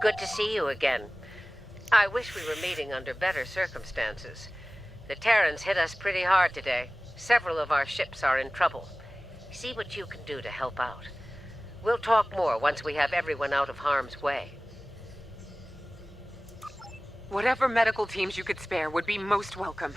Good to see you again. I wish we were meeting under better circumstances. The Terrans hit us pretty hard today. Several of our ships are in trouble. See what you can do to help out. We'll talk more once we have everyone out of harm's way. Whatever medical teams you could spare would be most welcome.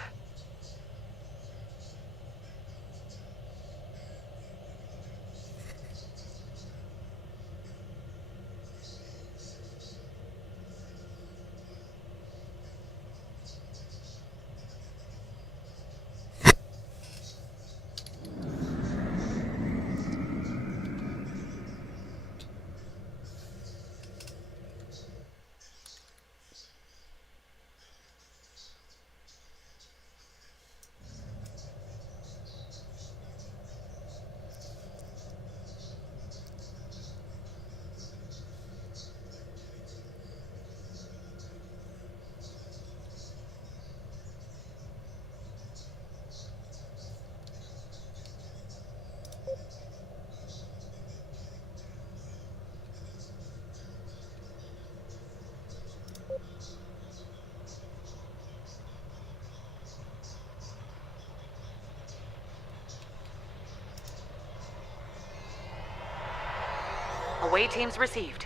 Away teams received.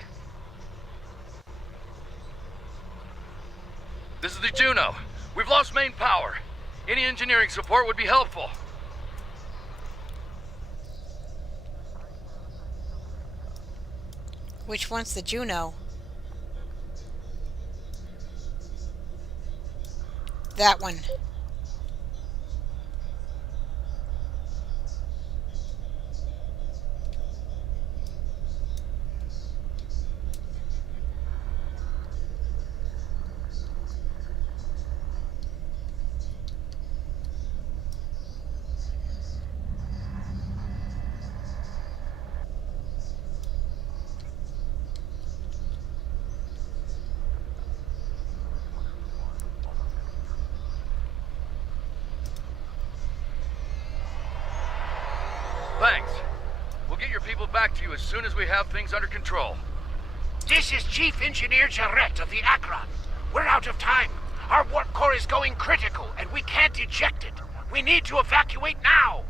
This is the Juno. We've lost main power. Any engineering support would be helpful. Which one's the Juno? That one. Thanks. We'll get your people back to you as soon as we have things under control. This is Chief Engineer Jarrett of the Akron. We're out of time. Our warp core is going critical, and we can't eject it. We need to evacuate now!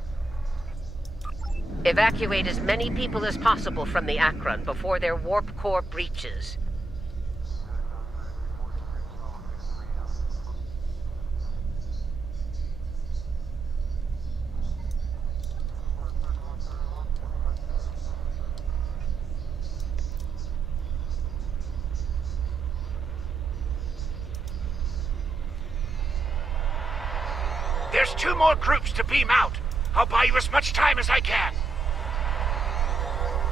Evacuate as many people as possible from the Akron before their warp core breaches. There's 2 more groups to beam out. I'll buy you as much time as I can.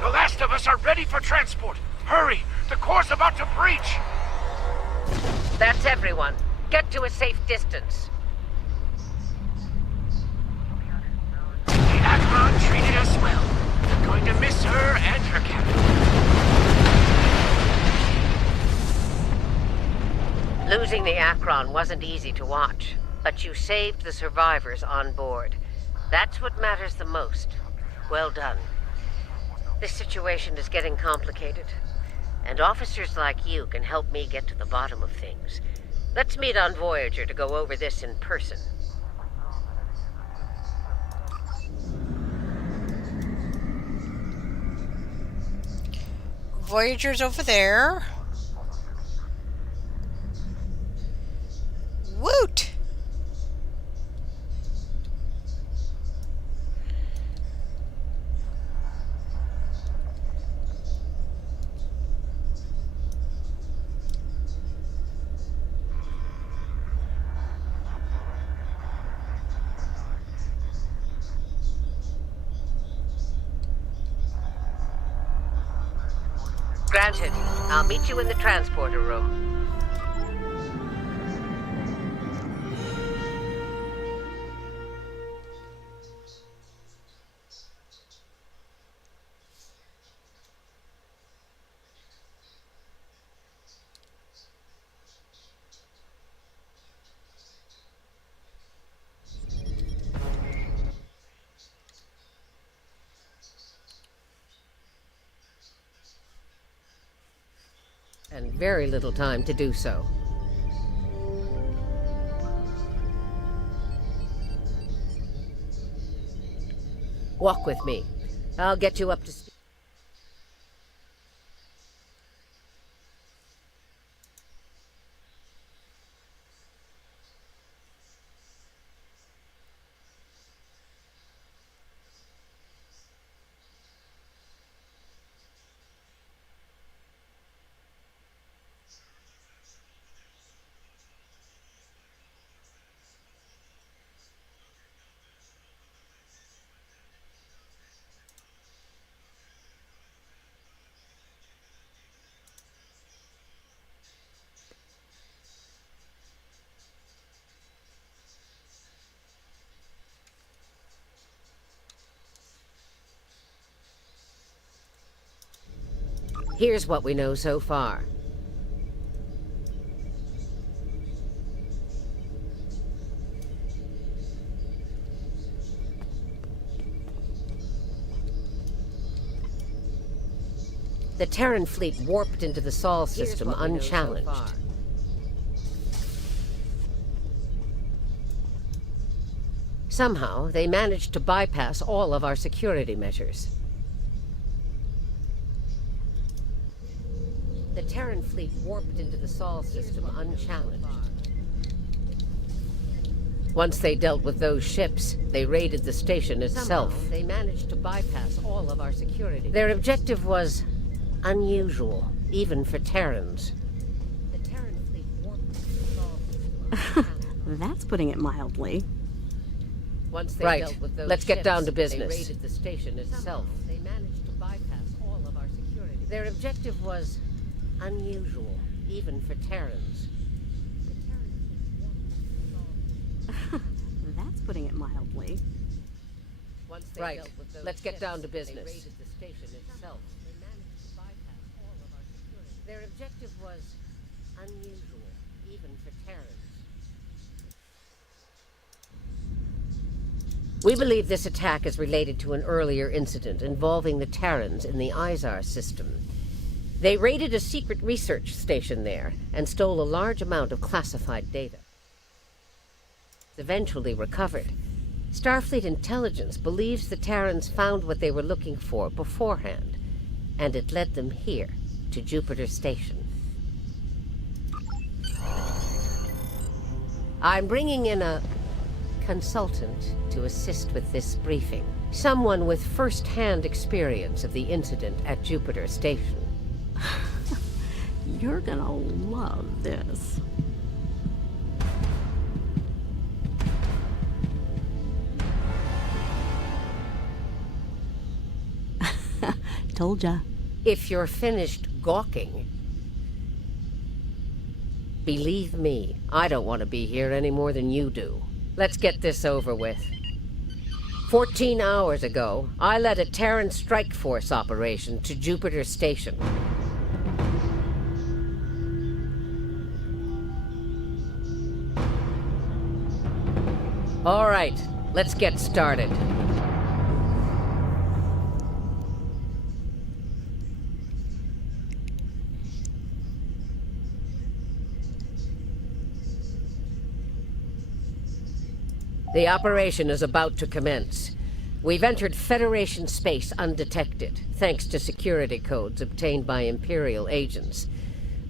The last of us are ready for transport. Hurry! The core's about to breach! That's everyone. Get to a safe distance. The Akron treated us well. We're going to miss her and her captain. Losing the Akron wasn't easy to watch, but you saved the survivors on board. That's what matters the most. Well done. This situation is getting complicated, and officers like you can help me get to the bottom of things. Let's meet on Voyager to go over this in person. Voyager's over there. Woot! Granted. I'll meet you in the transporter room. and very little time to do so. Walk with me. I'll get you up to speed. Here's what we know so far. The Terran fleet warped into the Sol system unchallenged. Somehow, they managed to bypass all of our security measures. The Terran fleet warped into the Sol system unchallenged. Once they dealt with those ships, they raided the station itself. Somehow, they managed to bypass all of our security. Their objective was unusual, even for Terrans. The Terran fleet warped into the Sol system unchallenged. That's putting it mildly. Once they dealt with those Let's get down to business. They raided the station itself. They managed to bypass all of our security. Their objective was unusual, even for Terrans. That's putting it mildly. Once they dealt with those Let's get down to business. They raided the station itself. They managed to bypass all of our security. Their objective was unusual, even for Terrans. We believe this attack is related to an earlier incident involving the Terrans in the Izar system. They raided a secret research station there and stole a large amount of classified data. Eventually recovered. Starfleet intelligence believes the Terrans found what they were looking for beforehand, and it led them here, to Jupiter Station. I'm bringing in a consultant to assist with this briefing. Someone with first-hand experience of the incident at Jupiter Station. You're gonna love this. Told ya. If you're finished gawking, believe me, I don't want to be here any more than you do. Let's get this over with. 14 hours ago, I led a Terran strike force operation to Jupiter Station. All right, let's get started. The operation is about to commence. We've entered Federation space undetected, thanks to security codes obtained by Imperial agents.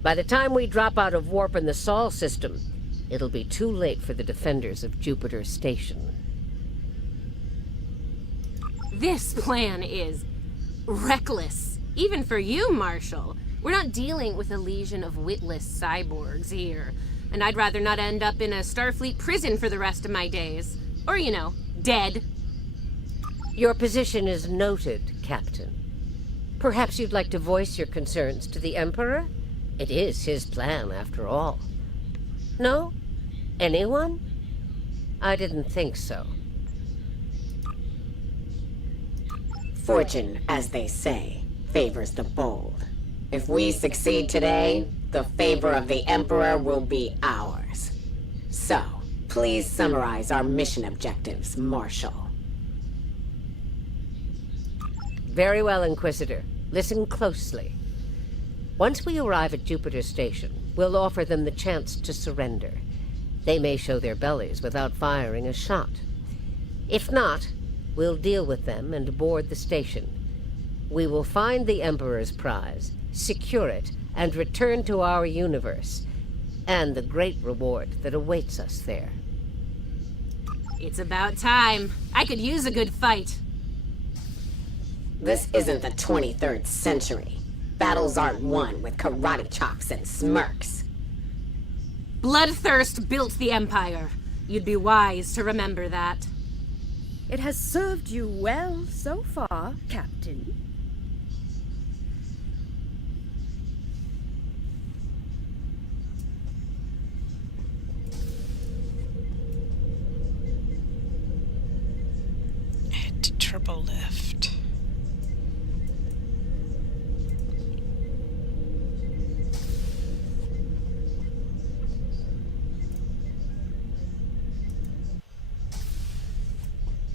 By the time we drop out of warp in the Sol system, it'll be too late for the defenders of Jupiter Station. This plan is reckless, even for you, Marshal. We're not dealing with a legion of witless cyborgs here, and I'd rather not end up in a Starfleet prison for the rest of my days. Or, you know, dead. Your position is noted, Captain. Perhaps you'd like to voice your concerns to the Emperor? It is his plan, after all. No? Anyone? I didn't think so. Fortune, as they say, favors the bold. If we succeed today, the favor of the Emperor will be ours. So, please summarize our mission objectives, Marshal. Very well, Inquisitor. Listen closely. Once we arrive at Jupiter Station, we'll offer them the chance to surrender. They may show their bellies without firing a shot. If not, we'll deal with them and board the station. We will find the Emperor's prize, secure it, and return to our universe, and the great reward that awaits us there. It's about time. I could use a good fight. This isn't the 23rd century. Battles aren't won with karate chops and smirks. Bloodthirst built the Empire. You'd be wise to remember that. It has served you well so far, Captain. Head to turbo lift.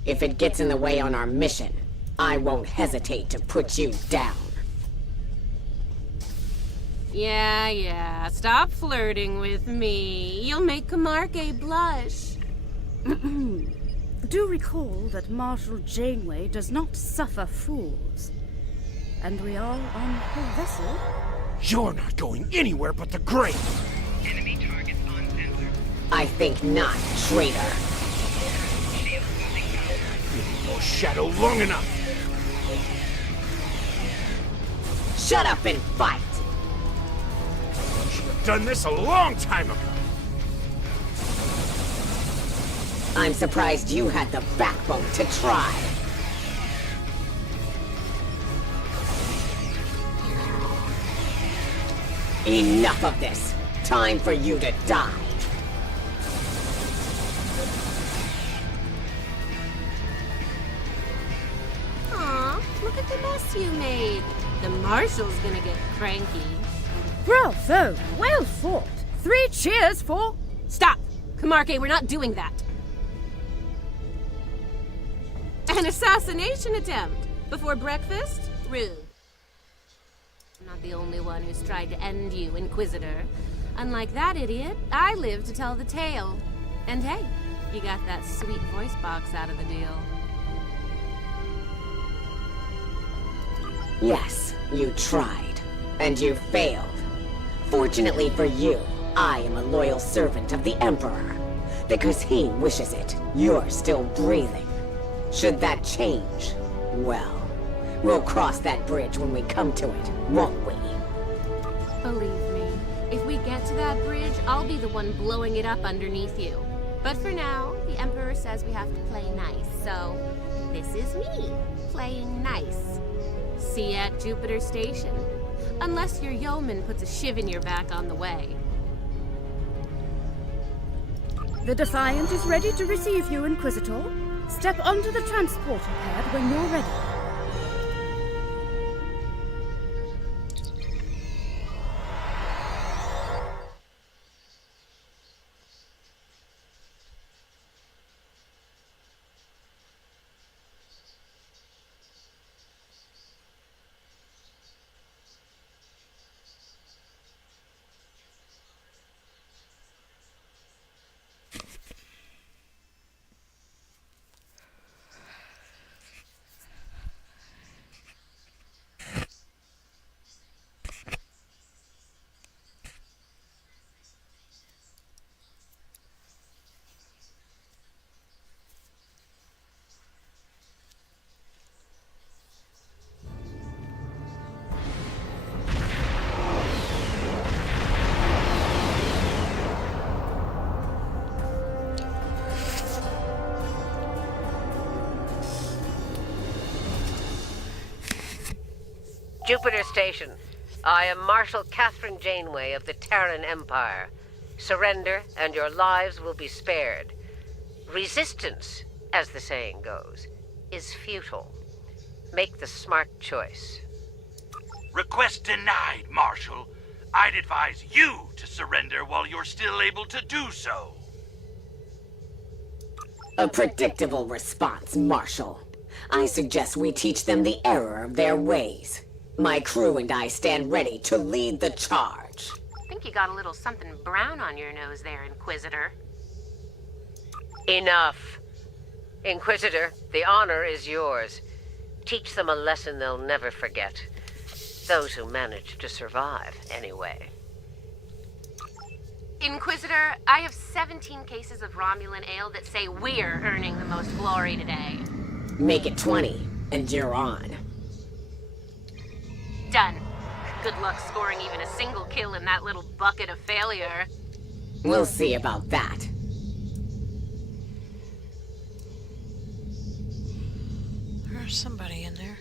If it gets in the way on our mission, I won't hesitate to put you down. Yeah. Stop flirting with me. You'll make Camargue blush. Do recall that Marshal Janeway does not suffer fools. And we are on her vessel. You're not going anywhere but the grave. Enemy targets on sensor. I think not, traitor. Shield losing power. More shadow long enough. Shut up and fight! Should have done this a long time ago. I'm surprised you had the backbone to try. Enough of this. Time for you to die. Aw, look at the mess you made. The Marshal's gonna get cranky. Bravo! Well fought! 3 cheers for... Stop! Camargue, we're not doing that. An assassination attempt before breakfast? Rude. I'm not the only one who's tried to end you, Inquisitor. Unlike that idiot, I live to tell the tale. And hey, you got that sweet voice box out of the deal. Yes, you tried. And you failed. Fortunately for you, I am a loyal servant of the Emperor. Because he wishes it, you're still breathing. Should that change, well, we'll cross that bridge when we come to it, won't we? Believe me, if we get to that bridge, I'll be the one blowing it up underneath you. But for now, the Emperor says we have to play nice, so this is me, playing nice. See you at Jupiter Station. Unless your yeoman puts a shiv in your back on the way. The Defiant is ready to receive you, Inquisitor. Step onto the transporter pad when you're ready. Jupiter Station. I am Marshal Catherine Janeway of the Terran Empire. Surrender, and your lives will be spared. Resistance, as the saying goes, is futile. Make the smart choice. Request denied, Marshal. I'd advise you to surrender while you're still able to do so. A predictable response, Marshal. I suggest we teach them the error of their ways. My crew and I stand ready to lead the charge. Think you got a little something brown on your nose there, Inquisitor. Enough. Inquisitor, the honor is yours. Teach them a lesson they'll never forget. Those who manage to survive, anyway. Inquisitor, I have 17 cases of Romulan ale that say we're earning the most glory today. Make it 20, and you're on. Done. Good luck scoring even a single kill in that little bucket of failure. We'll see about that. There's somebody in there.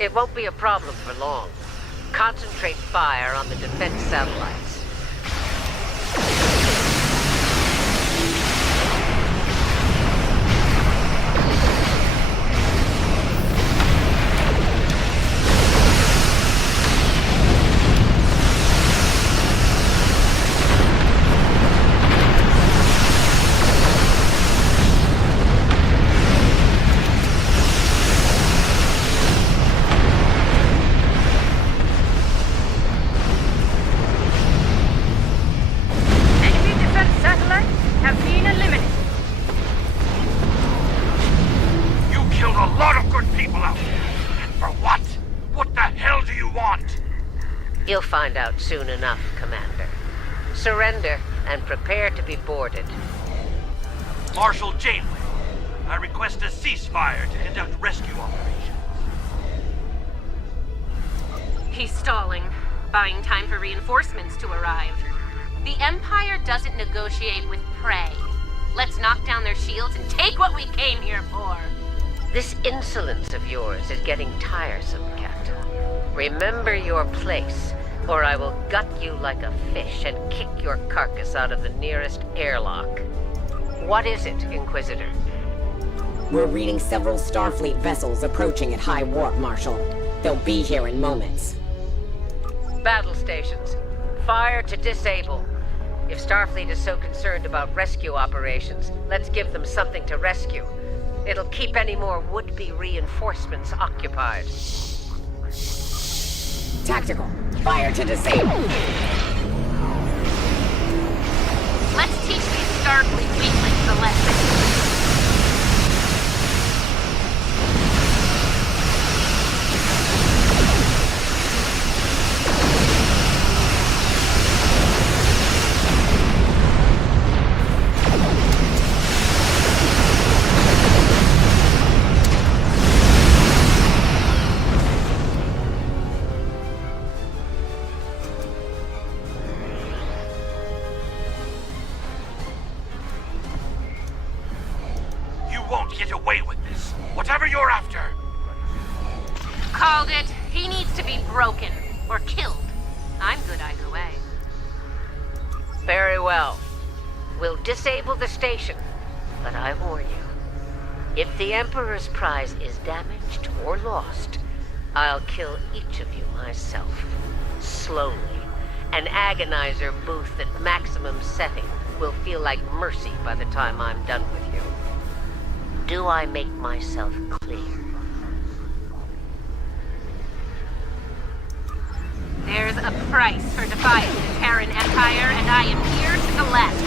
It won't be a problem for long. Concentrate fire on the defense satellites. You'll find out soon enough, Commander. Surrender and prepare to be boarded. Marshal Janeway, I request a ceasefire to conduct rescue operations. He's stalling, buying time for reinforcements to arrive. The Empire doesn't negotiate with prey. Let's knock down their shields and take what we came here for. This insolence of yours is getting tiresome, Captain. Remember your place, or I will gut you like a fish and kick your carcass out of the nearest airlock. What is it, Inquisitor? We're reading several Starfleet vessels approaching at high warp, Marshal. They'll be here in moments. Battle stations. Fire to disable. If Starfleet is so concerned about rescue operations, let's give them something to rescue. It'll keep any more would-be reinforcements occupied. Tactical. Fire to disable. Let's teach these Starfleet weaklings a lesson. Get away with this. Whatever you're after. Called it. He needs to be broken or killed. I'm good either way. Very well. We'll disable the station, but I warn you, if the Emperor's prize is damaged or lost, I'll kill each of you myself, slowly. An agonizer booth at maximum setting will feel like mercy by the time I'm done with you. Do I make myself clear? a price for defying the Terran Empire, and I am here to collect.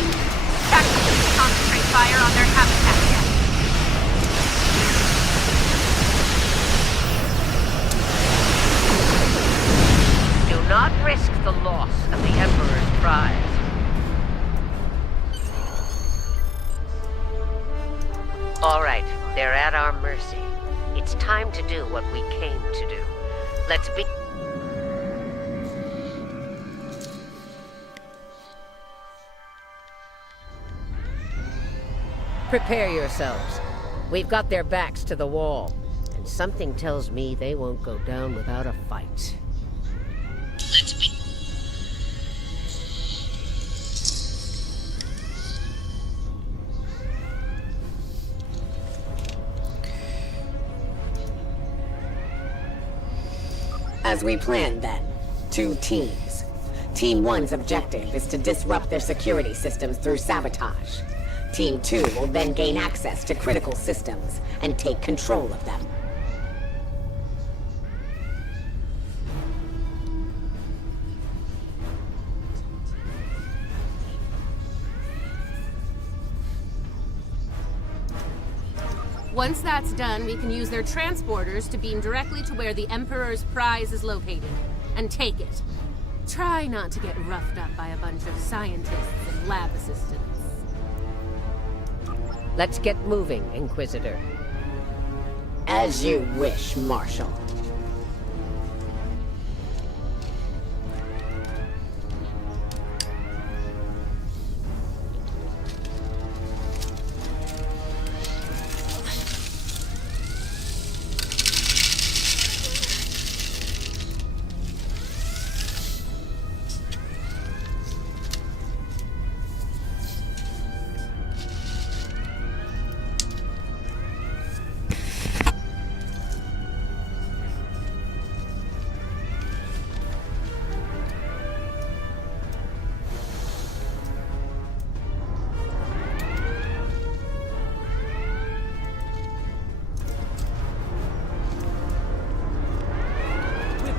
Tactically concentrate fire on their habitat. Do not risk the loss of the Emperor's prize. All right, they're at our mercy. It's time to do what we came to do. Let's be... Prepare yourselves. We've got their backs to the wall, and something tells me they won't go down without a fight. Let's be... As we planned then, 2 teams. Team 1's objective is to disrupt their security systems through sabotage. Team 2 will then gain access to critical systems and take control of them. Once that's done, we can use their transporters to beam directly to where the Emperor's prize is located, and take it. Try not to get roughed up by a bunch of scientists and lab assistants. Let's get moving, Inquisitor. As you wish, Marshal.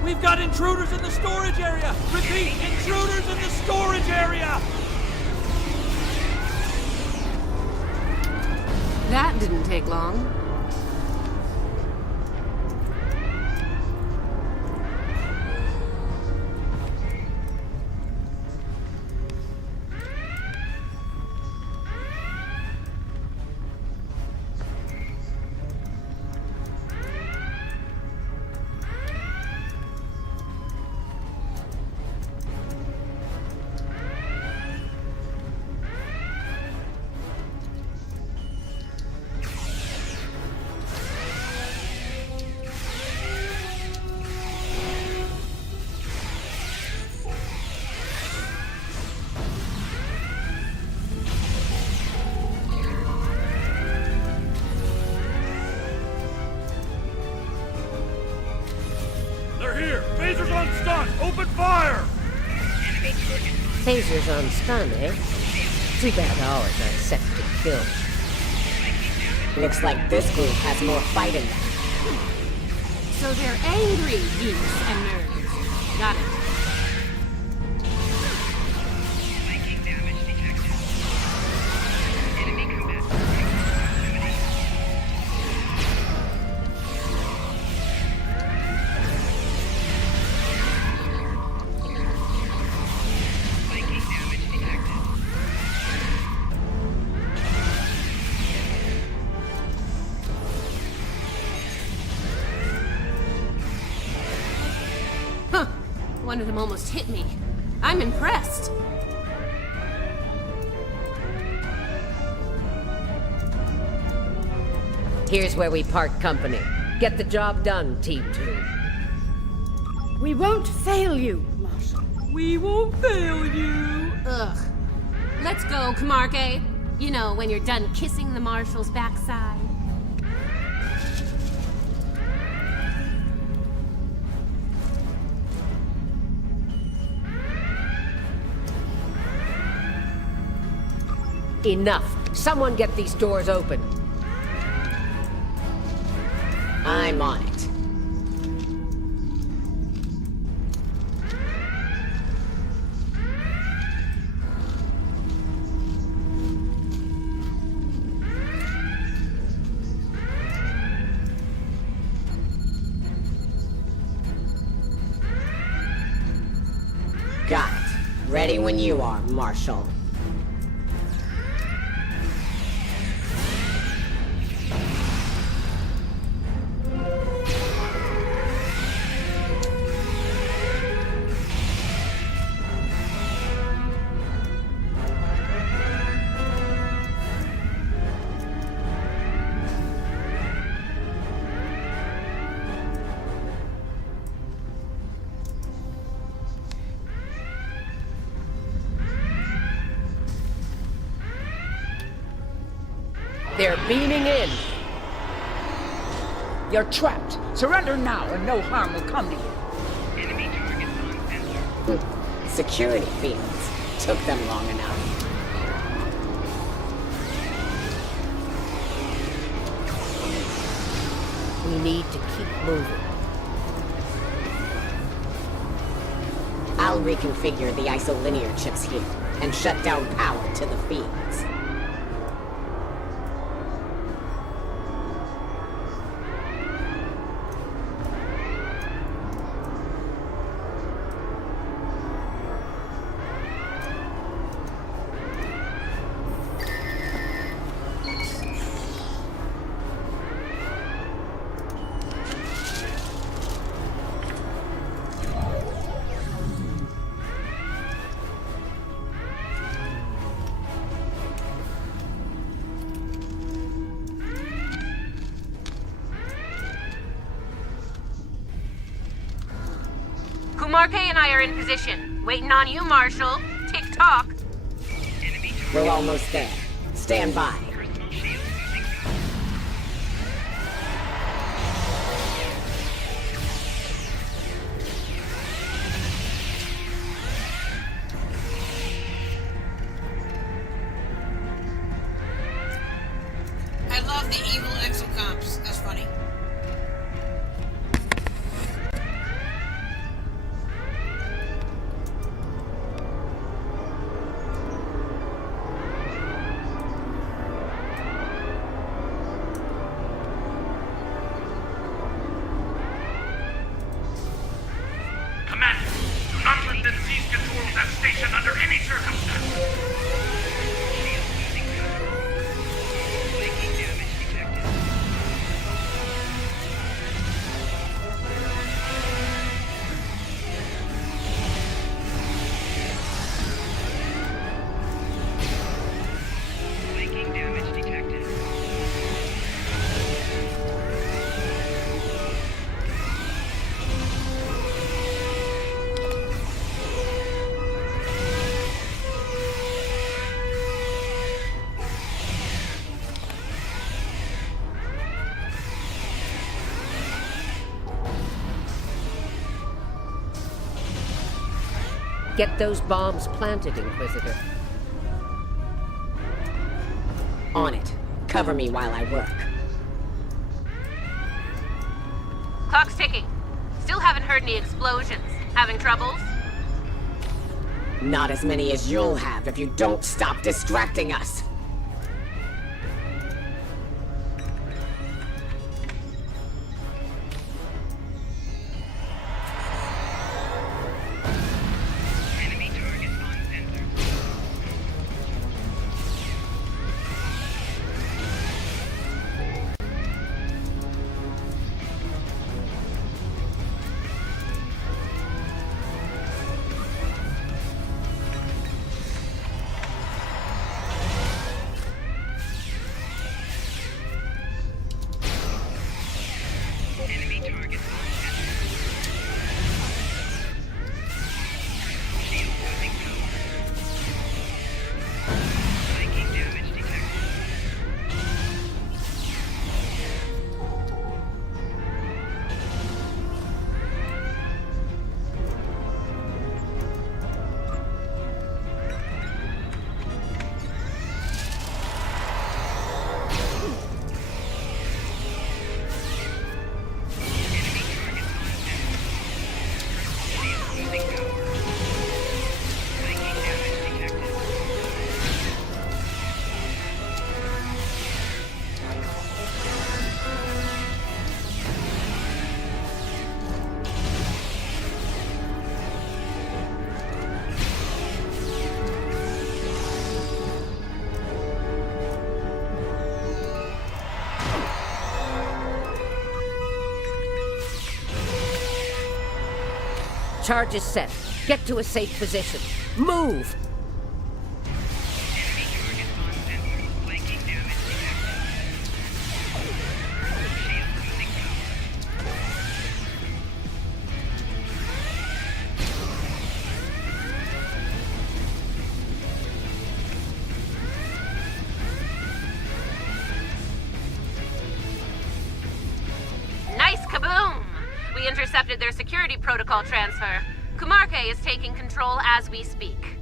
We've got intruders in the storage area! Repeat, intruders in the storage area! That didn't take long. They're here! Phasers on stun! Open fire! Phasers on stun, eh? Too bad ours are set to kill. Looks like this group has more fight in them. So they're angry, geeks and nerds. Got it. Viking damage detected. Enemy combat. Viking damage detected. Huh. One of them almost hit me. I'm impressed. Here's where we part company. Get the job done, Team 2. We won't fail you, Marshal. We won't fail you! Ugh. Let's go, Camargue. You know, when you're done kissing the Marshal's backside. Enough. Someone get these doors open. I'm on it. Ready when you are, Marshal. They're beaming in. You're trapped. Surrender now and no harm will come to you. Enemy targets on sensor. Security fields. Took them long enough. We need to keep moving. I'll reconfigure the isolinear chips here and shut down power to the fields. Kumarke and I are in position. Waiting on you, Marshal. Tick-tock. We're almost there. Stand by. Personal shield losing power. I love the evil exocomps. That's funny. Commander, do not let them seize control of that station under any circumstance. Shield losing power. Flanking damage detected. Flanking damage detected. Get those bombs planted, Inquisitor. On it. Cover me while I work. Clock's ticking. Still haven't heard any explosions. Having troubles? Not as many as you'll have if you don't stop distracting us. Enemy targets on sensor. Charge is set. Get to a safe position. Move! Enemy target on sensor. Flanking damage detected. Shield losing power. Nice kaboom! We intercepted their security protocol transfer. Kumarke is taking control as we speak.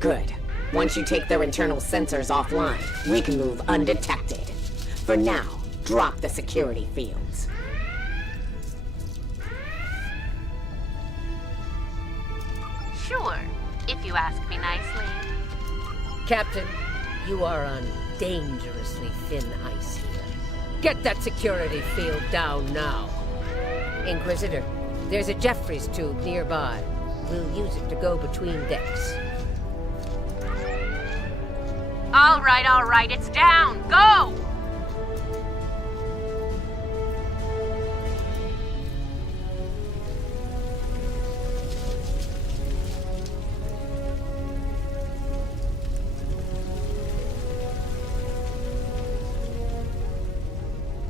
Good. Once you take their internal sensors offline, we can move undetected. For now, drop the security fields. Sure, if you ask me nicely. Captain, you are on dangerously thin ice here. Get that security field down now. Inquisitor, there's a Jeffries tube nearby. We'll use it to go between decks. All right, it's down. Go!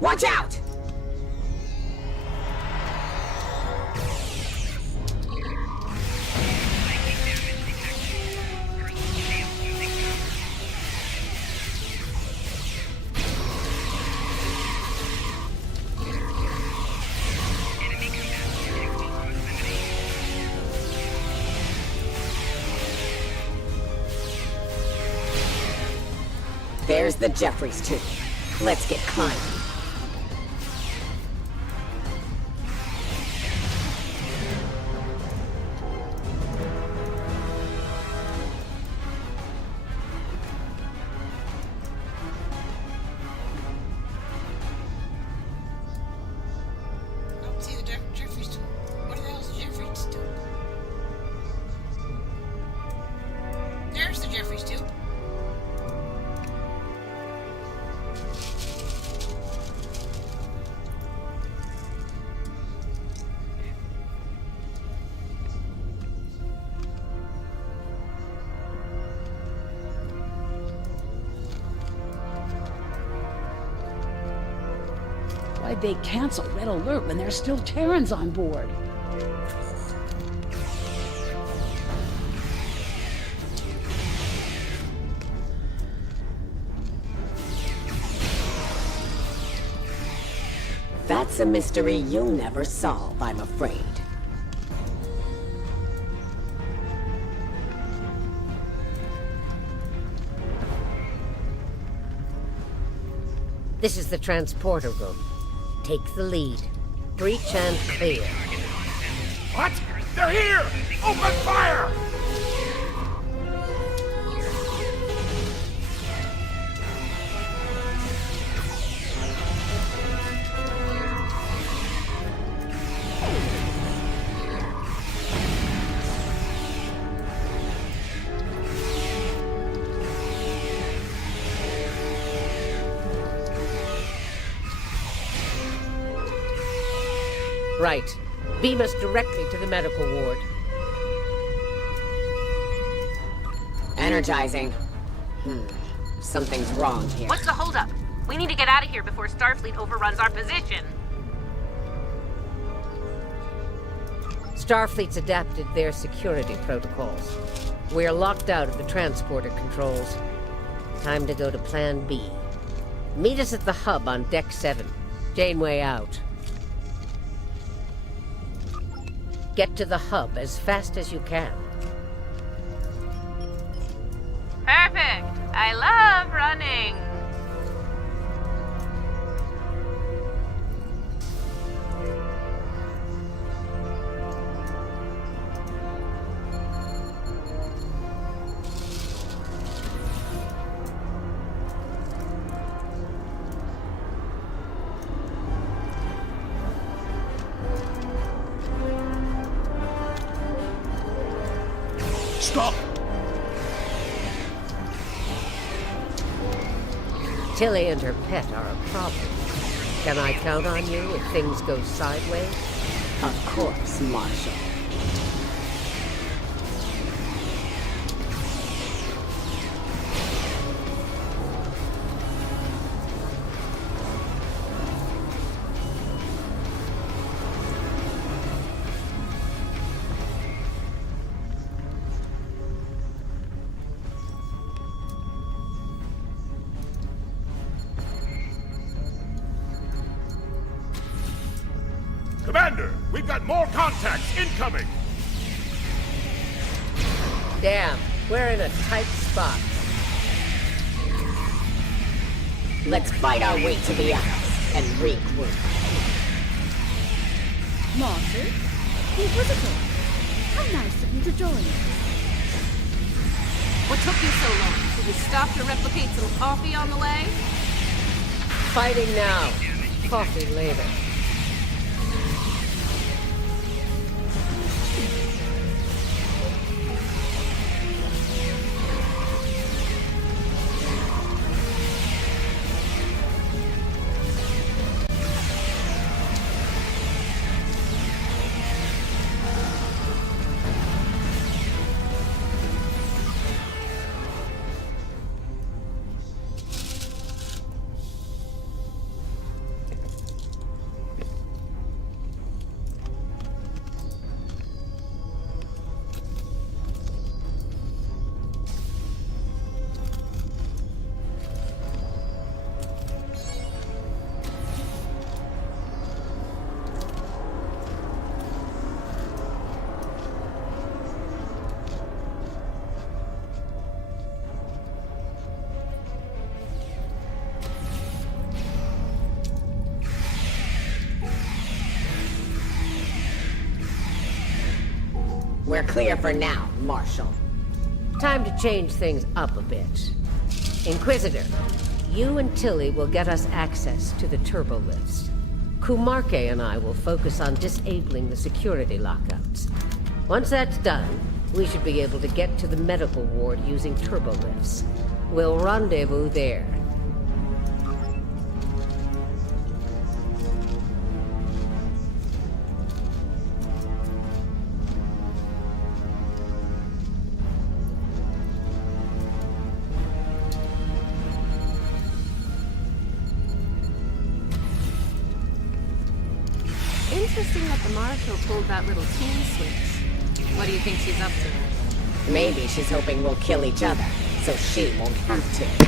Watch out! Flanking damage detected. Shield losing power. Enemy command vehicle proximity. There's the Jeffries tube. Let's get climbing. I don't see the Jeffries tube. What the hell is the Jeffries tube? There's the Jeffries tube. Why'd they cancel Red Alert when there's still Terrans on board? That's a mystery you'll never solve, I'm afraid. This is the transporter room. Take the lead. Breach and clear. What? They're here! Open fire! Right. Beam us directly to the medical ward. Energizing. Something's wrong here. What's the holdup? We need to get out of here before Starfleet overruns our position. Starfleet's adapted their security protocols. We're locked out of the transporter controls. Time to go to Plan B. Meet us at the hub on Deck 7. Janeway out. Get to the hub as fast as you can. Perfect. I love running. Stop! Tilly and her pet are a problem. Can I count on you if things go sideways? Of course, Marshal. Commander, we've got more contacts incoming! Damn, we're in a tight spot. Let's fight our way to the Isles and regroup. Marshal? Inquisitor? How nice of you to join us. What took you so long? Did you stop to replicate some coffee on the way? Fighting now. Coffee later. We're clear for now, Marshal. Time to change things up a bit. Inquisitor, you and Tilly will get us access to the turbo lifts. Kumarke and I will focus on disabling the security lockouts. Once that's done, we should be able to get to the medical ward using turbo lifts. We'll rendezvous there. Interesting that the Marshal pulled that little team switch. What do you think she's up to? Maybe she's hoping we'll kill each other, so she won't have to.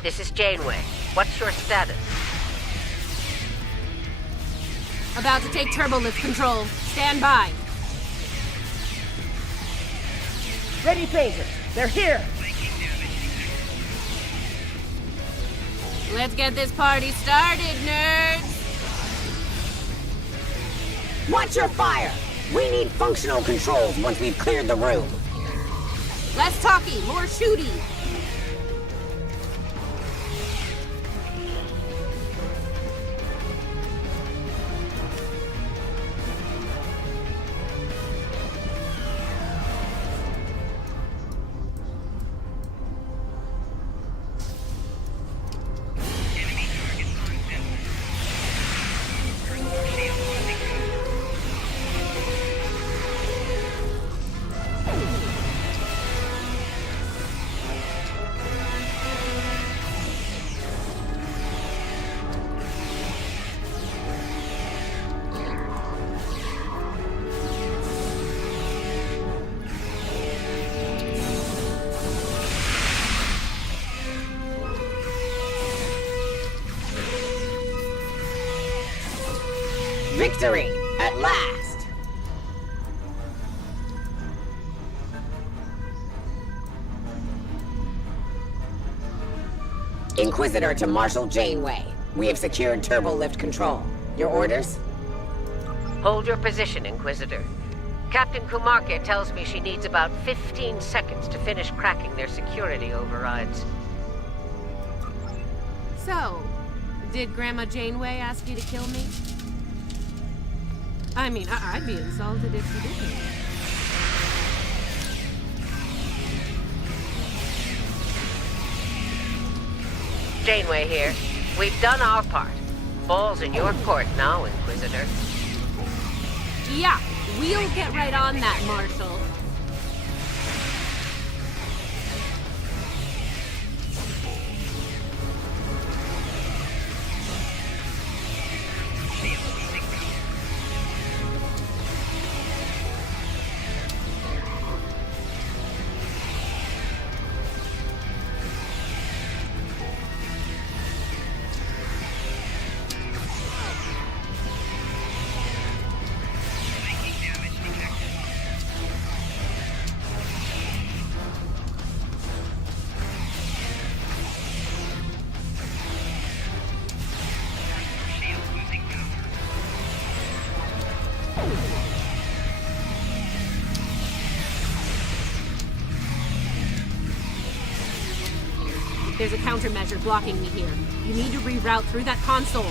This is Janeway. What's your status? About to take turbolift control. Stand by. Ready phasers. They're here. Let's get this party started, nerds! Watch your fire! We need functional controls once we've cleared the room. Less talky, more shooty. Victory! At last! Inquisitor to Marshal Janeway. We have secured turbolift control. Your orders? Hold your position, Inquisitor. Captain Kumarke tells me she needs about 15 seconds to finish cracking their security overrides. So, did Grandma Janeway ask you to kill me? I mean, I'd be insulted if you didn't. Janeway here. We've done our part. Ball's in your court now, Inquisitor. Yeah, we'll get right on that, Marshal. There's a countermeasure blocking me here. You need to reroute through that console.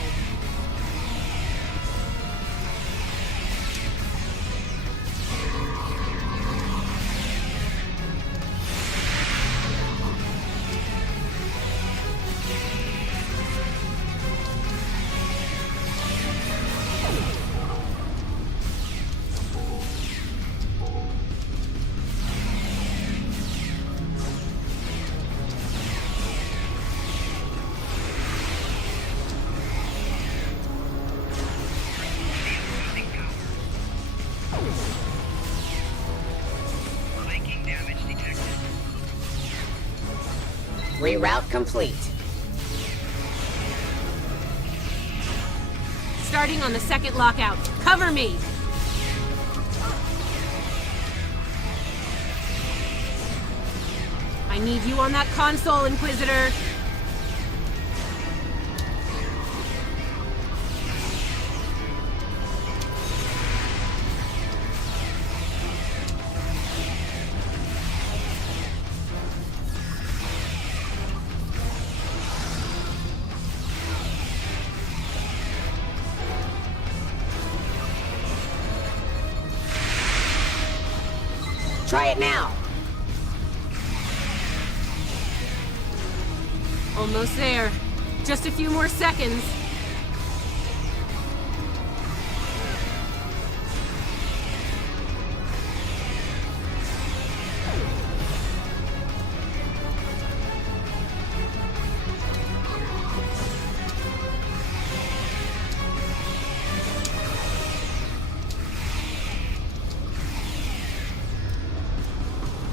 Reroute complete. Starting on the second lockout. Cover me! I need you on that console, Inquisitor. Try it now. Almost there. Just a few more seconds.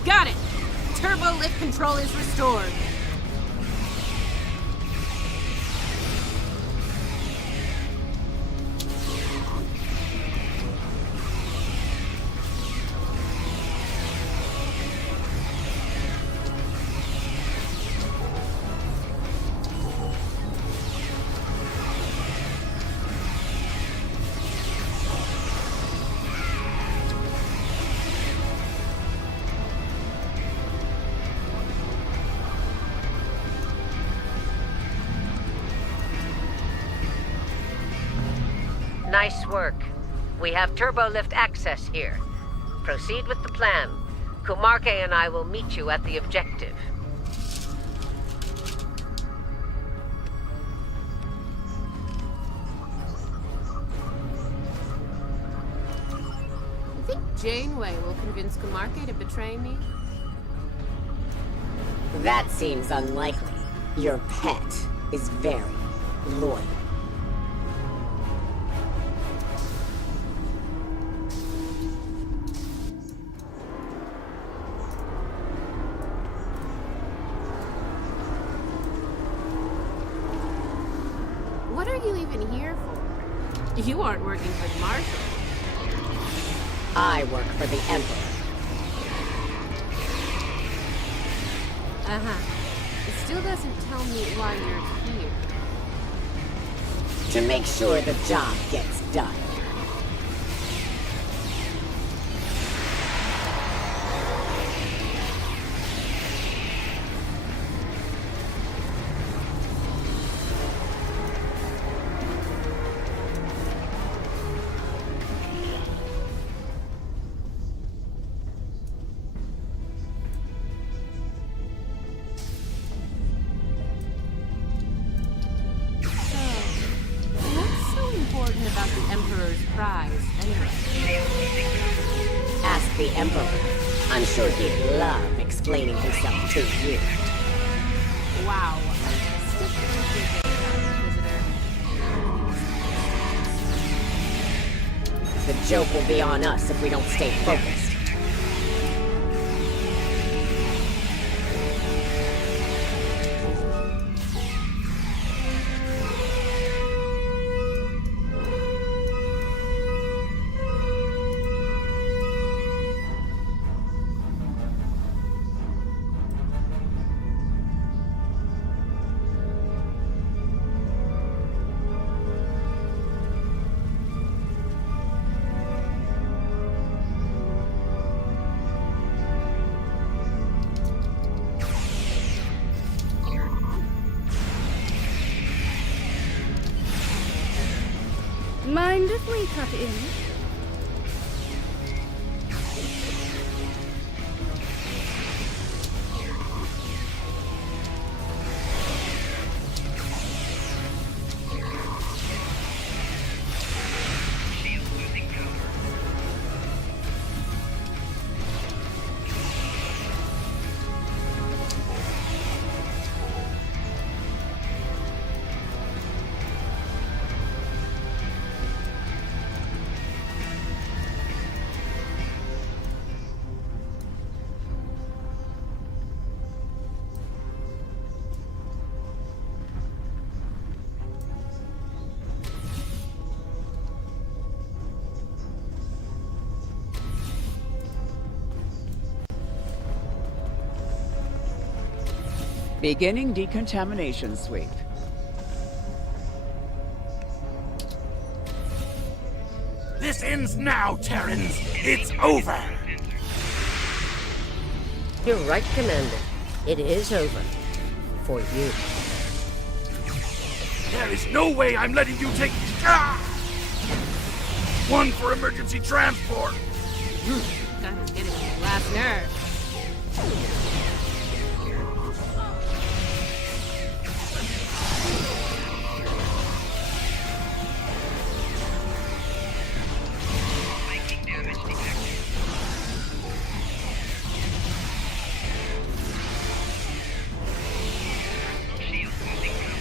Got it! Turbo lift control is restored. Nice work. We have turbo lift access here. Proceed with the plan. Kumarke and I will meet you at the objective. You think Janeway will convince Kumarke to betray me? That seems unlikely. Your pet is very loyal. What are you even here for? You aren't working for the Marshal. I work for the Emperor. It still doesn't tell me why you're here. To make sure the job gets done. About the Emperor's prize, anyway. Ask the Emperor. I'm sure he'd love explaining himself to you. Wow. The joke will be on us if we don't stay focused. Mind if we cut in? Shield losing power. Beginning decontamination sweep. This ends now, Terrans. It's over. You're right, Commander. It is over. For you. There is no way I'm letting you take... Ah! One for emergency transport. Kind of getting on the last nerve. Making damage detected. Shield losing power.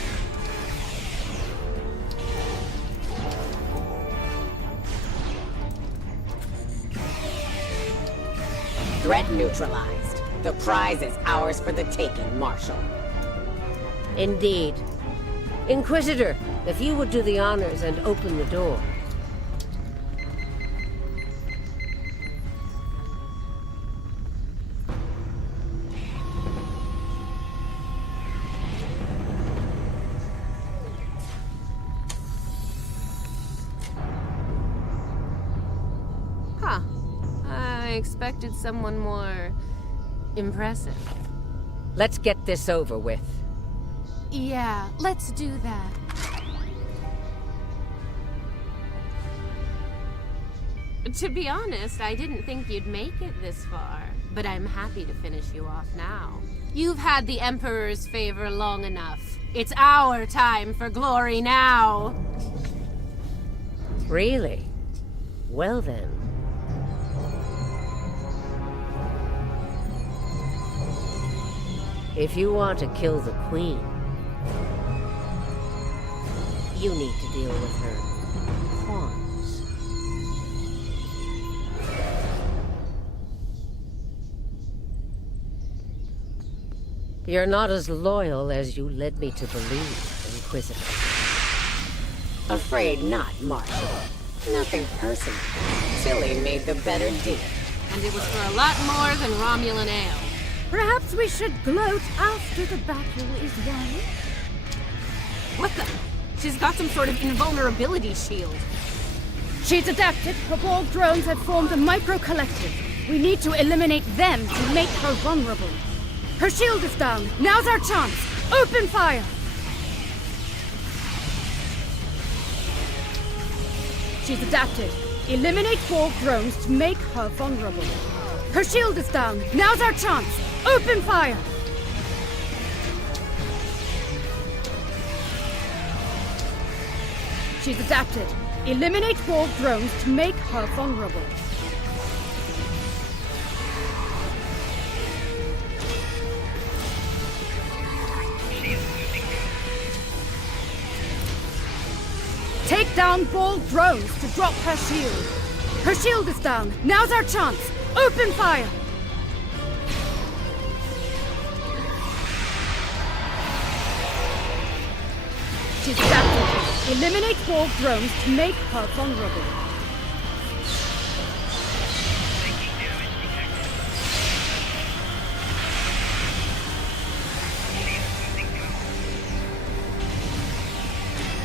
Threat neutralized. The prize is ours for the taking, Marshal. Indeed. Inquisitor, if you would do the honors and open the door. Huh. I expected someone more impressive. Let's get this over with. Yeah, let's do that. To be honest, I didn't think you'd make it this far, but I'm happy to finish you off now. You've had the Emperor's favor long enough. It's our time for glory now. Really? Well then. If you want to kill the Queen, you need to deal with her pawns. You're not as loyal as you led me to believe, Inquisitor. Afraid not, Marshal. Nothing personal. Tilly made the better deal. And it was for a lot more than Romulan ale. Perhaps we should gloat after the battle is won. What the? She's got some sort of invulnerability shield. She's adapted. Her Borg drones have formed a micro-collective. We need to eliminate them to make her vulnerable. Her shield is down. Now's our chance. Open fire! She's adapted. Eliminate Borg drones to make her vulnerable. Her shield is down. Now's our chance. Open fire! She's adapted. Eliminate Borg drones to make her vulnerable. Take down Borg drones to drop her shield. Her shield is down. Now's our chance. Open fire! She's adapted. Eliminate Borg drones to make her vulnerable.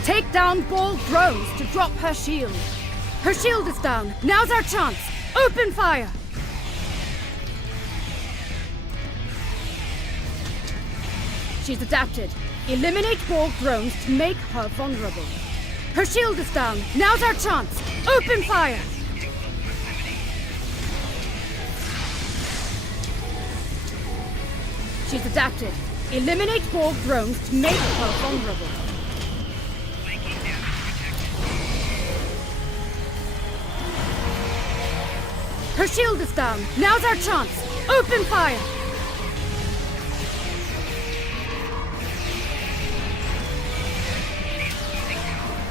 Take down Borg drones to drop her shield. Her shield is down. Now's our chance. Open fire! She's adapted. Eliminate Borg drones to make her vulnerable. Her shield is down. Now's our chance. Open fire! She's adapted. Eliminate Borg drones to make her vulnerable. Her shield is down. Now's our chance. Open fire!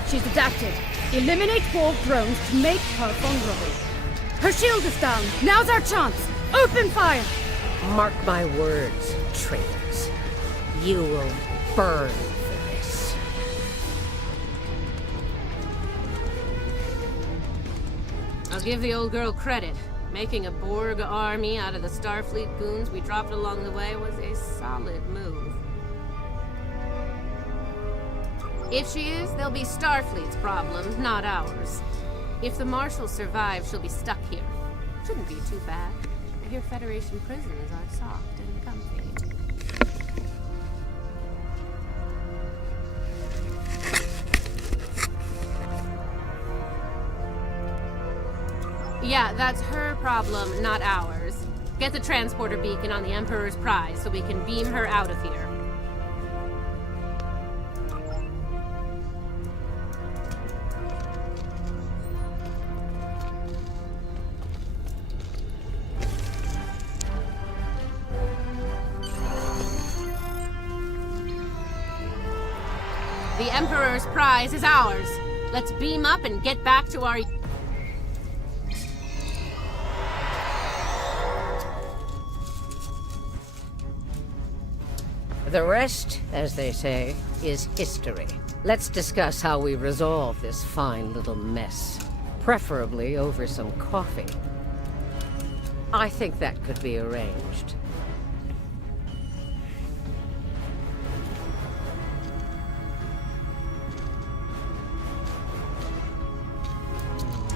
She's adapted. Eliminate Borg drones to make her vulnerable. Her shield is down. Now's our chance. Open fire! Mark my words, traitors. You will burn for this. I'll give the old girl credit. Making a Borg army out of the Starfleet goons we dropped along the way was a solid move. If she is, they'll be Starfleet's problem, not ours. If the Marshal survives, she'll be stuck here. Shouldn't be too bad. I hear Federation prisons are soft and comfy. Yeah, that's her problem, not ours. Get the transporter beacon on the Emperor's prize so we can beam her out of here. The Emperor's prize is ours. Let's beam up and get back to our... The rest, as they say, is history. Let's discuss how we resolve this fine little mess. Preferably over some coffee. I think that could be arranged.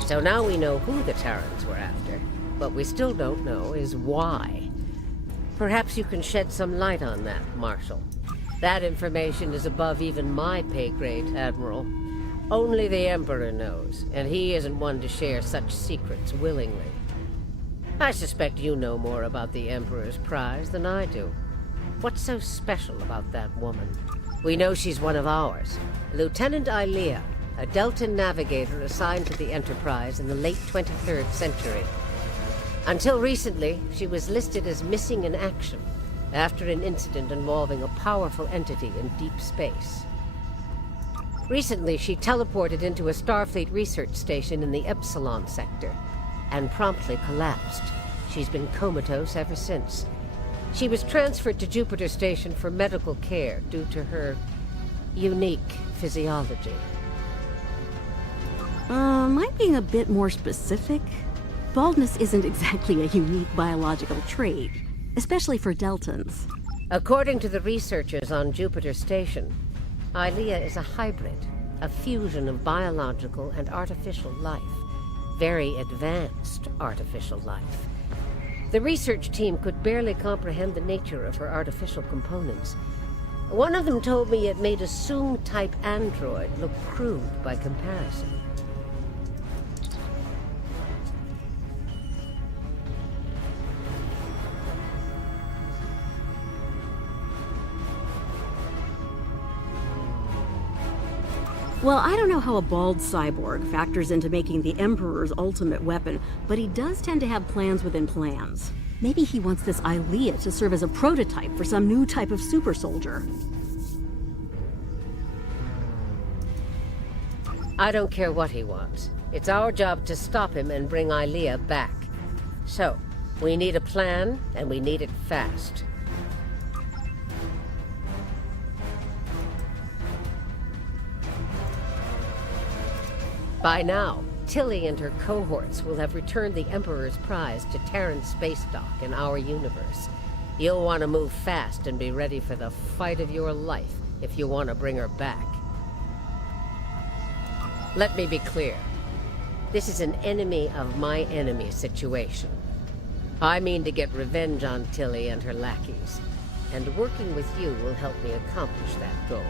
So now we know who the Terrans were after. What we still don't know is why. Perhaps you can shed some light on that, Marshal. That information is above even my pay grade, Admiral. Only the Emperor knows, and he isn't one to share such secrets willingly. I suspect you know more about the Emperor's prize than I do. What's so special about that woman? We know she's one of ours. Lieutenant Ilea, a Delta navigator assigned to the Enterprise in the late 23rd century. Until recently, she was listed as missing in action after an incident involving a powerful entity in deep space. Recently, she teleported into a Starfleet research station in the Epsilon sector and promptly collapsed. She's been comatose ever since. She was transferred to Jupiter Station for medical care due to her unique physiology. Am I being a bit more specific? Baldness isn't exactly a unique biological trait, especially for Deltans. According to the researchers on Jupiter Station, Ilea is a hybrid, a fusion of biological and artificial life. Very advanced artificial life. The research team could barely comprehend the nature of her artificial components. One of them told me it made a Soong-type android look crude by comparison. Well, I don't know how a bald cyborg factors into making the Emperor's ultimate weapon, but he does tend to have plans within plans. Maybe he wants this Ilea to serve as a prototype for some new type of super soldier. I don't care what he wants. It's our job to stop him and bring Ilea back. So, we need a plan, and we need it fast. By now, Tilly and her cohorts will have returned the Emperor's prize to Terran space dock in our universe. You'll want to move fast and be ready for the fight of your life if you want to bring her back. Let me be clear. This is an enemy of my enemy situation. I mean to get revenge on Tilly and her lackeys, and working with you will help me accomplish that goal.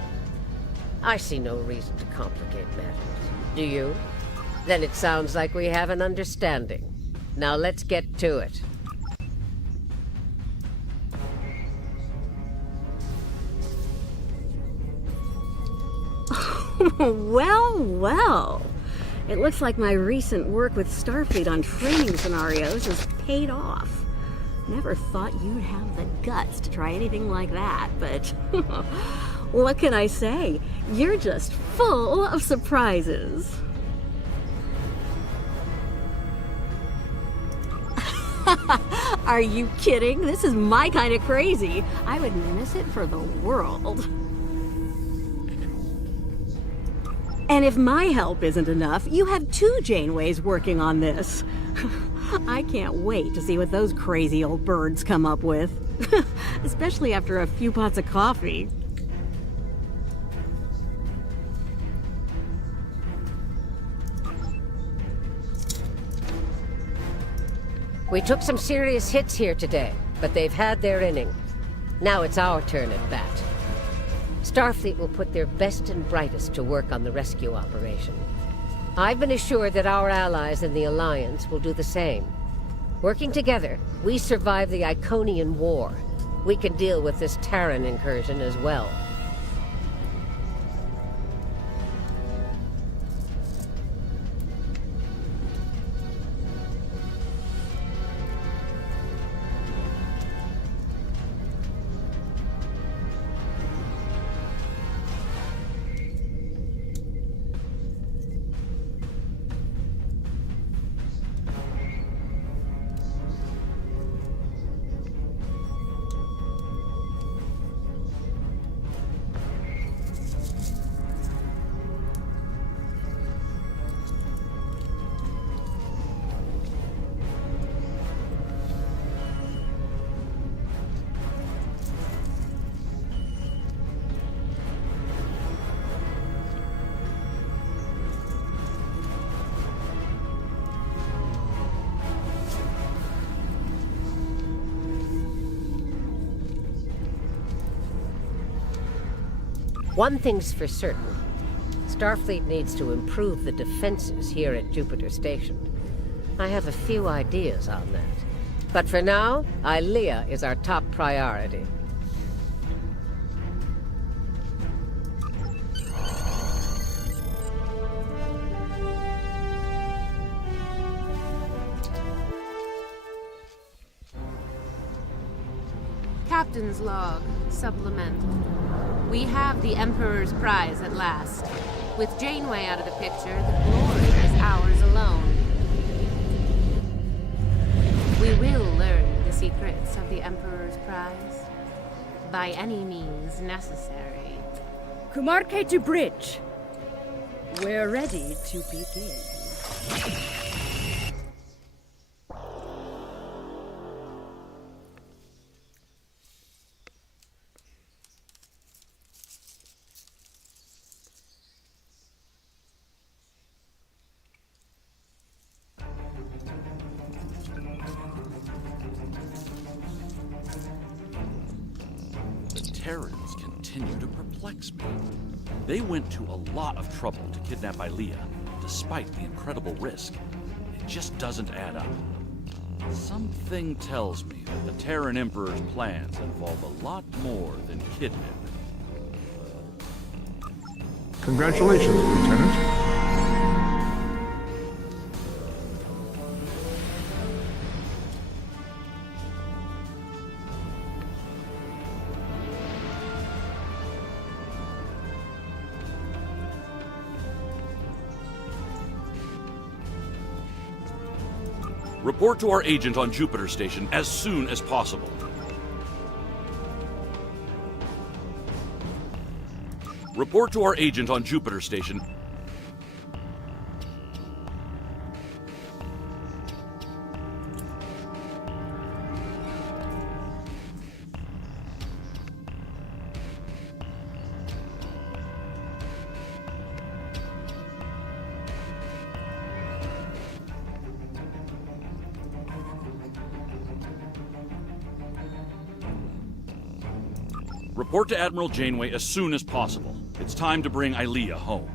I see no reason to complicate matters. Do you? Then it sounds like we have an understanding. Now let's get to it. Well, well. It looks like my recent work with Starfleet on training scenarios has paid off. Never thought you'd have the guts to try anything like that, but what can I say? You're just full of surprises. Are you kidding? This is my kind of crazy. I would miss it for the world. And if my help isn't enough, you have 2 Janeways working on this. I can't wait to see what those crazy old birds come up with. Especially after a few pots of coffee. We took some serious hits here today, but they've had their inning. Now it's our turn at bat. Starfleet will put their best and brightest to work on the rescue operation. I've been assured that our allies in the Alliance will do the same. Working together, we survived the Iconian War. We can deal with this Terran incursion as well. One thing's for certain. Starfleet needs to improve the defenses here at Jupiter Station. I have a few ideas on that. But for now, Ilea is our top priority. Captain's log, supplemental. We have the Emperor's prize at last. With Janeway out of the picture, the glory is ours alone. We will learn the secrets of the Emperor's prize. By any means necessary. Kumarke to bridge. We're ready to begin. Terrans continue to perplex me. They went to a lot of trouble to kidnap Ilea, despite the incredible risk. It just doesn't add up. Something tells me that the Terran Emperor's plans involve a lot more than kidnapping. Congratulations, Lieutenant. Report to our agent on Jupiter Station as soon as possible. Report to our agent on Jupiter Station. Report to Admiral Janeway as soon as possible. It's time to bring Ilea home.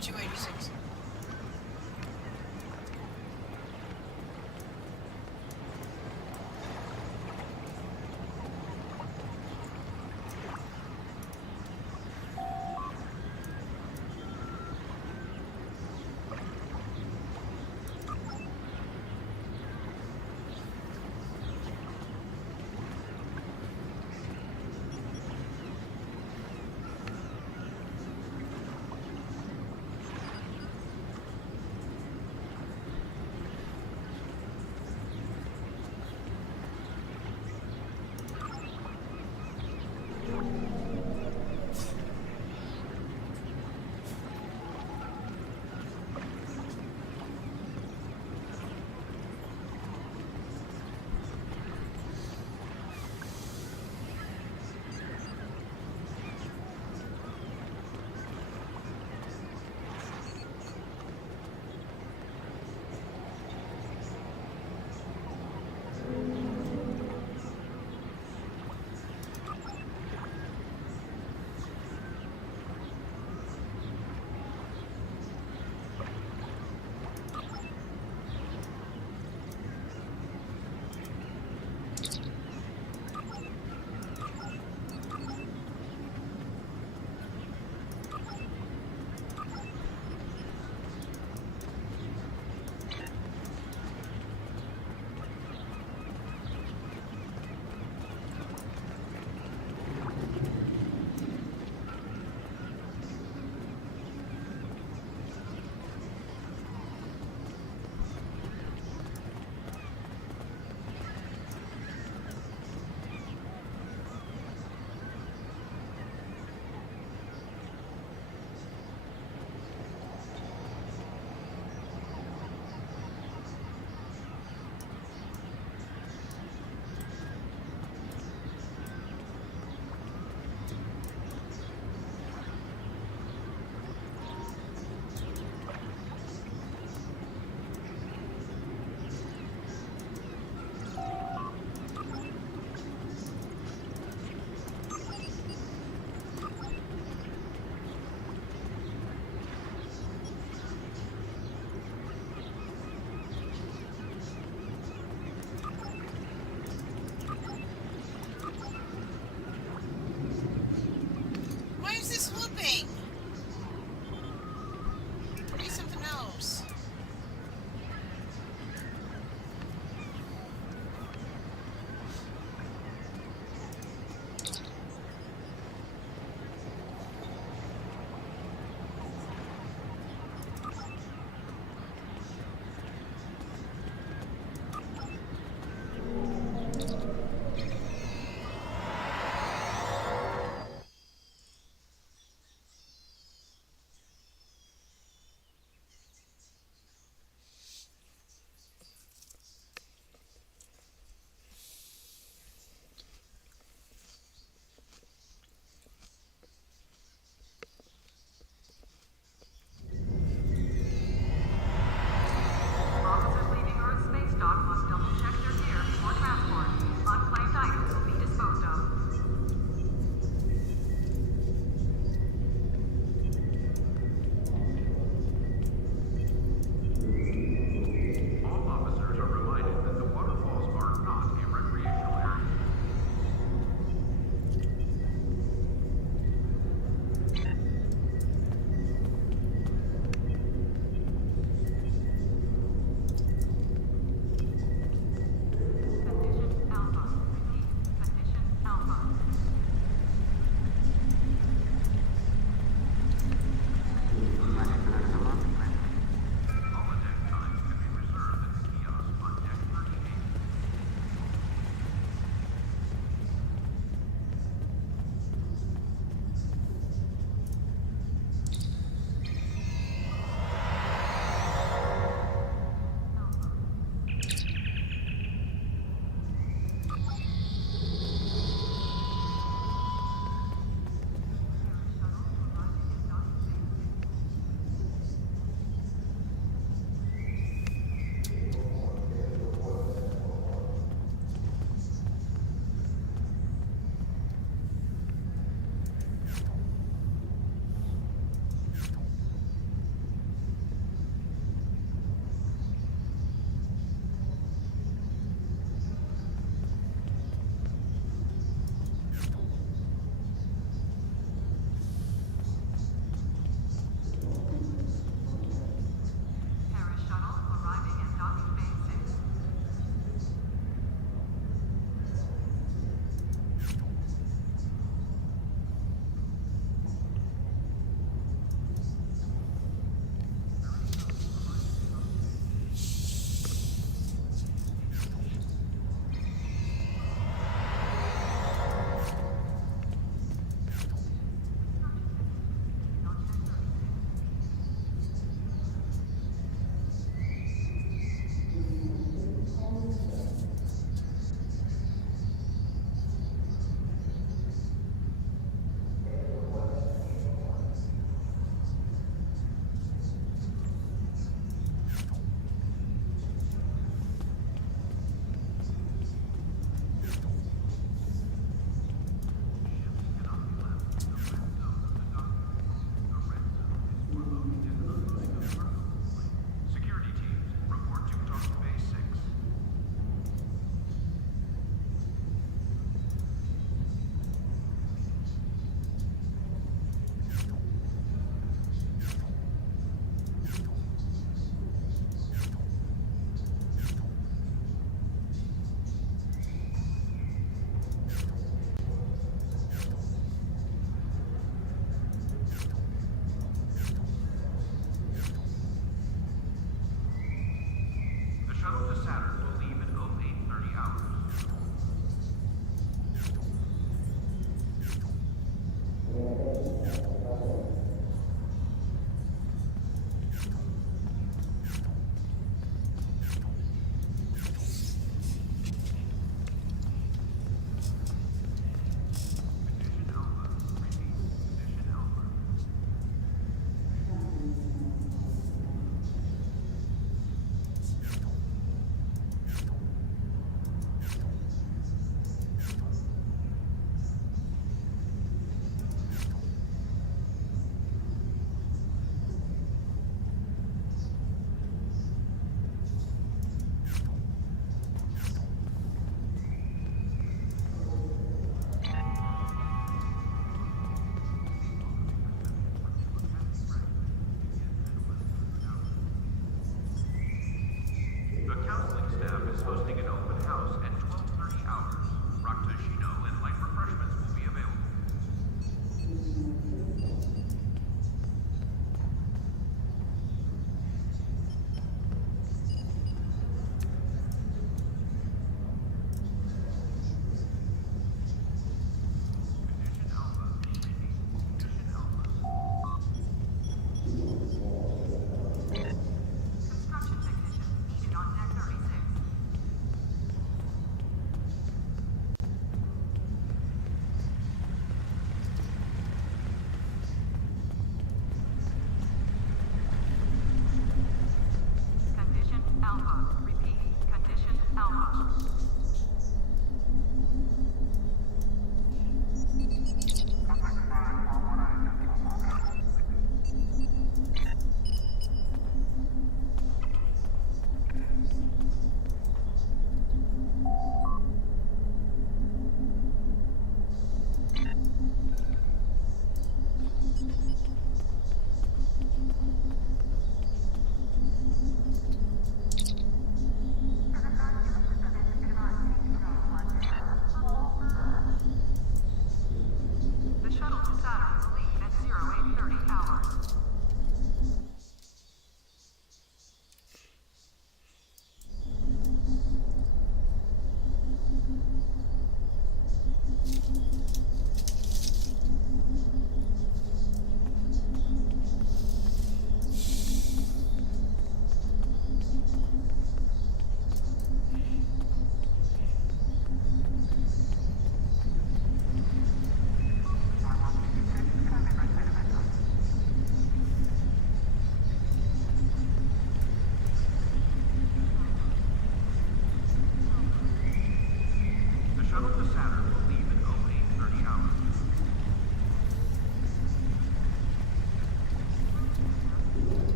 2286.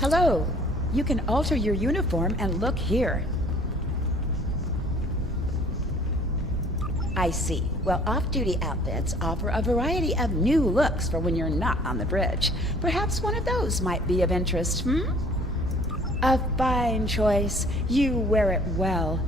Hello. You can alter your uniform and look here. I see. Well, off-duty outfits offer a variety of new looks for when you're not on the bridge. Perhaps one of those might be of interest, hmm? A fine choice. You wear it well.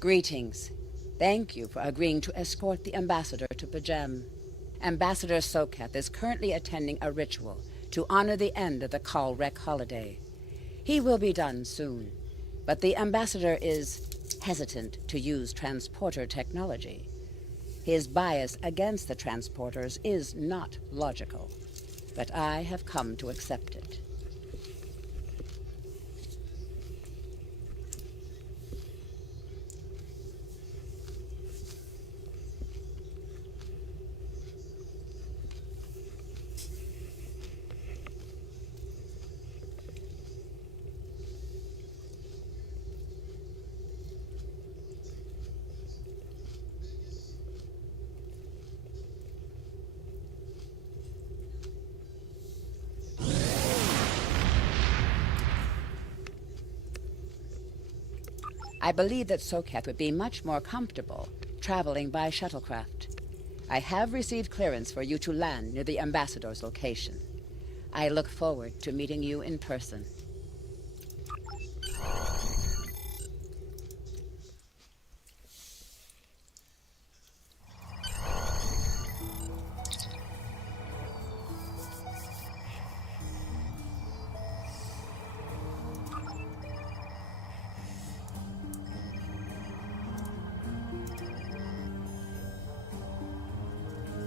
Greetings. Thank you for agreeing to escort the ambassador to Pajem. Ambassador Soketh is currently attending a ritual to honor the end of the Kalrek holiday. He will be done soon, but the ambassador is hesitant to use transporter technology. His bias against the transporters is not logical, but I have come to accept it. I believe that Soketh would be much more comfortable traveling by shuttlecraft. I have received clearance for you to land near the Ambassador's location. I look forward to meeting you in person.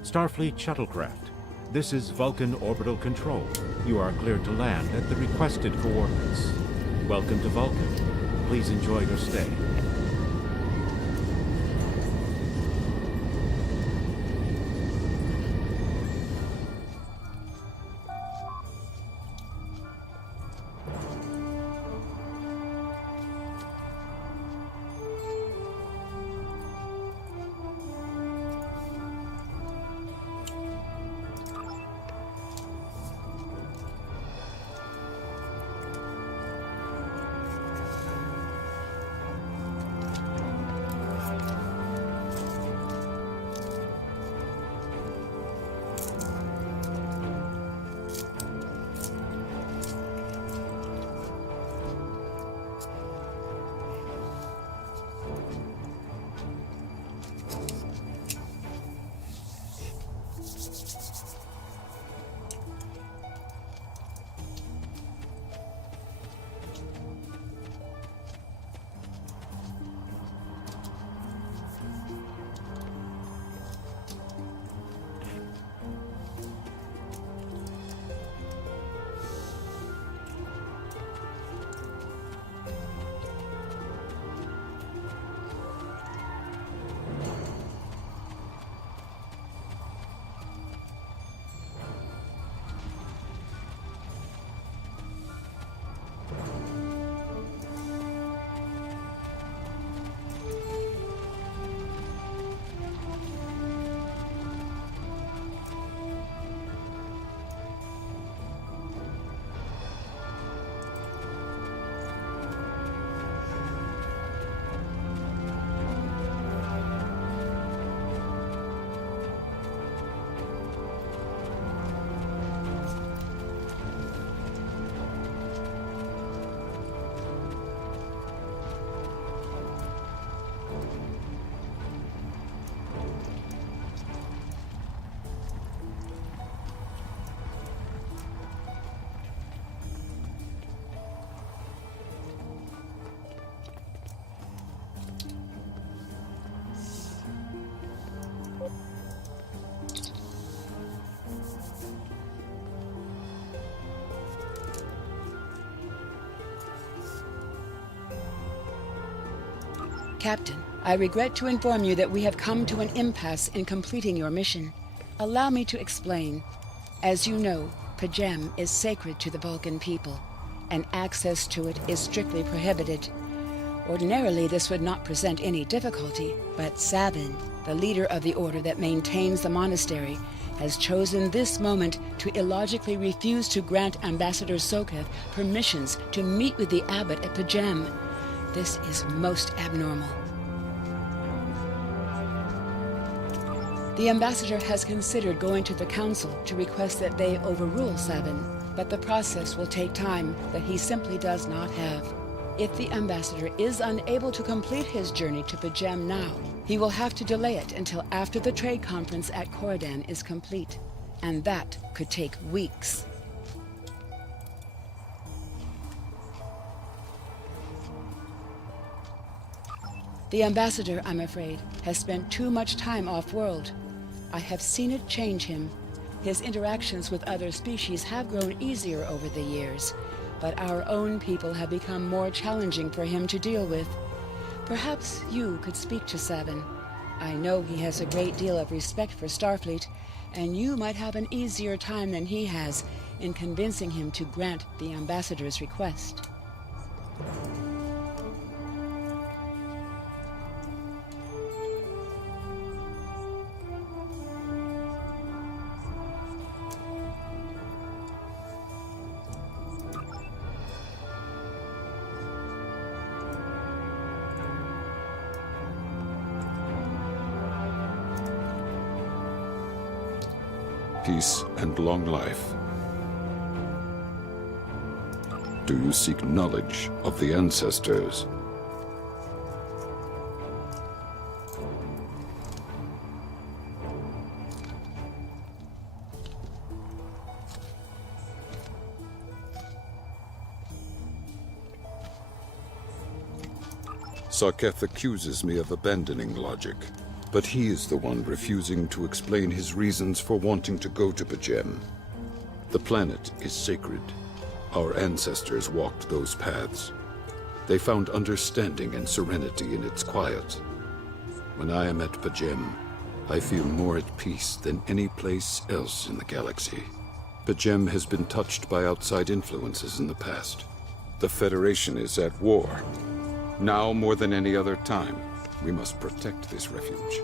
Starfleet shuttlecraft. This is Vulcan Orbital Control. You are cleared to land at the requested coordinates. Welcome to Vulcan. Please enjoy your stay. Captain, I regret to inform you that we have come to an impasse in completing your mission. Allow me to explain. As you know, Pajem is sacred to the Vulcan people, and access to it is strictly prohibited. Ordinarily, this would not present any difficulty, but Sabin, the leader of the order that maintains the monastery, has chosen this moment to illogically refuse to grant Ambassador Soketh permissions to meet with the abbot at Pajem. This is most abnormal. The ambassador has considered going to the council to request that they overrule Sabin, but the process will take time that he simply does not have. If the ambassador is unable to complete his journey to Pajem now, he will have to delay it until after the trade conference at Coridan is complete, and that could take weeks. The ambassador, I'm afraid, has spent too much time off-world. I have seen it change him. His interactions with other species have grown easier over the years, but our own people have become more challenging for him to deal with. Perhaps you could speak to Sabin. I know he has a great deal of respect for Starfleet, and you might have an easier time than he has in convincing him to grant the ambassador's request. peace, and long life. Do you seek knowledge of the ancestors? Sarketh accuses me of abandoning logic, but he is the one refusing to explain his reasons for wanting to go to Pajem. The planet is sacred. Our ancestors walked those paths. They found understanding and serenity in its quiet. When I am at Pajem, I feel more at peace than any place else in the galaxy. Pajem has been touched by outside influences in the past. The Federation is at war. Now more than any other time, we must protect this refuge.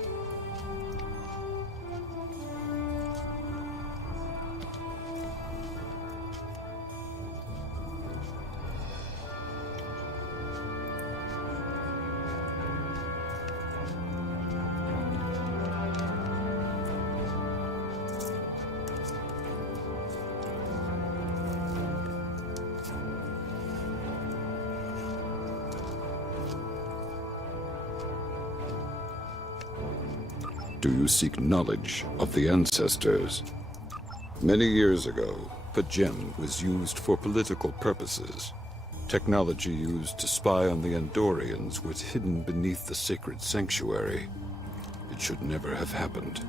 Do you seek knowledge of the ancestors? Many years ago, Pajem was used for political purposes. Technology used to spy on the Andorians was hidden beneath the sacred sanctuary. It should never have happened.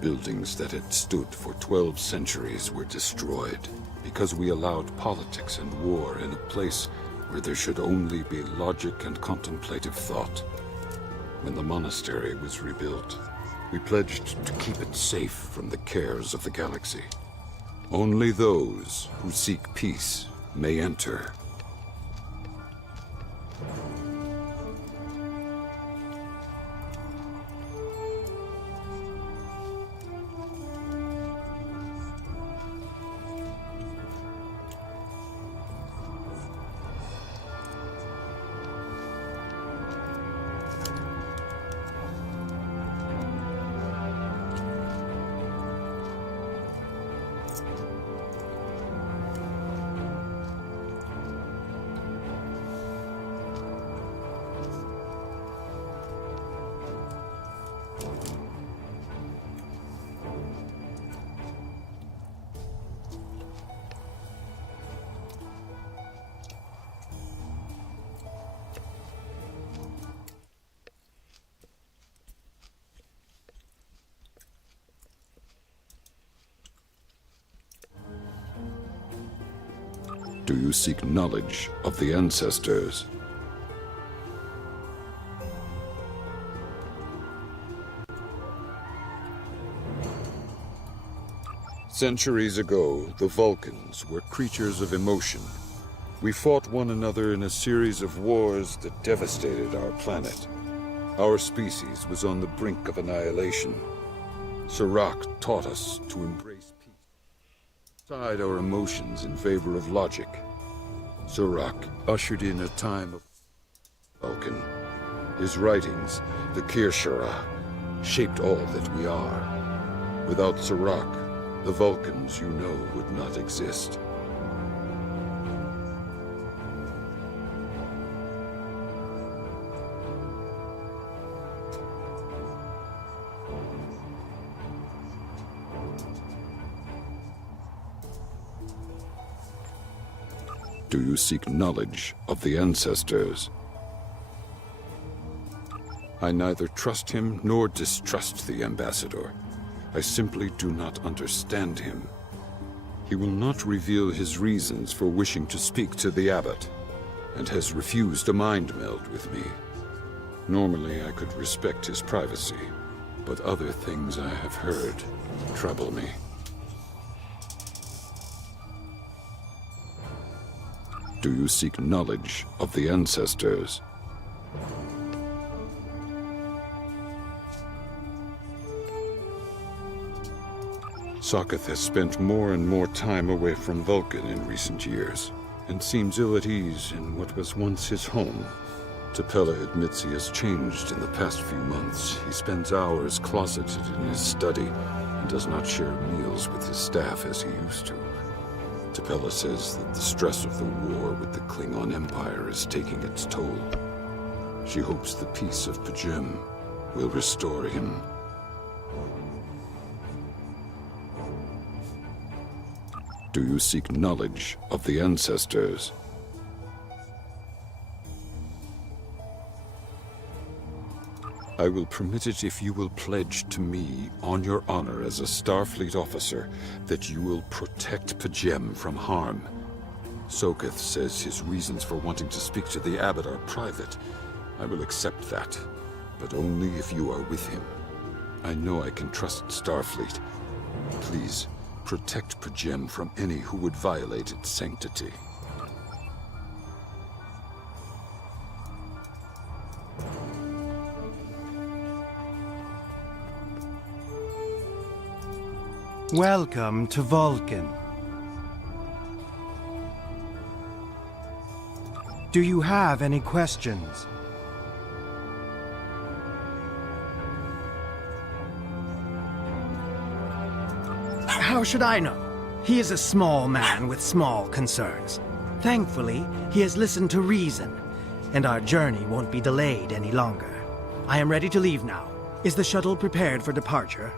Buildings that had stood for 12 centuries were destroyed because we allowed politics and war in a place where there should only be logic and contemplative thought. When the monastery was rebuilt, we pledged to keep it safe from the cares of the galaxy. Only those who seek peace may enter. Do you seek knowledge of the ancestors? Centuries ago, the Vulcans were creatures of emotion. We fought one another in a series of wars that devastated our planet. Our species was on the brink of annihilation. Serac taught us to embrace peace, side our emotions in favor of logic. Serac ushered in a time of Vulcan. His writings, the Kirshara, shaped all that we are. Without Serac, the Vulcans you know would not exist. Do you seek knowledge of the ancestors? I neither trust him nor distrust the ambassador. I simply do not understand him. He will not reveal his reasons for wishing to speak to the abbot, and has refused a mind meld with me. Normally I could respect his privacy, but other things I have heard trouble me. Do you seek knowledge of the ancestors? Sarketh has spent more and more time away from Vulcan in recent years, and seems ill at ease in what was once his home. Tapella admits he has changed in the past few months. He spends hours closeted in his study, and does not share meals with his staff as he used to. T'Pella says that the stress of the war with the Klingon Empire is taking its toll. She hopes the peace of Pajem will restore him. Do you seek knowledge of the ancestors? I will permit it if you will pledge to me, on your honor as a Starfleet officer, that you will protect Pajem from harm. Soketh says his reasons for wanting to speak to the Abbot are private. I will accept that, but only if you are with him. I know I can trust Starfleet. Please, protect Pajem from any who would violate its sanctity. Welcome to Vulcan. Do you have any questions? How should I know? He is a small man with small concerns. Thankfully, he has listened to reason, and our journey won't be delayed any longer. I am ready to leave now. Is the shuttle prepared for departure?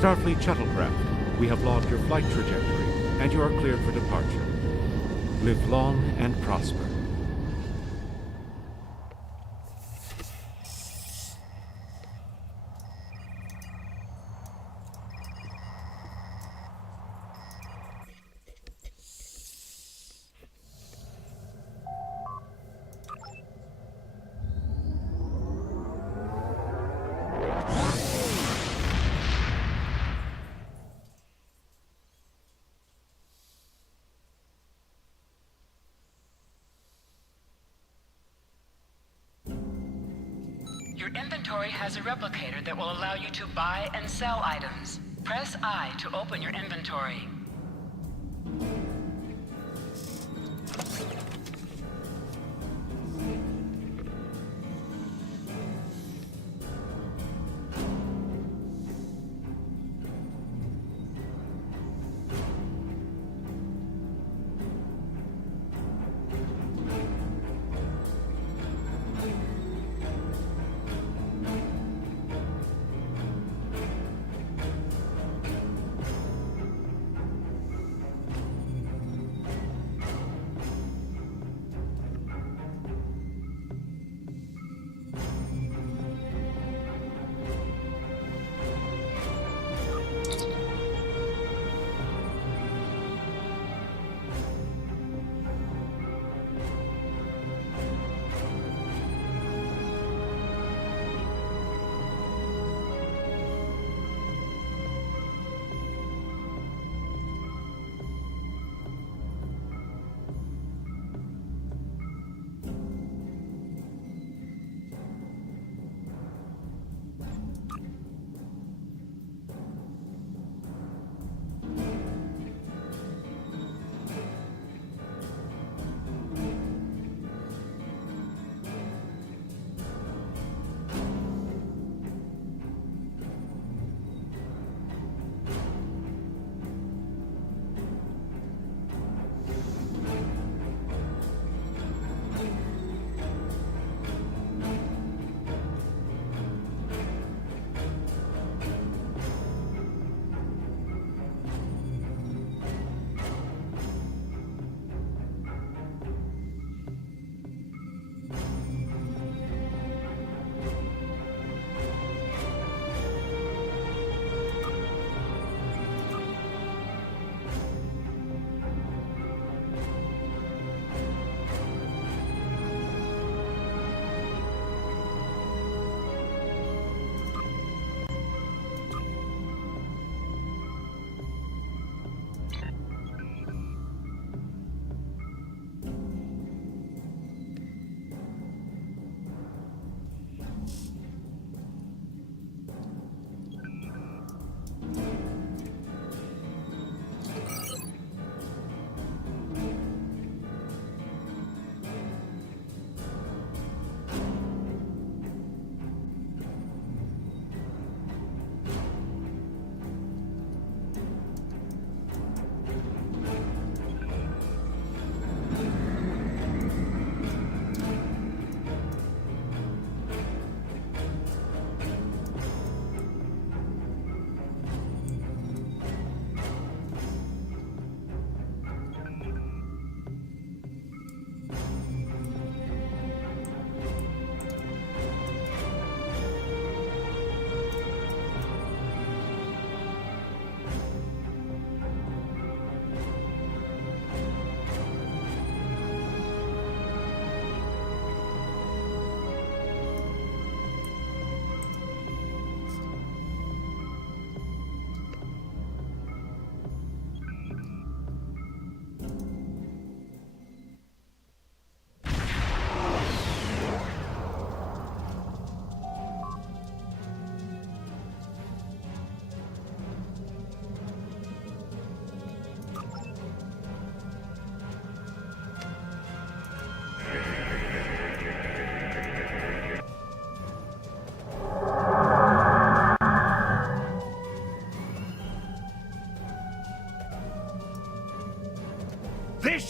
Starfleet shuttlecraft, we have logged your flight trajectory, and you are cleared for departure. Live long and prosper. Your inventory has a replicator that will allow you to buy and sell items. Press I to open your inventory.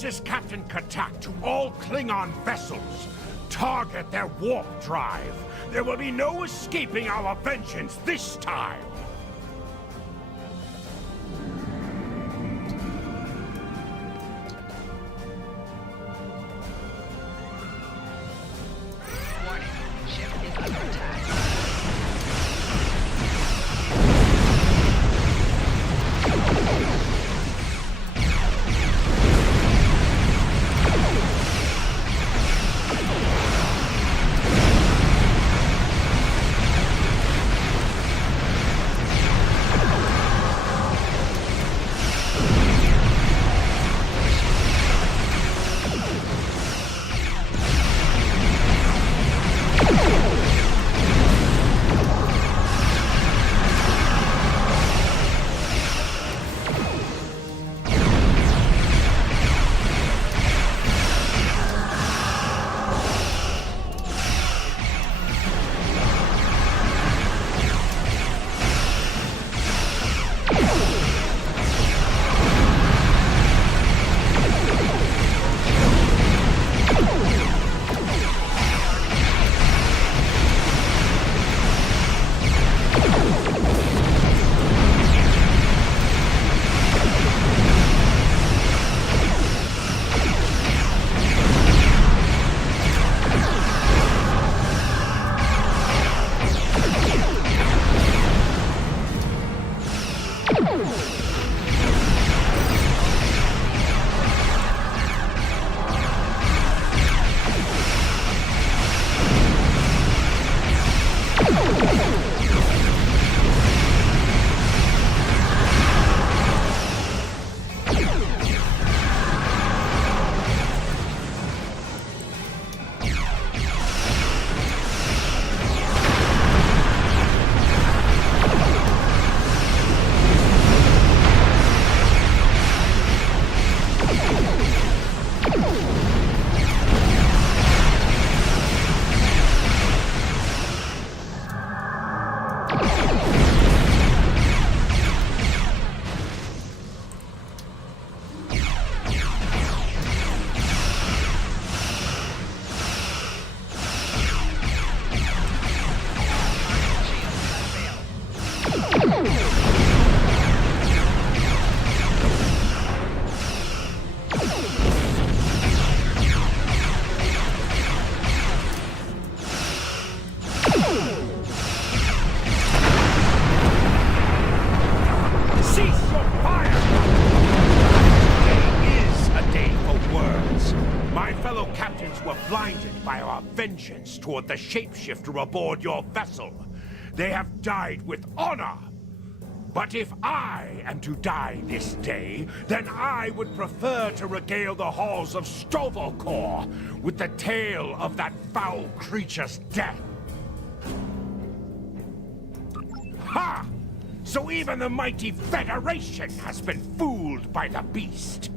This is Captain Katak to all Klingon vessels. Target their warp drive. There will be no escaping our vengeance this time. Warning, ship is under attack. Vengeance toward the shapeshifter aboard your vessel. They have died with honor. But if I am to die this day, then I would prefer to regale the halls of Strovalkor with the tale of that foul creature's death. Ha! So even the mighty Federation has been fooled by the beast.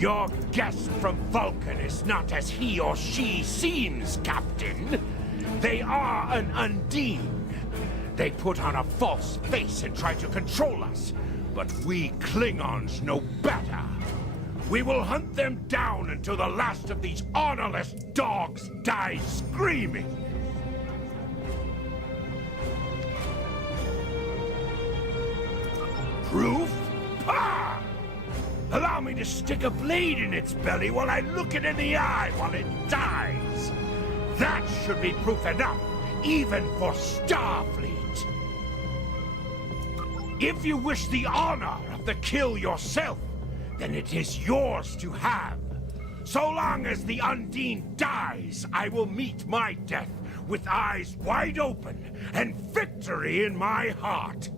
Your guest from Vulcan is not as he or she seems, Captain. They are an Undine. They put on a false face and try to control us, but we Klingons know better. We will hunt them down until the last of these honorless dogs dies screaming. Proof? Pah! Allow me to stick a blade in its belly while I look it in the eye while it dies. That should be proof enough, even for Starfleet. If you wish the honor of the kill yourself, then it is yours to have. So long as the Undine dies, I will meet my death with eyes wide open and victory in my heart.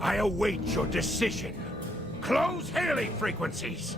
I await your decision. Close hailing frequencies!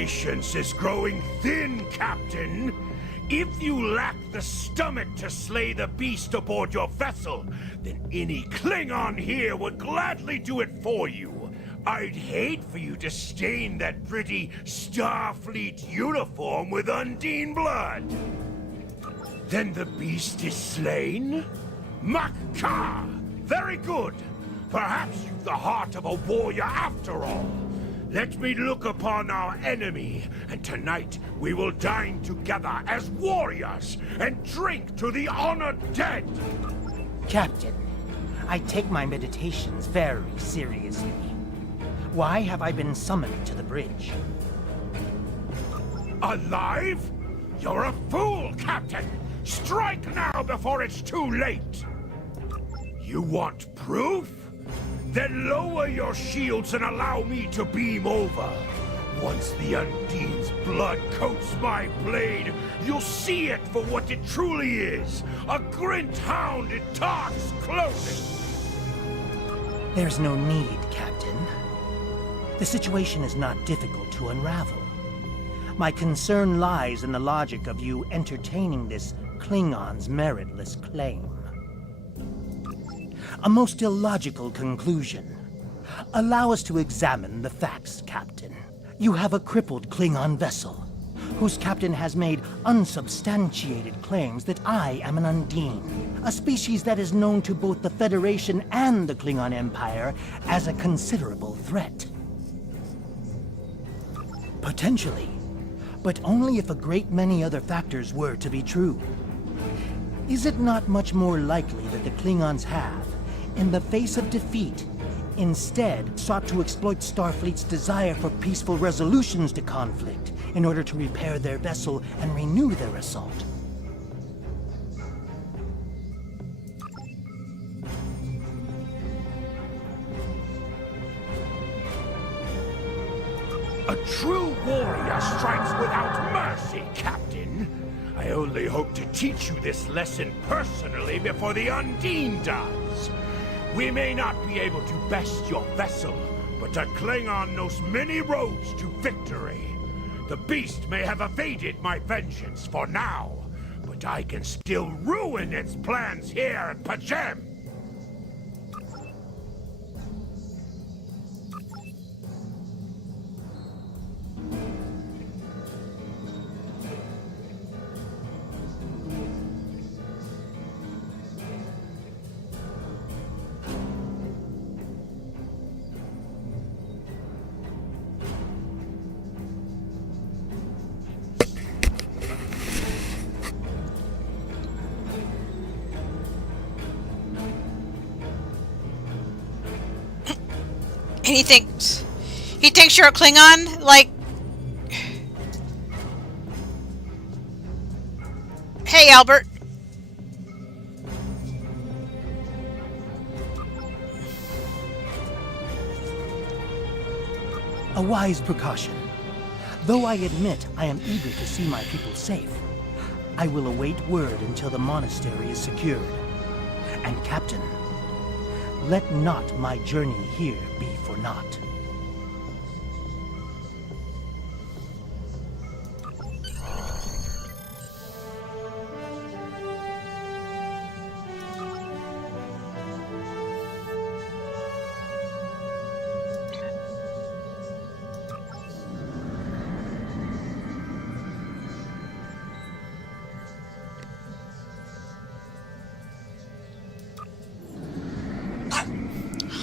patience is growing thin, Captain. If you lack the stomach to slay the beast aboard your vessel, then any Klingon here would gladly do it for you. I'd hate for you to stain that pretty Starfleet uniform with Undine blood. Then the beast is slain? Makar! Very good. Perhaps you've the heart of a warrior after all. Let me look upon our enemy, and tonight we will dine together as warriors and drink to the honored dead. Captain, I take my meditations very seriously. Why have I been summoned to the bridge? Alive? You're a fool, Captain! Strike now before it's too late! You want proof? Then lower your shields and allow me to beam over. Once the Undine's blood coats my blade, you'll see it for what it truly is. A grint hound in Tark's clothing. There's no need, Captain. The situation is not difficult to unravel. My concern lies in the logic of you entertaining this Klingon's meritless claim. A most illogical conclusion. Allow us to examine the facts, Captain. You have a crippled Klingon vessel, whose captain has made unsubstantiated claims that I am an Undine, a species that is known to both the Federation and the Klingon Empire as a considerable threat. Potentially, but only if a great many other factors were to be true. Is it not much more likely that the Klingons have, in the face of defeat, instead sought to exploit Starfleet's desire for peaceful resolutions to conflict in order to repair their vessel and renew their assault? A true warrior strikes without mercy, Captain. I only hope to teach you this lesson personally before the Undine does. We may not be able to best your vessel, but a Klingon knows many roads to victory. The beast may have evaded my vengeance for now, but I can still ruin its plans here at Pajem. And he thinks you're a Klingon? Like, hey, Albert. A wise precaution. Though I admit I am eager to see my people safe, I will await word until the monastery is secured. And Captain, let not my journey here be for naught.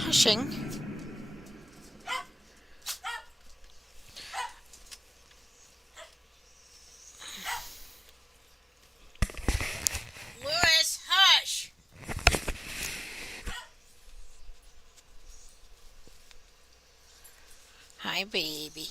Hushing. Louis, hush. Hi, baby.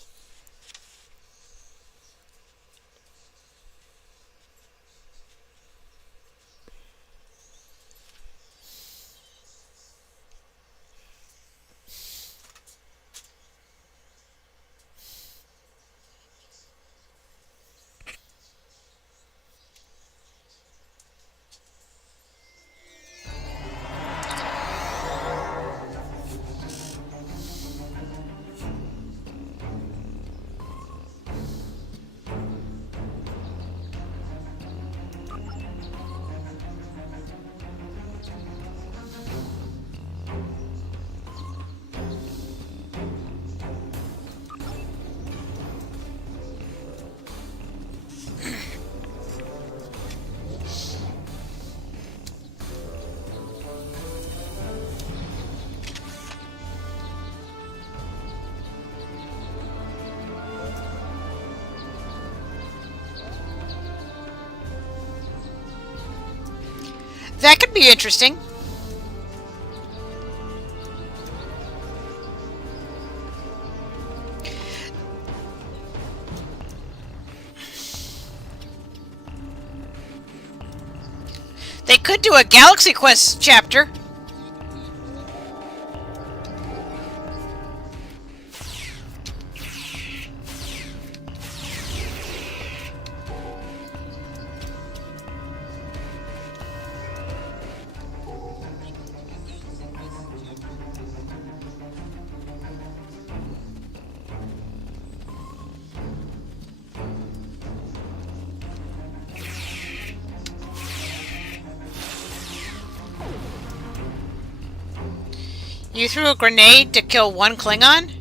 That could be interesting. They could do a Galaxy Quest chapter. You threw a grenade to kill one Klingon?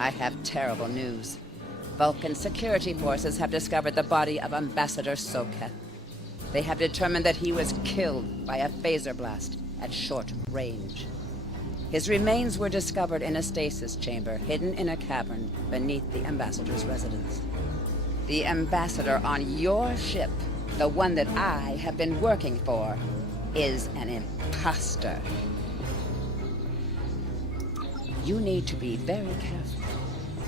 I have terrible news. Vulcan security forces have discovered the body of Ambassador Soketh. They have determined that he was killed by a phaser blast at short range. His remains were discovered in a stasis chamber hidden in a cavern beneath the Ambassador's residence. The Ambassador on your ship, the one that I have been working for, is an imposter. You need to be very careful.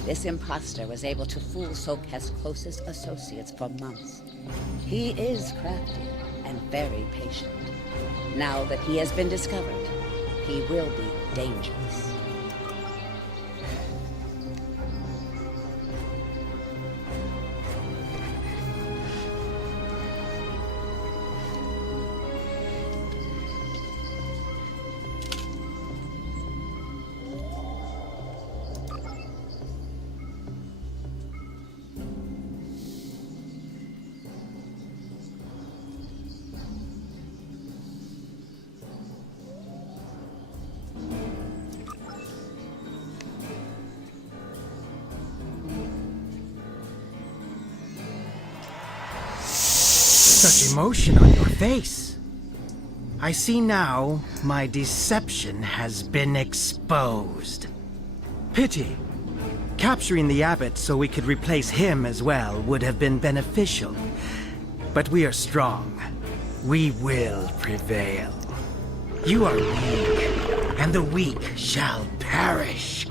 This imposter was able to fool Soketh's closest associates for months. He is crafty and very patient. Now that he has been discovered, he will be dangerous. Such emotion on your face. I see now my deception has been exposed. Pity. Capturing the abbot so we could replace him as well would have been beneficial. But we are strong. We will prevail. You are weak, and the weak shall perish.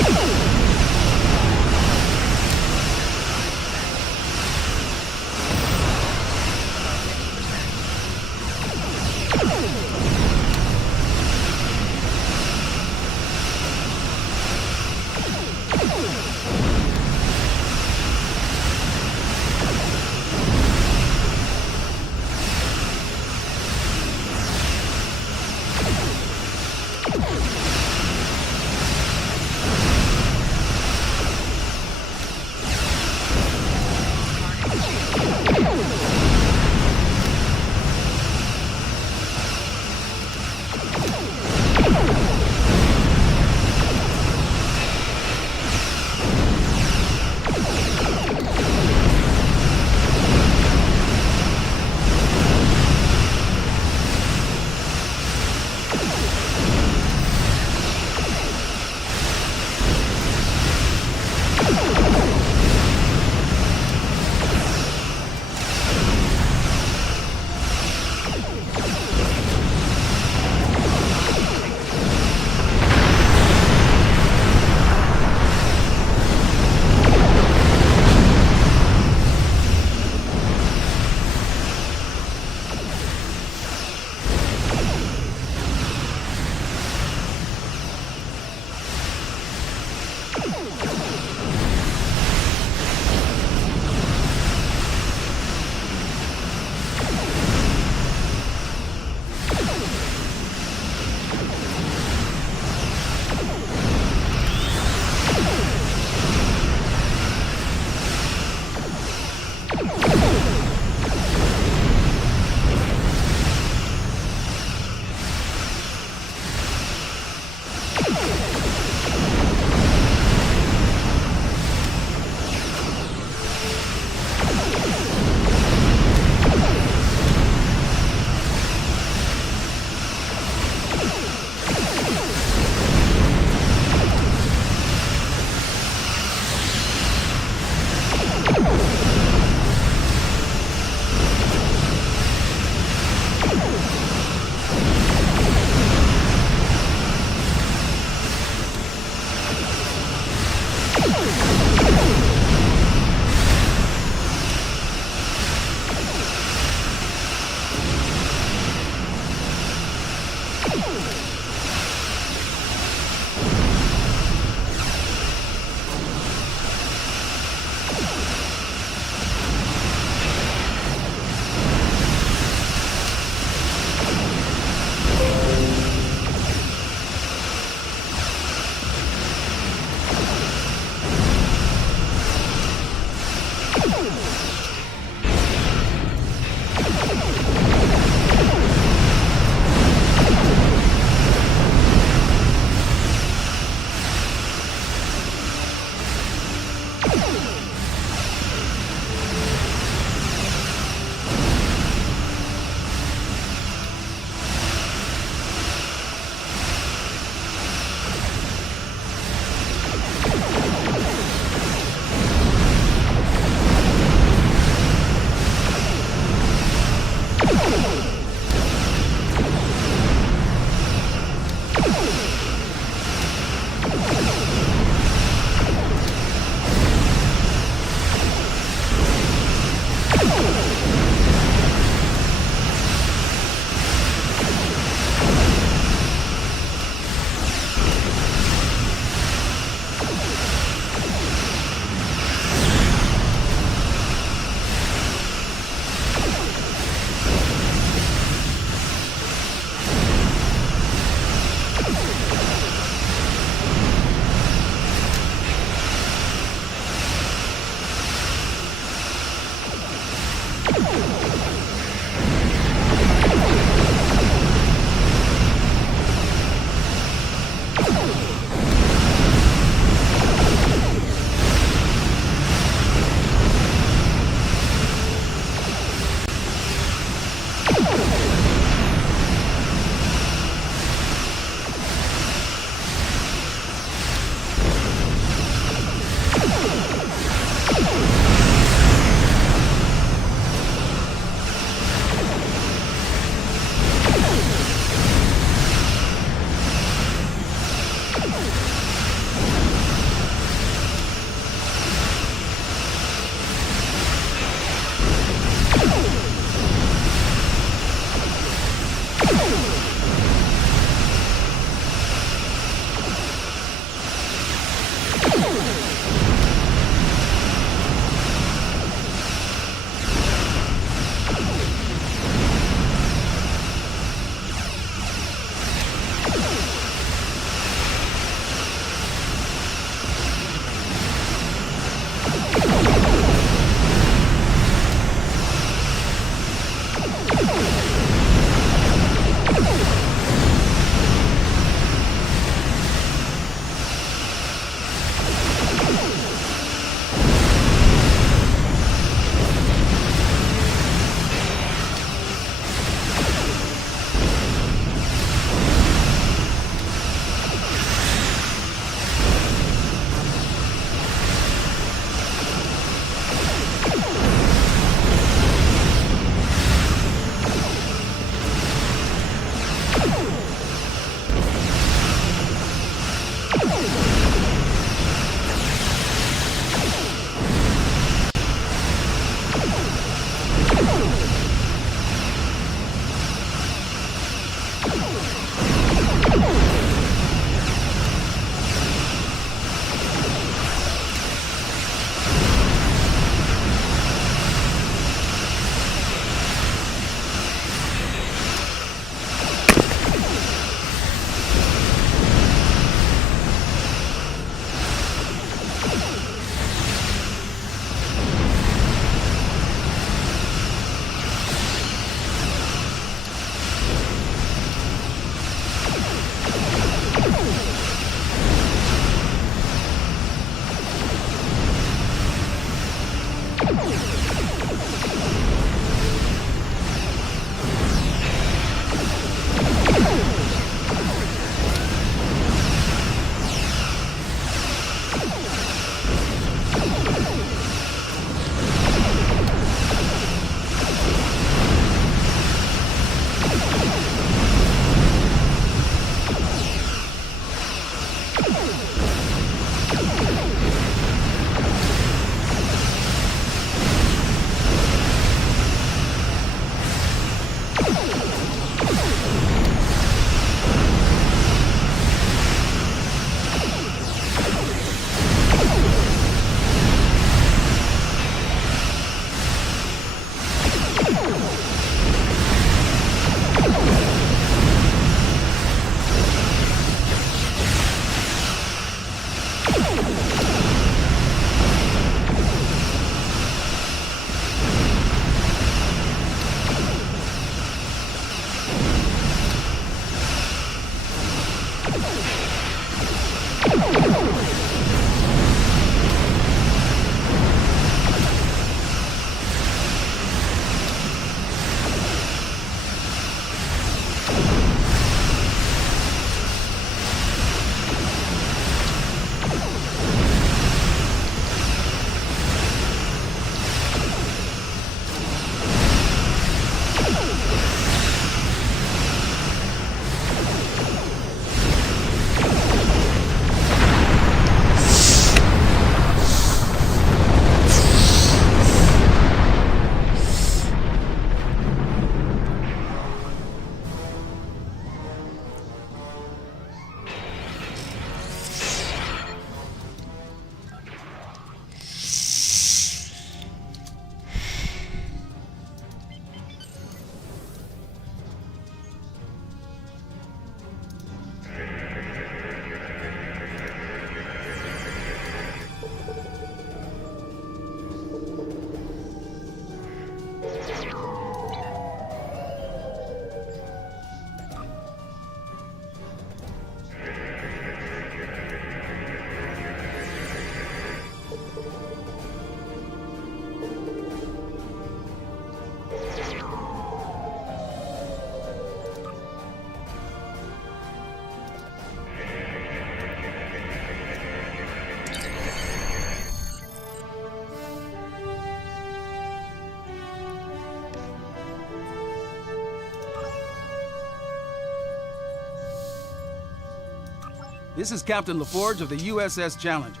This is Captain LaForge of the USS Challenger.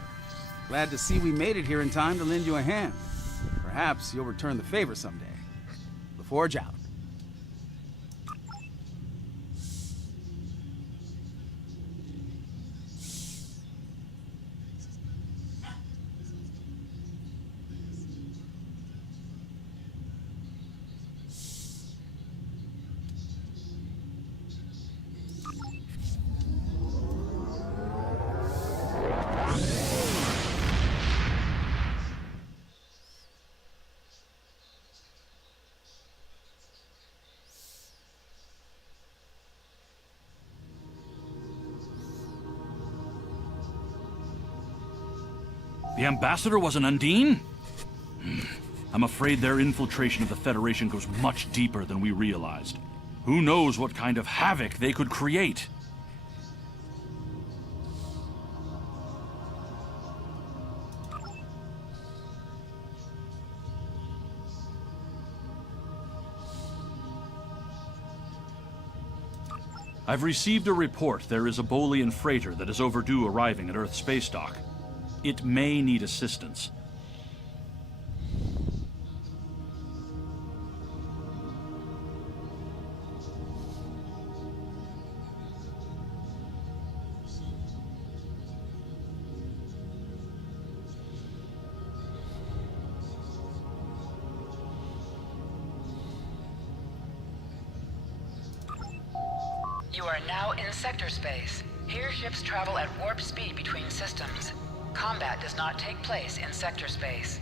Glad to see we made it here in time to lend you a hand. Perhaps you'll return the favor someday. LaForge out. The ambassador was an Undine? I'm afraid their infiltration of the Federation goes much deeper than we realized. Who knows what kind of havoc they could create? I've received a report there is a Bolian freighter that is overdue arriving at Earth space dock. It may need assistance. You are now in sector space. Here ships travel at warp speed between systems. Combat does not take place in sector space.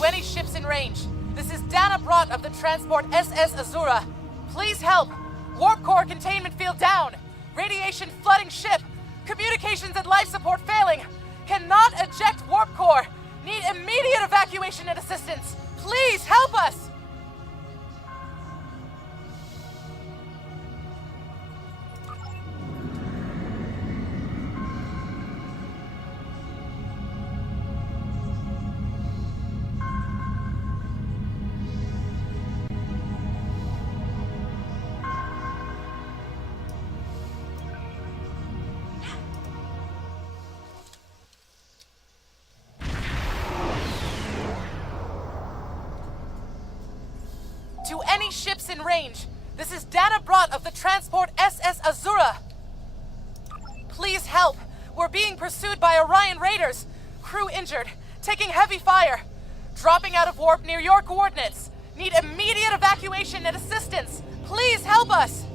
To any ships in range, this is Dana Brott of the transport SS Azura. Please help! Warp core containment field down! Radiation flooding ship! Communications and life support failing! Cannot eject warp core! Need immediate evacuation and assistance! Please help us! To any ships in range, this is Dana Brott of the transport SS Azura. Please help. We're being pursued by Orion raiders. Crew injured, taking heavy fire. Dropping out of warp near your coordinates. Need immediate evacuation and assistance. Please help us.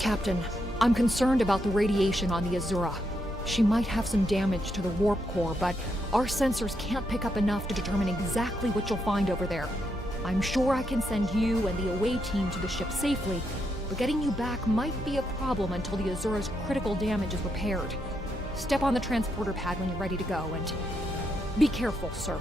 Captain, I'm concerned about the radiation on the Azura. She might have some damage to the warp core, but our sensors can't pick up enough to determine exactly what you'll find over there. I'm sure I can send you and the away team to the ship safely, but getting you back might be a problem until the Azura's critical damage is repaired. Step on the transporter pad when you're ready to go, and be careful, sir.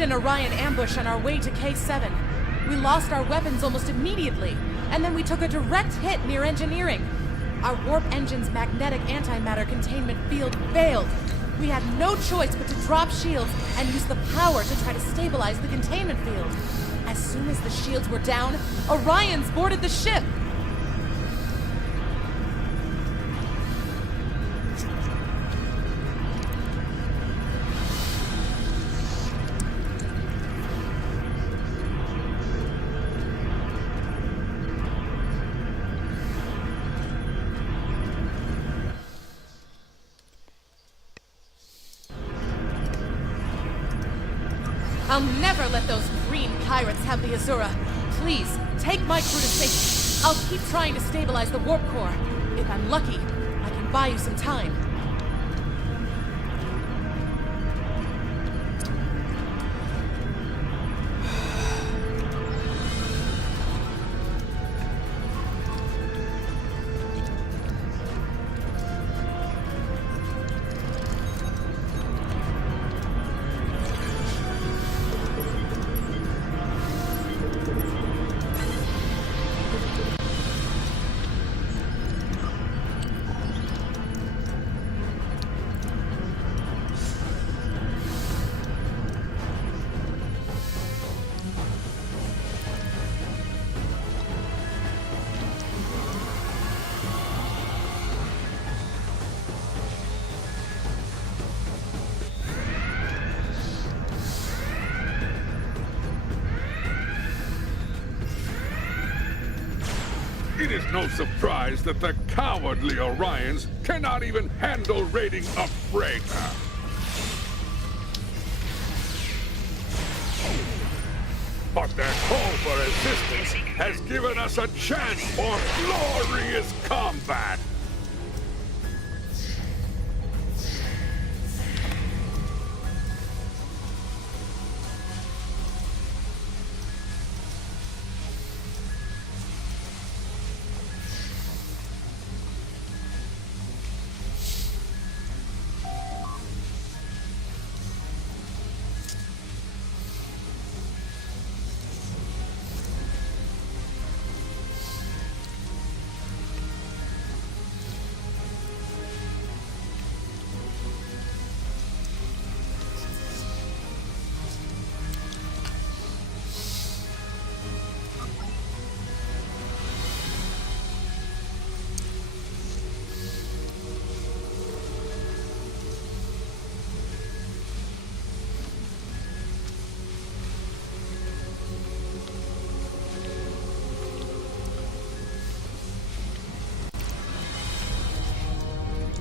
hit an Orion ambush on our way to K7. We lost our weapons almost immediately, and then we took a direct hit near engineering. Our warp engine's magnetic antimatter containment field failed. We had no choice but to drop shields and use the power to try to stabilize the containment field. As soon as the shields were down, Orions boarded the ship. I'll never let those green pirates have the Azura. Please, take my crew to safety. I'll keep trying to stabilize the warp core. If I'm lucky, I can buy you some time. It is no surprise that the cowardly Orions cannot even handle raiding a freighter. But their call for assistance has given us a chance for glorious combat.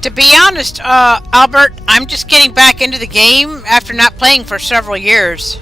To be honest, Albert, I'm just getting back into the game after not playing for several years.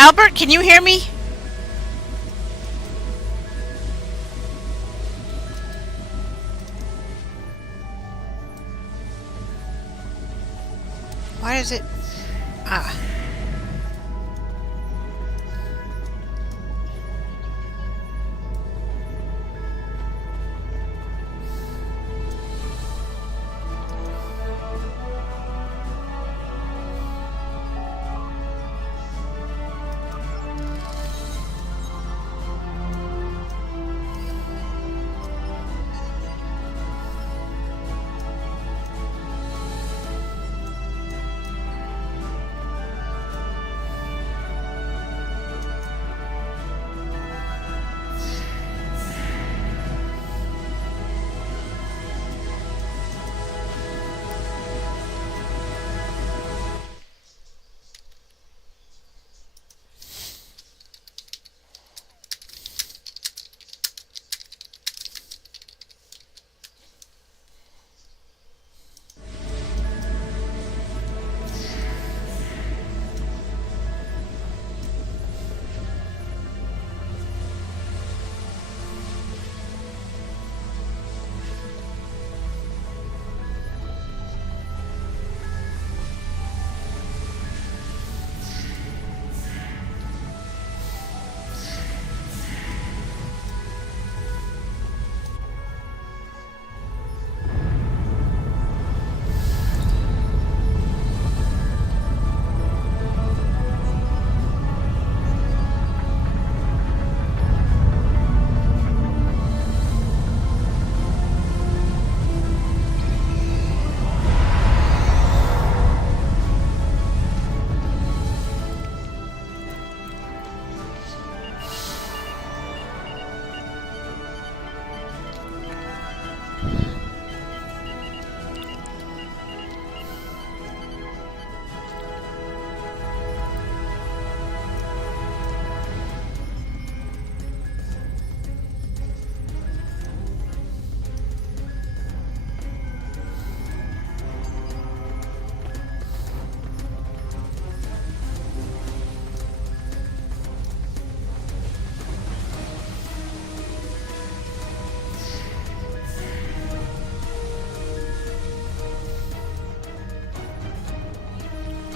Albert, can you hear me? Why is it? Ah.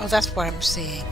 Oh, that's what I'm seeing.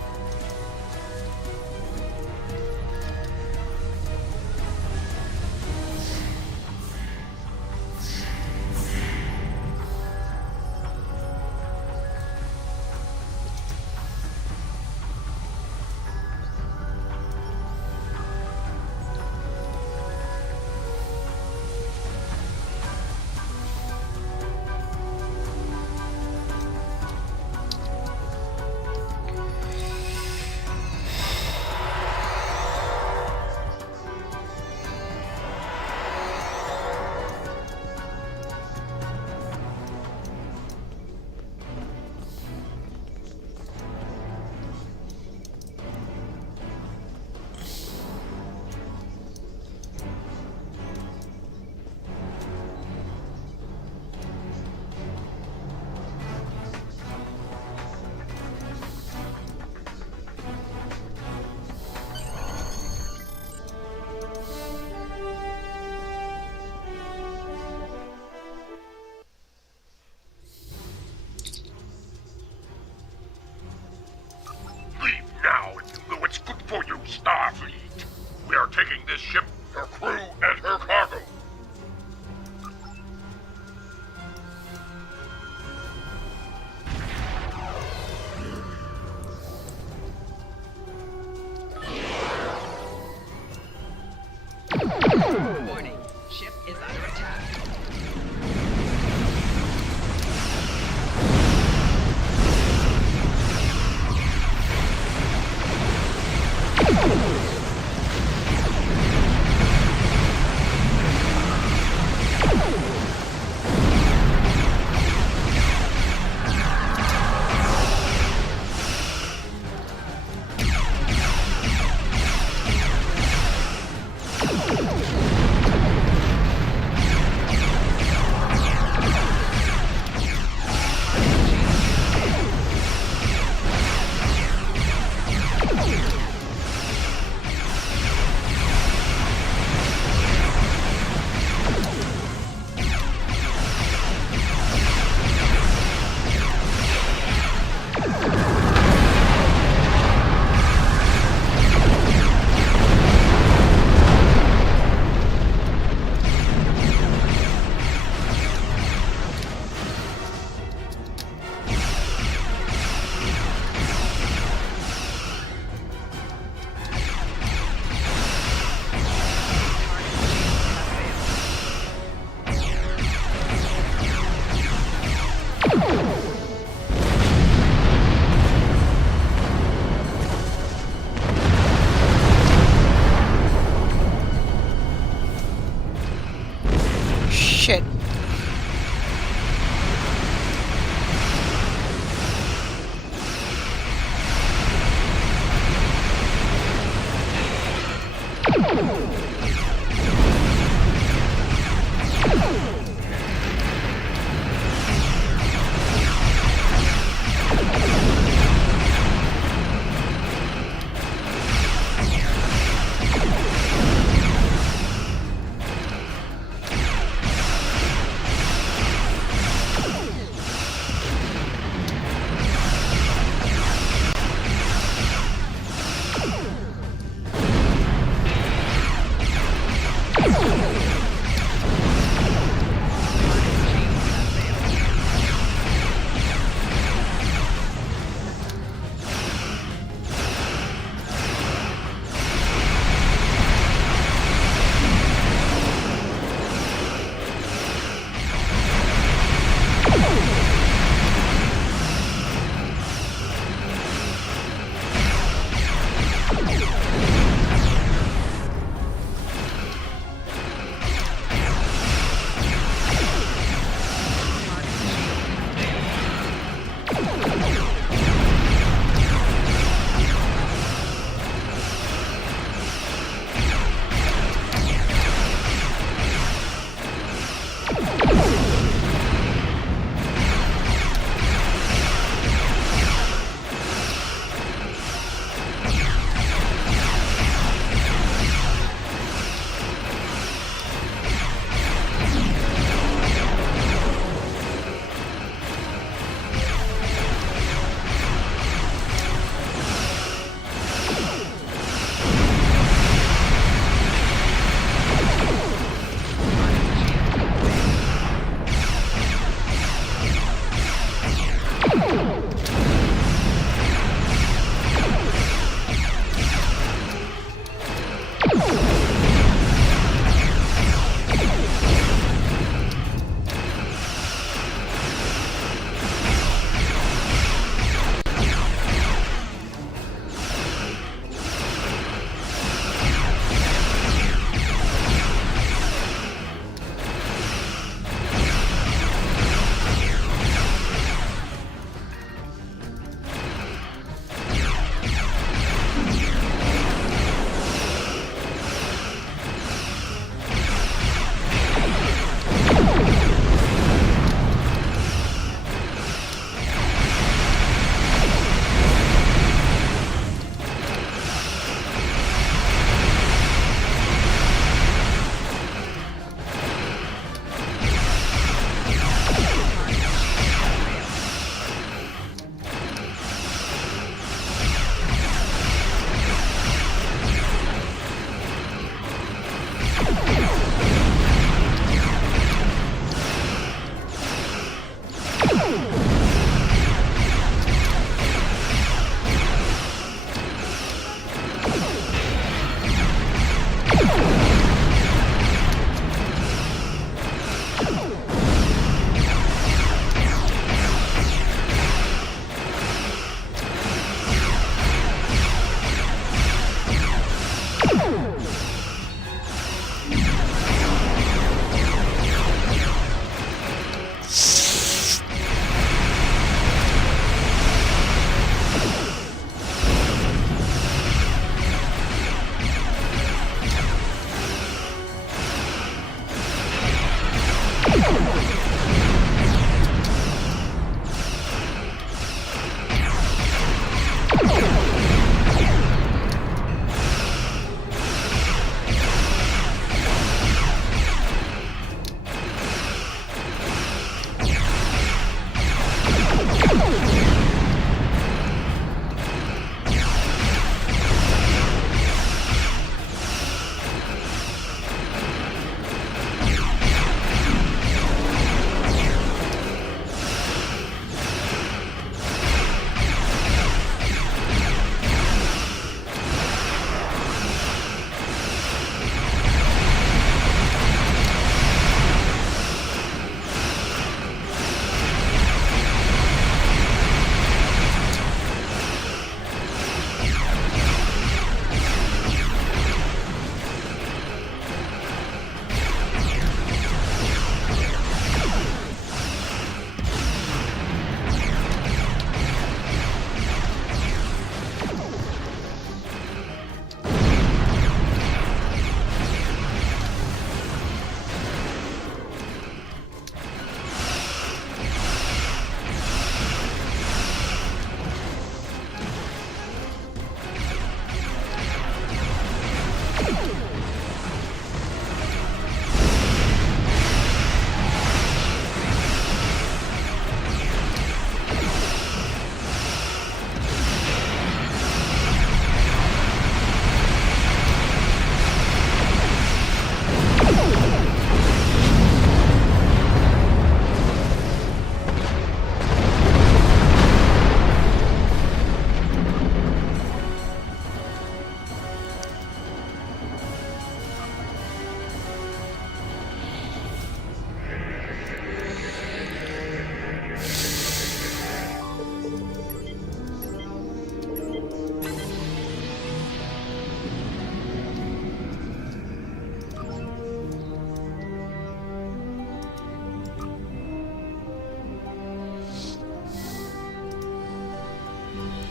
Now and do what's good for you, Starfleet. We are taking this ship, her crew, and her cargo. Warning, ship is under attack.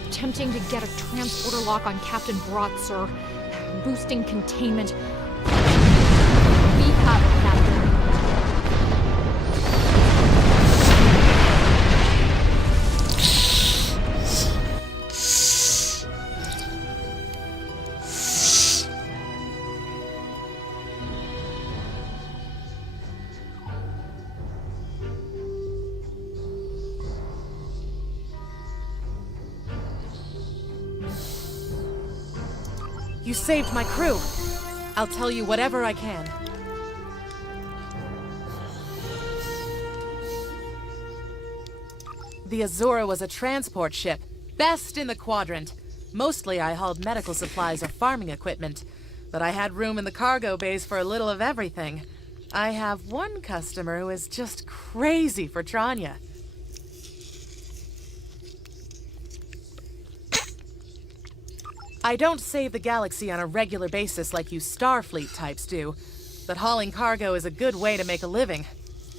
attempting to get a transporter lock on Captain Brott, sir. Boosting containment. We have it, Captain. You saved my crew. I'll tell you whatever I can. The Azura was a transport ship, best in the quadrant. Mostly I hauled medical supplies or farming equipment, but I had room in the cargo bays for a little of everything. I have one customer who is just crazy for Tranya. I don't save the galaxy on a regular basis like you Starfleet types do, but hauling cargo is a good way to make a living.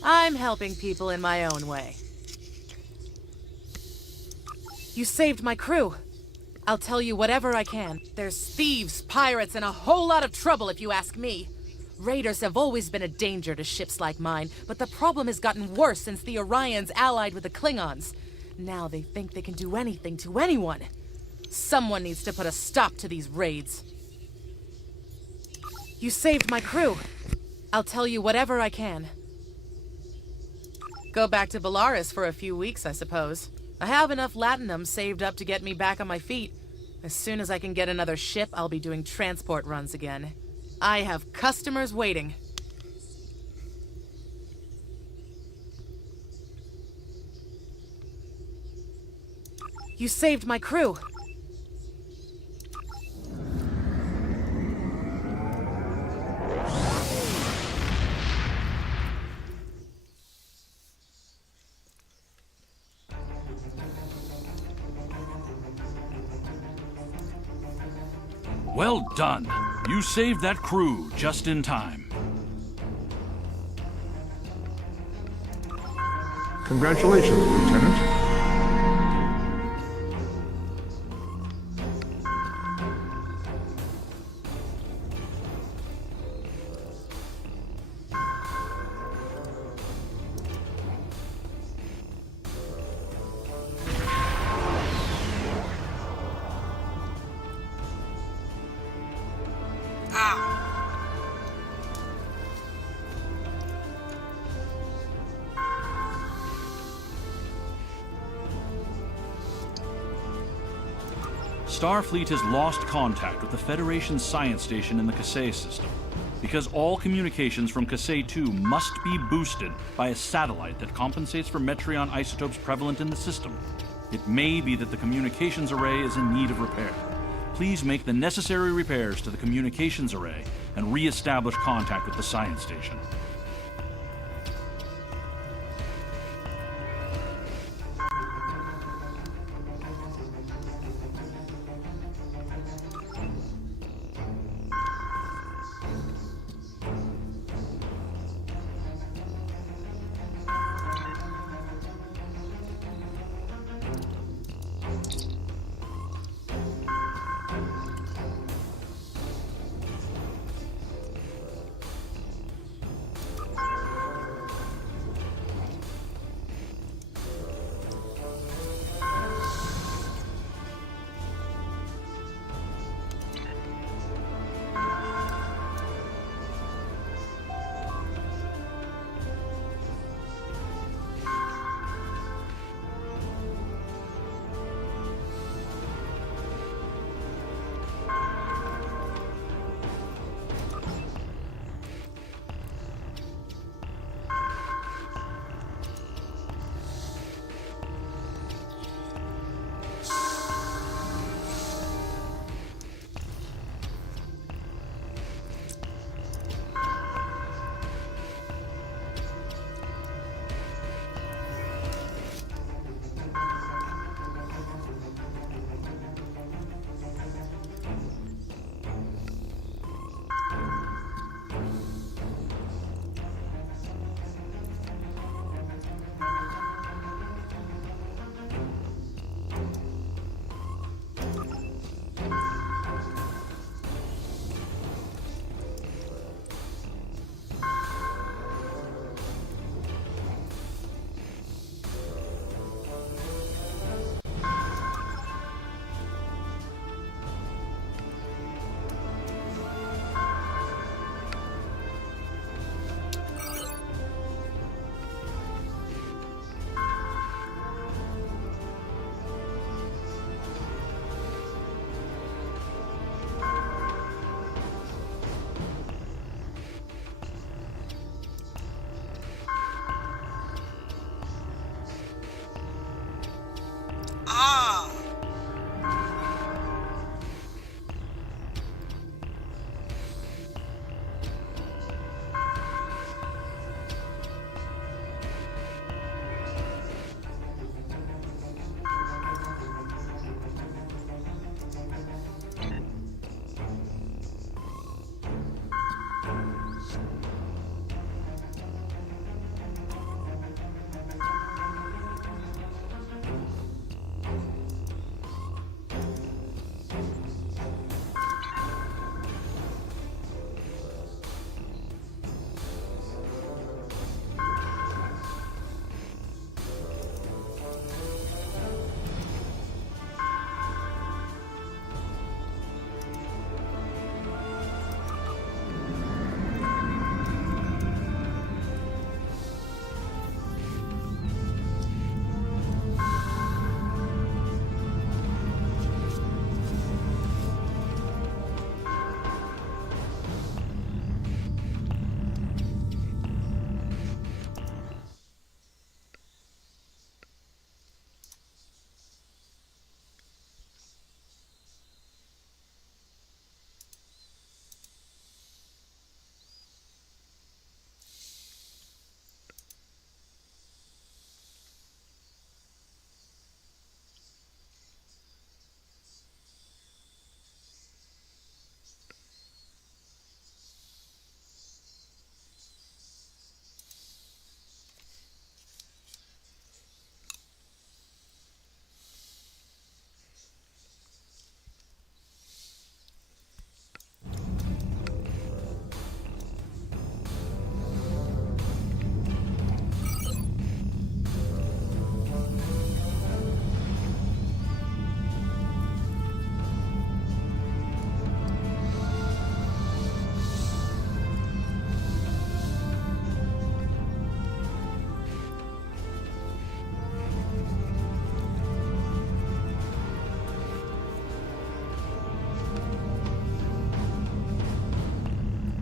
I'm helping people in my own way. You saved my crew. I'll tell you whatever I can. There's thieves, pirates, and a whole lot of trouble if you ask me. Raiders have always been a danger to ships like mine, but the problem has gotten worse since the Orions allied with the Klingons. Now they think they can do anything to anyone. Someone needs to put a stop to these raids. You saved my crew. I'll tell you whatever I can. Go back to Bellaris for a few weeks, I suppose. I have enough latinum saved up to get me back on my feet. As soon as I can get another ship, I'll be doing transport runs again. I have customers waiting. You saved my crew. Well done. You saved that crew just in time. Congratulations, Lieutenant. Starfleet has lost contact with the Federation's science station in the Kasei system, because all communications from Kasei 2 must be boosted by a satellite that compensates for Metreon isotopes prevalent in the system. It may be that the communications array is in need of repair. Please make the necessary repairs to the communications array and re-establish contact with the science station.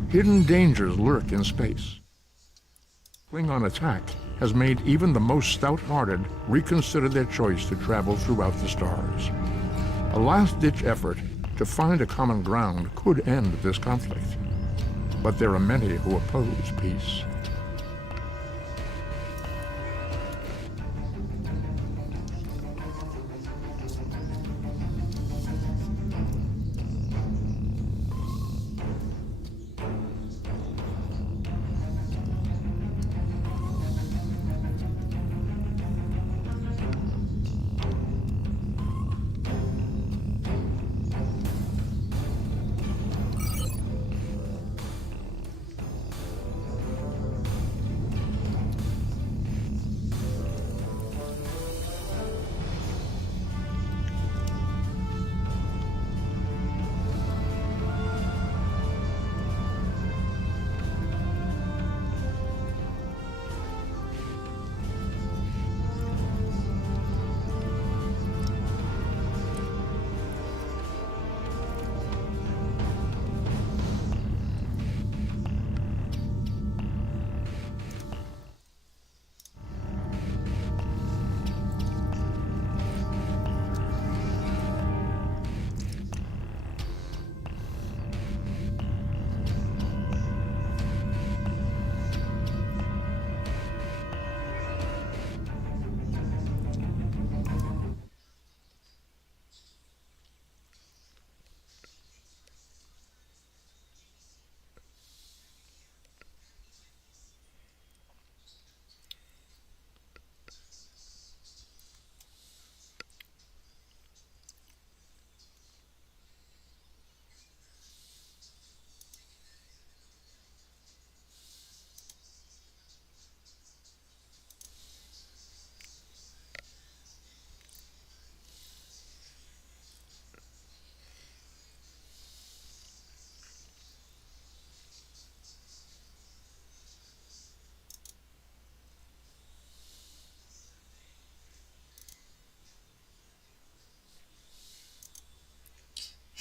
Hidden dangers lurk in space. Klingon attack has made even the most stout-hearted reconsider their choice to travel throughout the stars. A last-ditch effort to find a common ground could end this conflict. But there are many who oppose peace.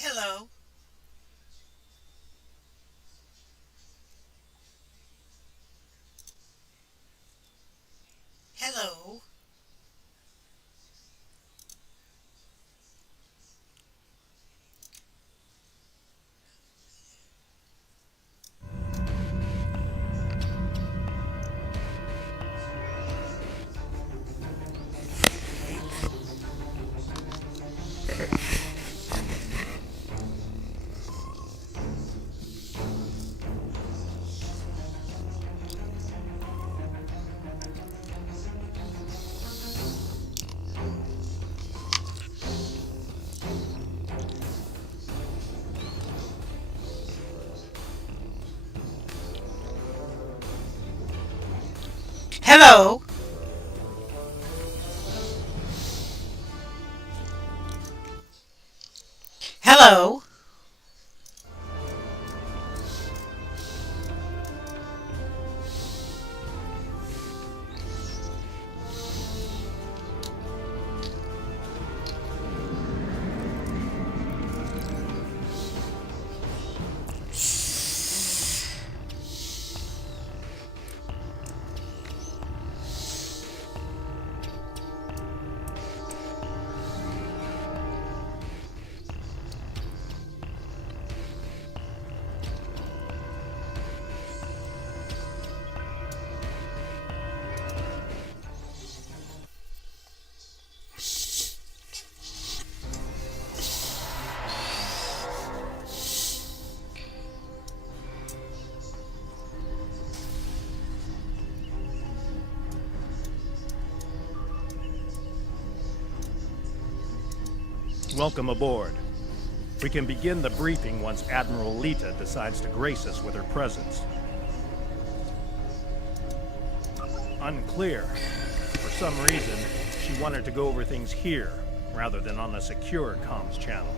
Hello. Hello. Hello. Hello. Welcome aboard. We can begin the briefing once Admiral Lita decides to grace us with her presence. Unclear. For some reason, she wanted to go over things here, rather than on a secure comms channel.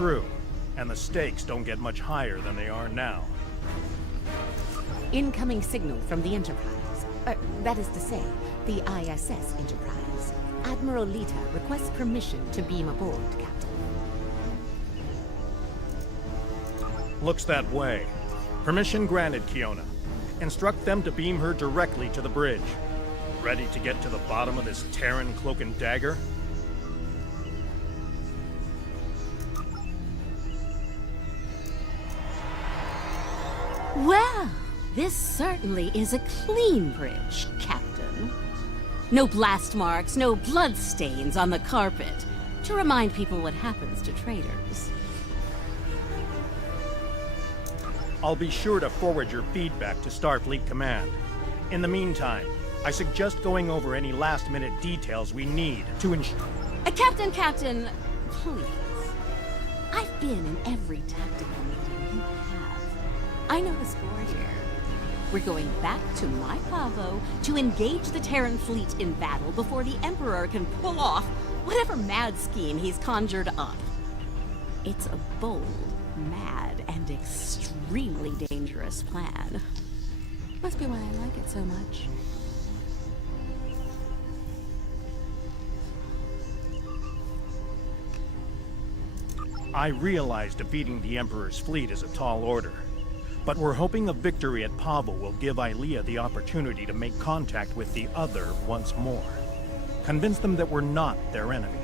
true, and the stakes don't get much higher than they are now. Incoming signal from the Enterprise. That is to say, the ISS Enterprise. Admiral Lita requests permission to beam aboard, Captain. Looks that way. Permission granted, Kiona. Instruct them to beam her directly to the bridge. Ready to get to the bottom of this Terran cloak and dagger? Well, this certainly is a clean bridge, Captain. No blast marks, no blood stains on the carpet, to remind people what happens to traitors. I'll be sure to forward your feedback to Starfleet Command. In the meantime, I suggest going over any last-minute details we need to ensure... Captain, please. I've been in every tactical meeting you have. I know the score here. We're going back to my Pavo to engage the Terran fleet in battle before the Emperor can pull off whatever mad scheme he's conjured up. It's a bold, mad, and extremely dangerous plan. Must be why I like it so much. I realize defeating the Emperor's fleet is a tall order, but we're hoping a victory at Pavo will give Ilea the opportunity to make contact with the Other once more. Convince them that we're not their enemy.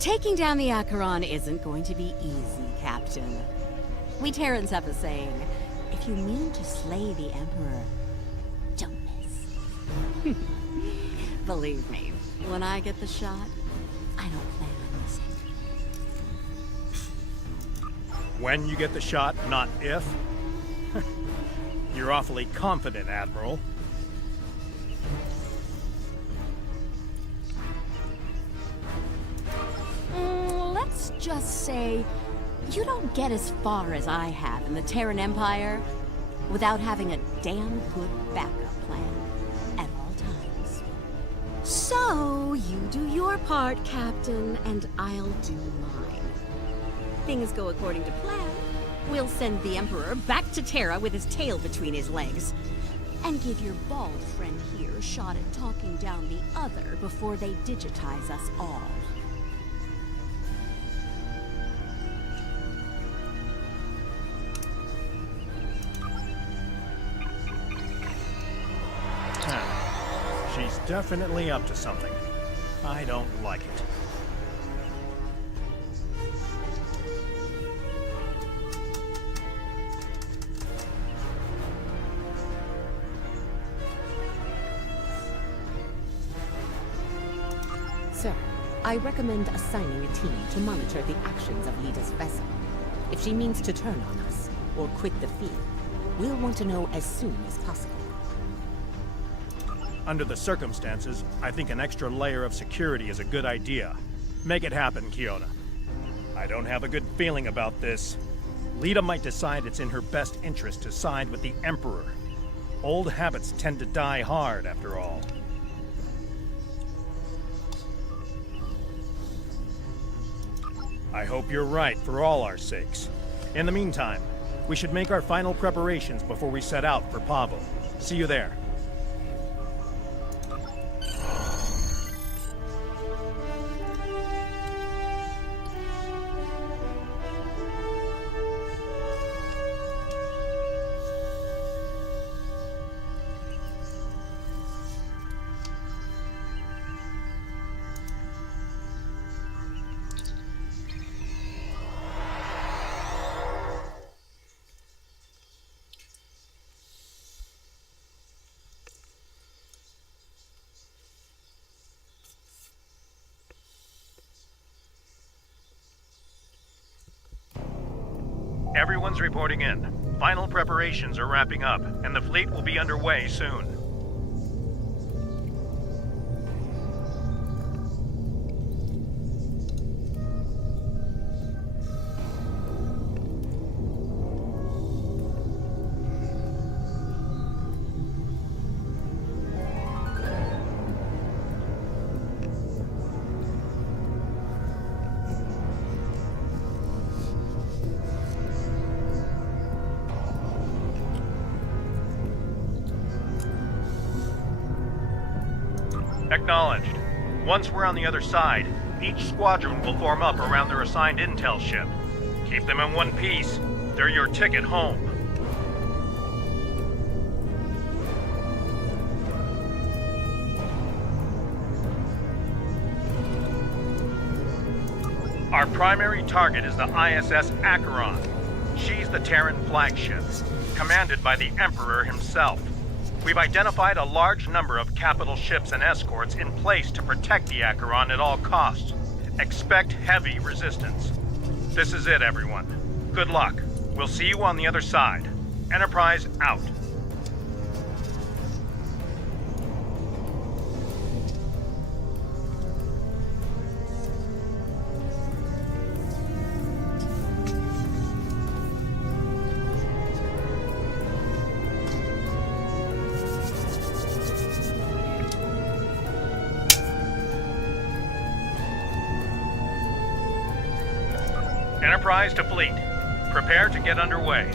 Taking down the Acheron isn't going to be easy, Captain. We Terrans have a saying, if you mean to slay the Emperor, don't miss. Believe me, when I get the shot, I don't plan on missing. When you get the shot, not if? You're awfully confident, Admiral. Let's just say you don't get as far as I have in the Terran Empire without having a damn good backup plan at all times. So, you do your part, Captain, and I'll do mine. Things go according to plan. We'll send the Emperor back to Terra with his tail between his legs, and give your bald friend here a shot at talking down the Other before they digitize us all. She's definitely up to something. I don't like it. Sir, I recommend assigning a team to monitor the actions of Lita's vessel. If she means to turn on us, or quit the field, we'll want to know as soon as possible. Under the circumstances, I think an extra layer of security is a good idea. Make it happen, Kiona. I don't have a good feeling about this. Lita might decide it's in her best interest to side with the Emperor. Old habits tend to die hard, after all. I hope you're right for all our sakes. In the meantime, we should make our final preparations before we set out for Pavo. See you there. Everyone's reporting in. Final preparations are wrapping up, and the fleet will be underway soon. Acknowledged. Once we're on the other side, each squadron will form up around their assigned intel ship. Keep them in one piece. They're your ticket home. Our primary target is the ISS Acheron. She's the Terran flagship, commanded by the Emperor himself. We've identified a large number of capital ships and escorts in place to protect the Acheron at all costs. Expect heavy resistance. This is it, everyone. Good luck. We'll see you on the other side. Enterprise out. Enterprise to fleet. Prepare to get underway.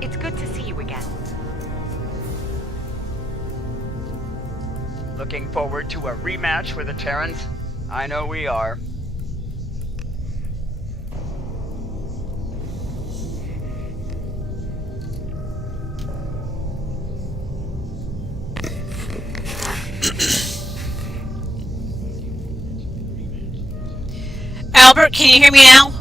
It's good to see you again. Looking forward to a rematch with the Terrans? I know we are. Albert, can you hear me now?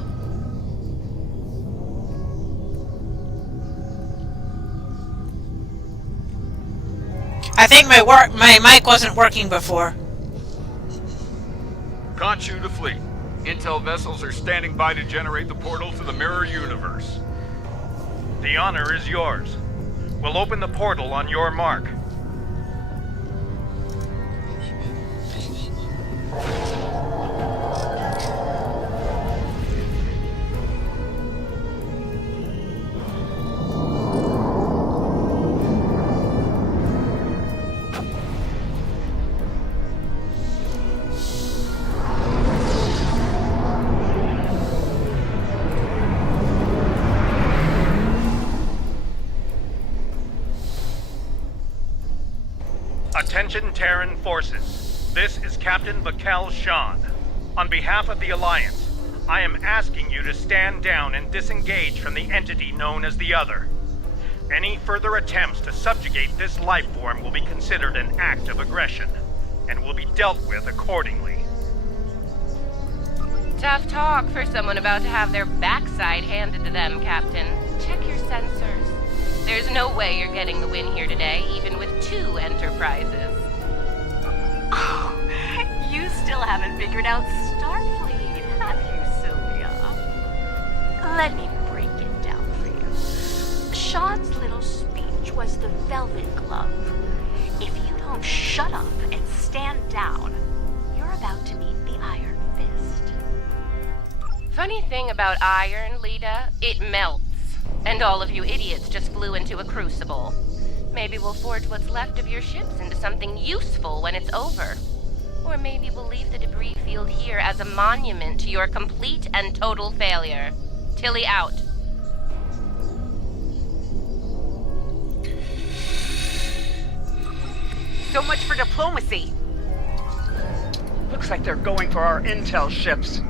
I think my mic wasn't working before. Conchu to fleet. Intel vessels are standing by to generate the portal to the mirror universe. The honor is yours. We'll open the portal on your mark. Attention Terran forces. This is Captain Vakel Shan. On behalf of the Alliance, I am asking you to stand down and disengage from the entity known as the Other. Any further attempts to subjugate this life form will be considered an act of aggression, and will be dealt with accordingly. Tough talk for someone about to have their backside handed to them, Captain. Check your sensors. There's no way you're getting the win here today, even with 2 Enterprises. Oh, you still haven't figured out Starfleet, have you, Sylvia? Let me break it down for you. Sean's little speech was the velvet glove. If you don't shut up and stand down, you're about to meet the Iron Fist. Funny thing about iron, Lita, it melts. And all of you idiots just flew into a crucible. Maybe we'll forge what's left of your ships into something useful when it's over. Or maybe we'll leave the debris field here as a monument to your complete and total failure. Tilly out. So much for diplomacy. Looks like they're going for our intel ships.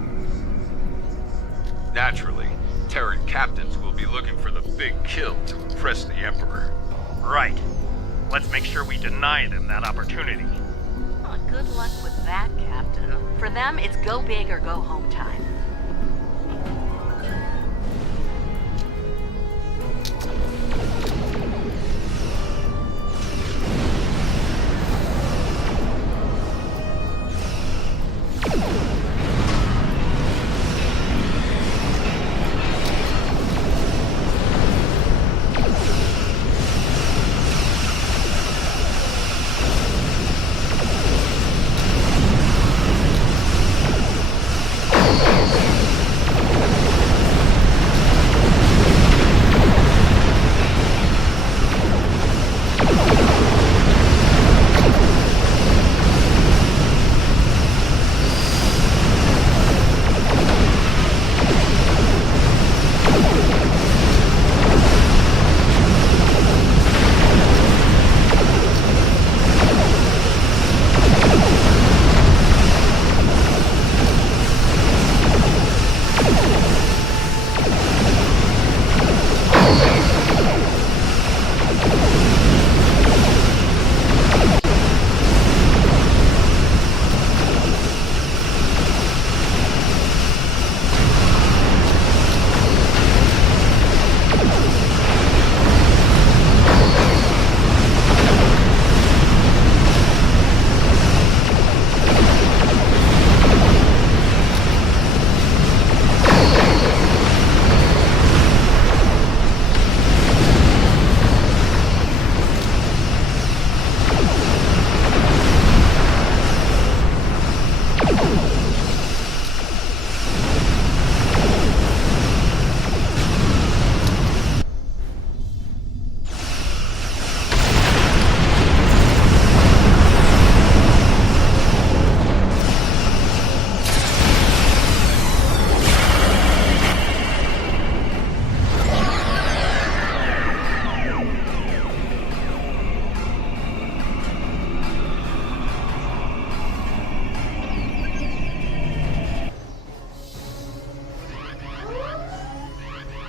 Naturally, Terran captains will be looking for the big kill to impress the Emperor. Right. Let's make sure we deny them that opportunity. Oh, good luck with that, Captain. For them, it's go big or go home time.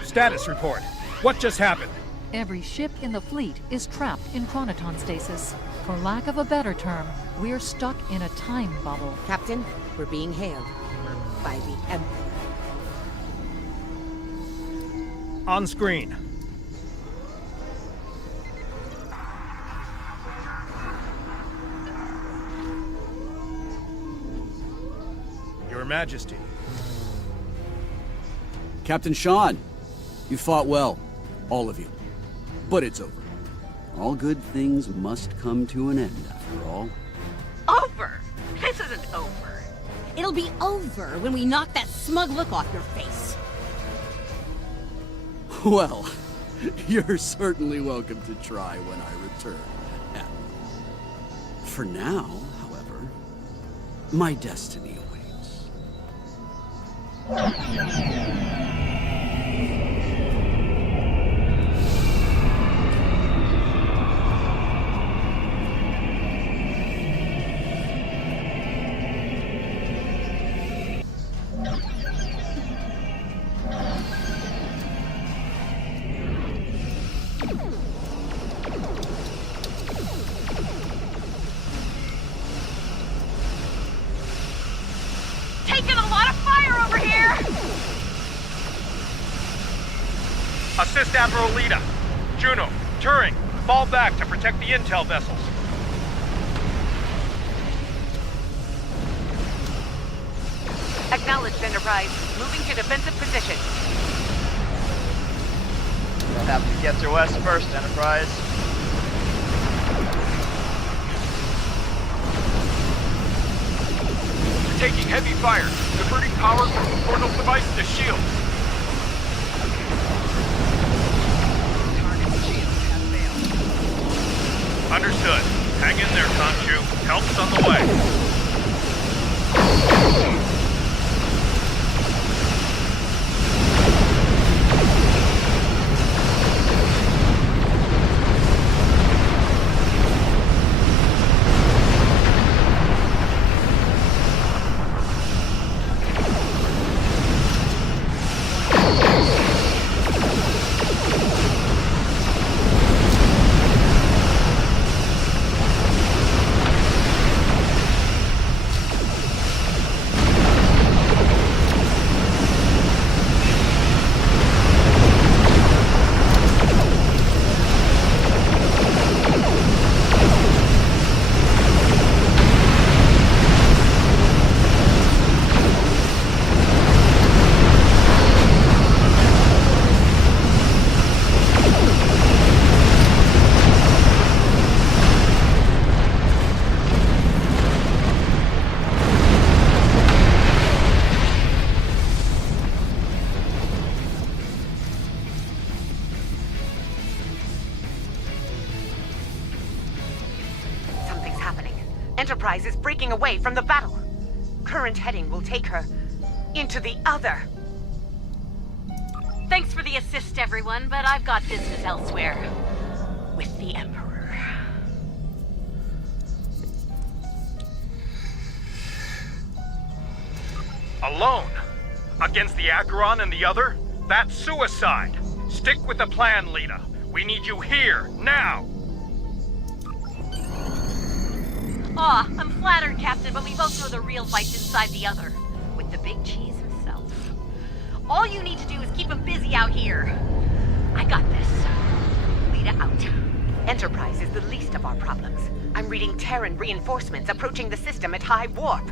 status report. What just happened? Every ship in the fleet is trapped in chronoton stasis. For lack of a better term, we're stuck in a time bubble. Captain, we're being hailed by the Emperor. On screen. Your Majesty. Captain Sean, you fought well. All of you. But it's over. All good things must come to an end, after all. Over? This isn't over. It'll be over when we knock that smug look off your face. Well, you're certainly welcome to try when I return, Admiral. For now, however, my destiny awaits. Assist Admiral Lita. Juno, Turing, fall back to protect the intel vessels. Acknowledged, Enterprise. Moving to defensive position. You'll have to get to us first, Enterprise. Taking heavy fire. Diverting power from the portal device to shield. Understood. Hang in there, Khonshu. Help's on the way. Enterprise is breaking away from the battle. Current heading will take her into the other. Thanks for the assist, everyone, but I've got business elsewhere. With the Emperor. Alone? Against the Acheron and the other? That's suicide. Stick with the plan, Lita. We need you here, now. Aw, I'm flattered, Captain, but we both know the real fight's inside the other. With the big cheese himself. All you need to do is keep him busy out here. I got this. Lita out. Enterprise is the least of our problems. I'm reading Terran reinforcements approaching the system at high warp.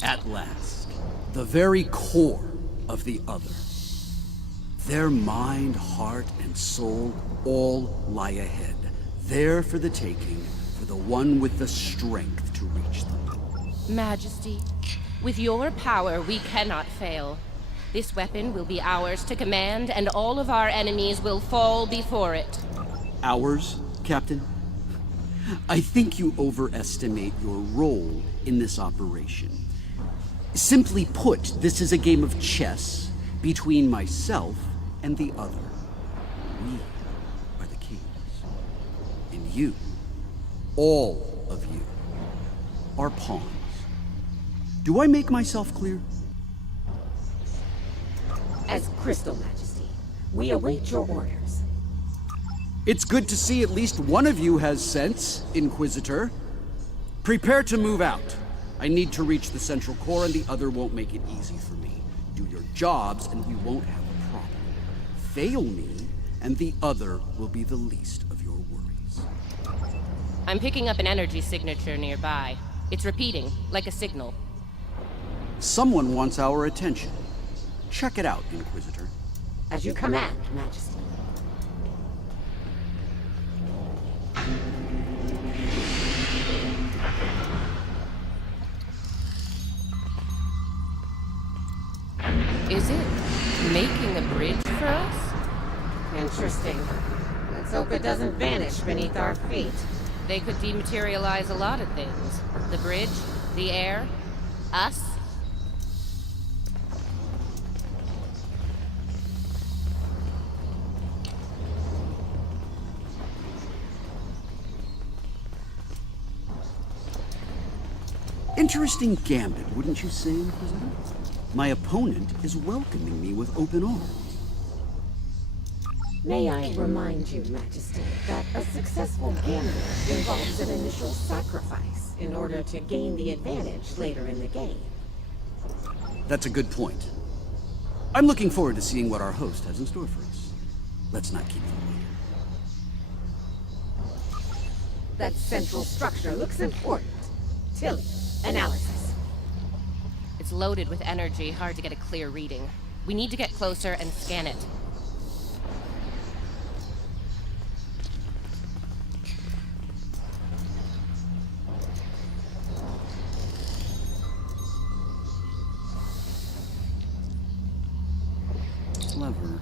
At last, the very core of the other. Their mind, heart, and soul all lie ahead, there for the taking, for the one with the strength to reach them. Majesty, with your power, we cannot fail. This weapon will be ours to command, and all of our enemies will fall before it. Ours, Captain? I think you overestimate your role in this operation. Simply put, this is a game of chess between myself and the other. We are the kings. And you, all of you, are pawns. Do I make myself clear? As Crystal Majesty, we await your orders. It's good to see at least one of you has sense, Inquisitor. Prepare to move out. I need to reach the central core and the other won't make it easy for me. Do your jobs and we won't have a problem. Fail me and the other will be the least of your worries. I'm picking up an energy signature nearby. It's repeating, like a signal. Someone wants our attention. Check it out, Inquisitor. As you command, Majesty. Is it making a bridge for us? Interesting. Let's hope it doesn't vanish beneath our feet. They could dematerialize a lot of things. The bridge, the air, us. Interesting gambit, wouldn't you say, Inquisitor? My opponent is welcoming me with open arms. May I remind you, Majesty, that a successful gambit involves an initial sacrifice in order to gain the advantage later in the game. That's a good point. I'm looking forward to seeing what our host has in store for us. Let's not keep them waiting. That central structure looks important. Tilly, analysis. It's loaded with energy, hard to get a clear reading. We need to get closer and scan it. Clever.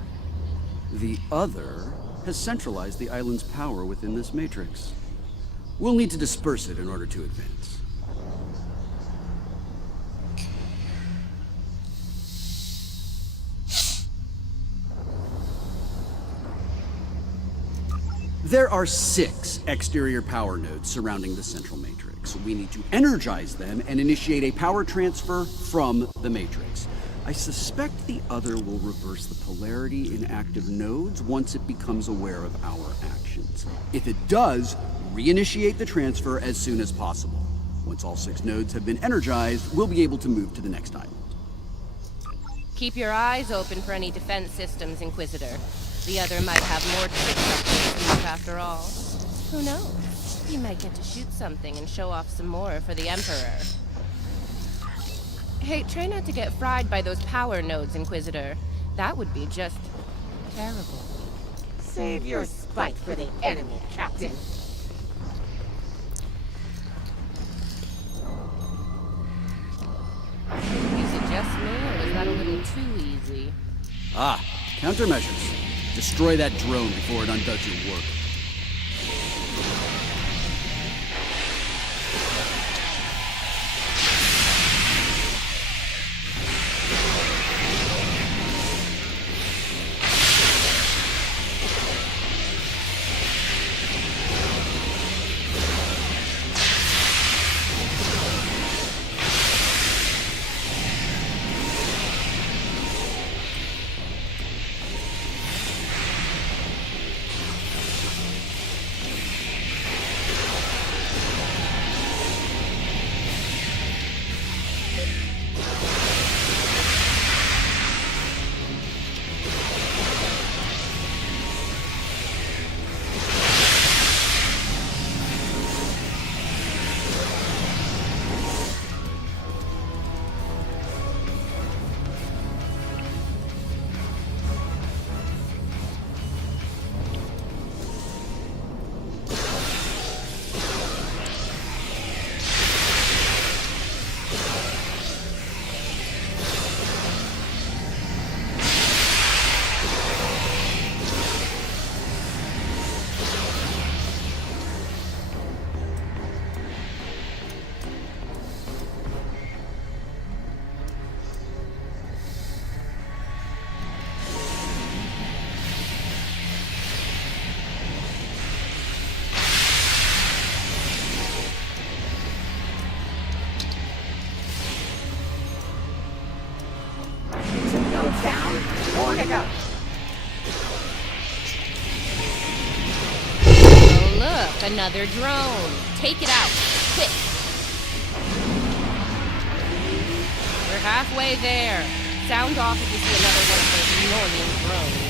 The other has centralized the island's power within this matrix. We'll need to disperse it in order to advance. There are 6 exterior power nodes surrounding the central matrix. We need to energize them and initiate a power transfer from the matrix. I suspect the other will reverse the polarity in active nodes once it becomes aware of our actions. If it does, reinitiate the transfer as soon as possible. Once all 6 nodes have been energized, we'll be able to move to the next island. Keep your eyes open for any defense systems, Inquisitor. The other might have more tricks up their sleeve after all. Who knows? You might get to shoot something and show off some more for the Emperor. Hey, try not to get fried by those power nodes, Inquisitor. That would be just terrible. Save your spite for the enemy, Captain. Is it just me, or was that a little too easy? Ah, countermeasures. Destroy that drone before it undoes your work. Look, another drone. Take it out, quick. We're halfway there. Sound off if you see another one of those annoying drones.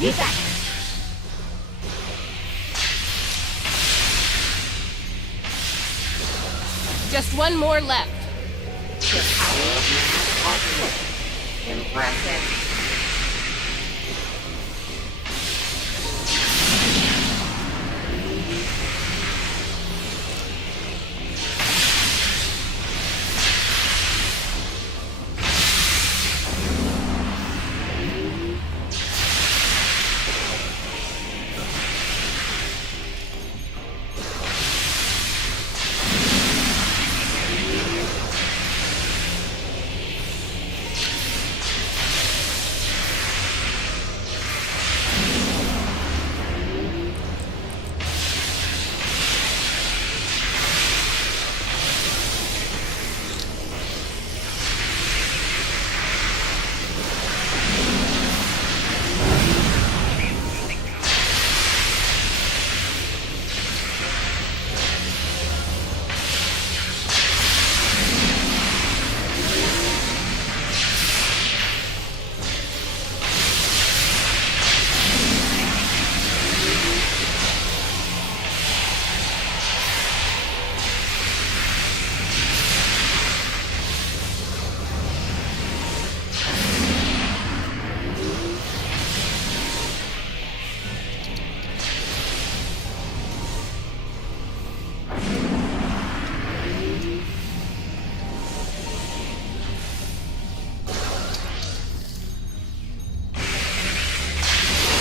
Use that! Just one more left. Impressive.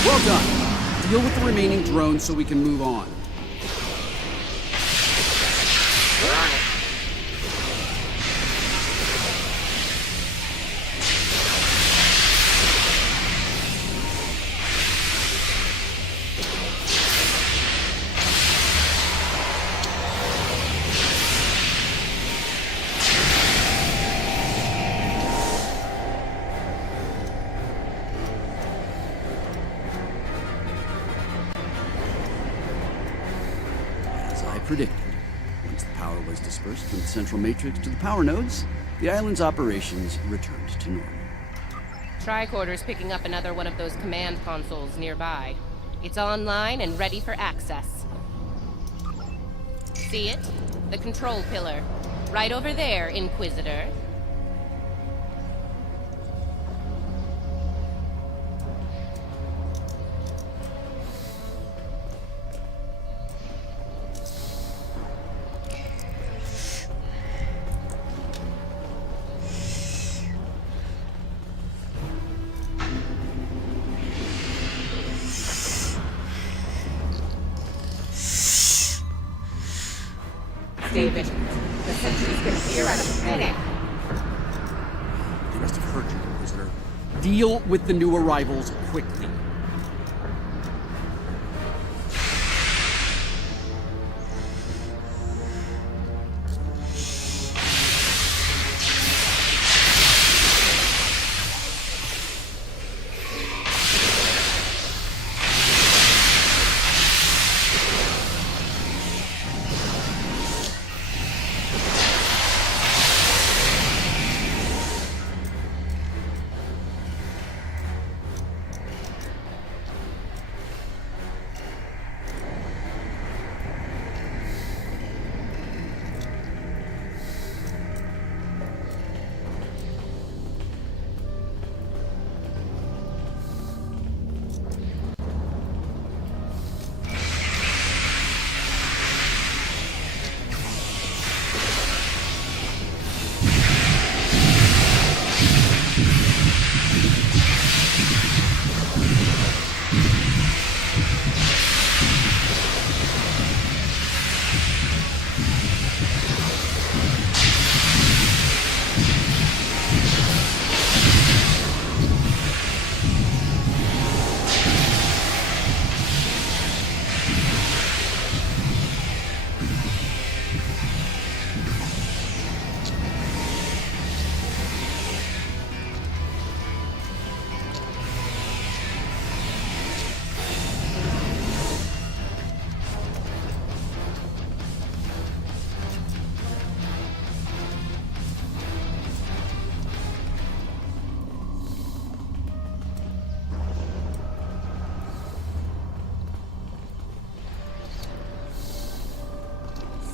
Well done. Deal with the remaining drones so we can move on. Predicted. Once the power was has dispersed from the central matrix to the power nodes, the island's operations returned to normal. Tricorder's picking up another one of those command consoles nearby. It's online and ready for access. See it? The control pillar. Right over there, Inquisitor. Stay vigilant. The sentry's gonna be around a minute. They must have heard you, Inquisitor. Deal with the new arrivals quickly.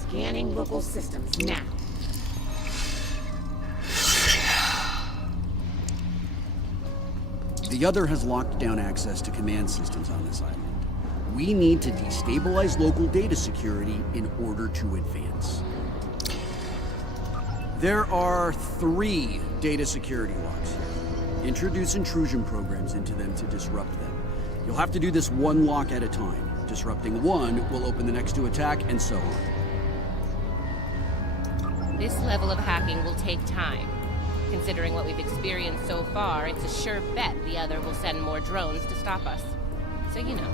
Scanning local systems now. The other has locked down access to command systems on this island. We need to destabilize local data security in order to advance. There are 3 data security locks here. Introduce intrusion programs into them to disrupt them. You'll have to do this one lock at a time. Disrupting one will open the next to attack, and so on. This level of hacking will take time. Considering what we've experienced so far, it's a sure bet the other will send more drones to stop us. So, you know,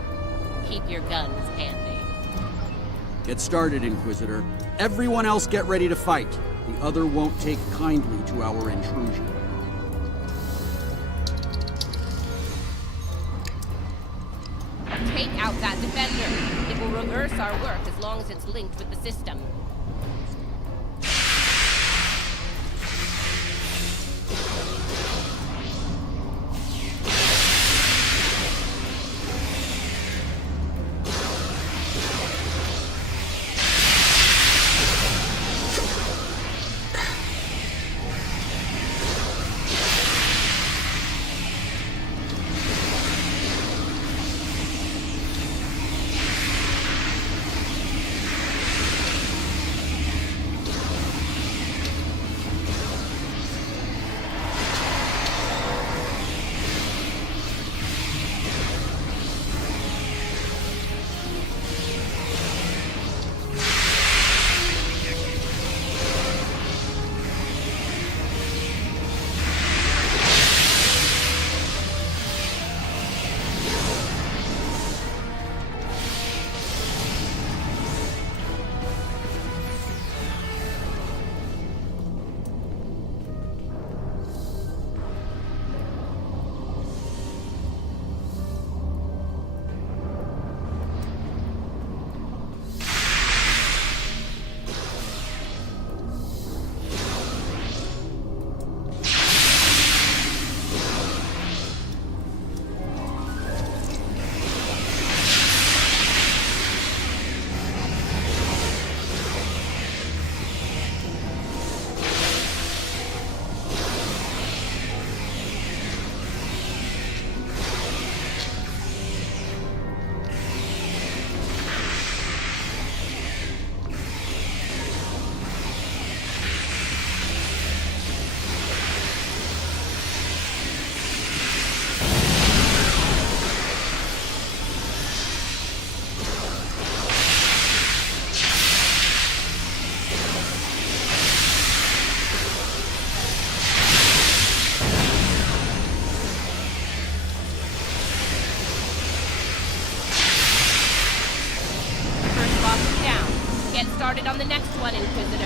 keep your guns handy. Get started, Inquisitor. Everyone else get ready to fight. The other won't take kindly to our intrusion. Take out that defender. It will reverse our work as long as it's linked with the system. one, Inquisitor.